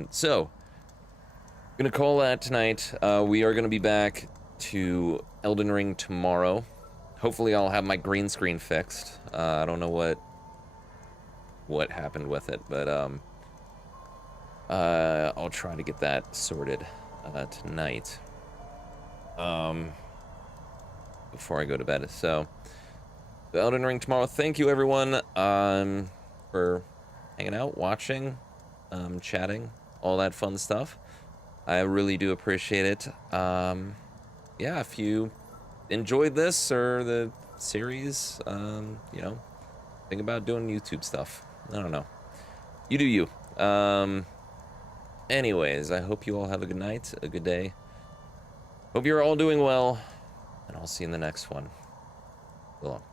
So I'm gonna call that tonight. We are gonna be back to Elden Ring tomorrow. Hopefully I'll have my green screen fixed. I don't know what happened with it, but I'll try to get that sorted tonight. Before I go to bed. So the Elden Ring tomorrow. Thank you everyone for hanging out, watching, chatting, all that fun stuff. I really do appreciate it. Yeah, if you enjoyed this or the series, you know, think about doing YouTube stuff. I don't know. You do you. Anyways, I hope you all have a good night, a good day. Hope you're all doing well, and I'll see you in the next one. So long.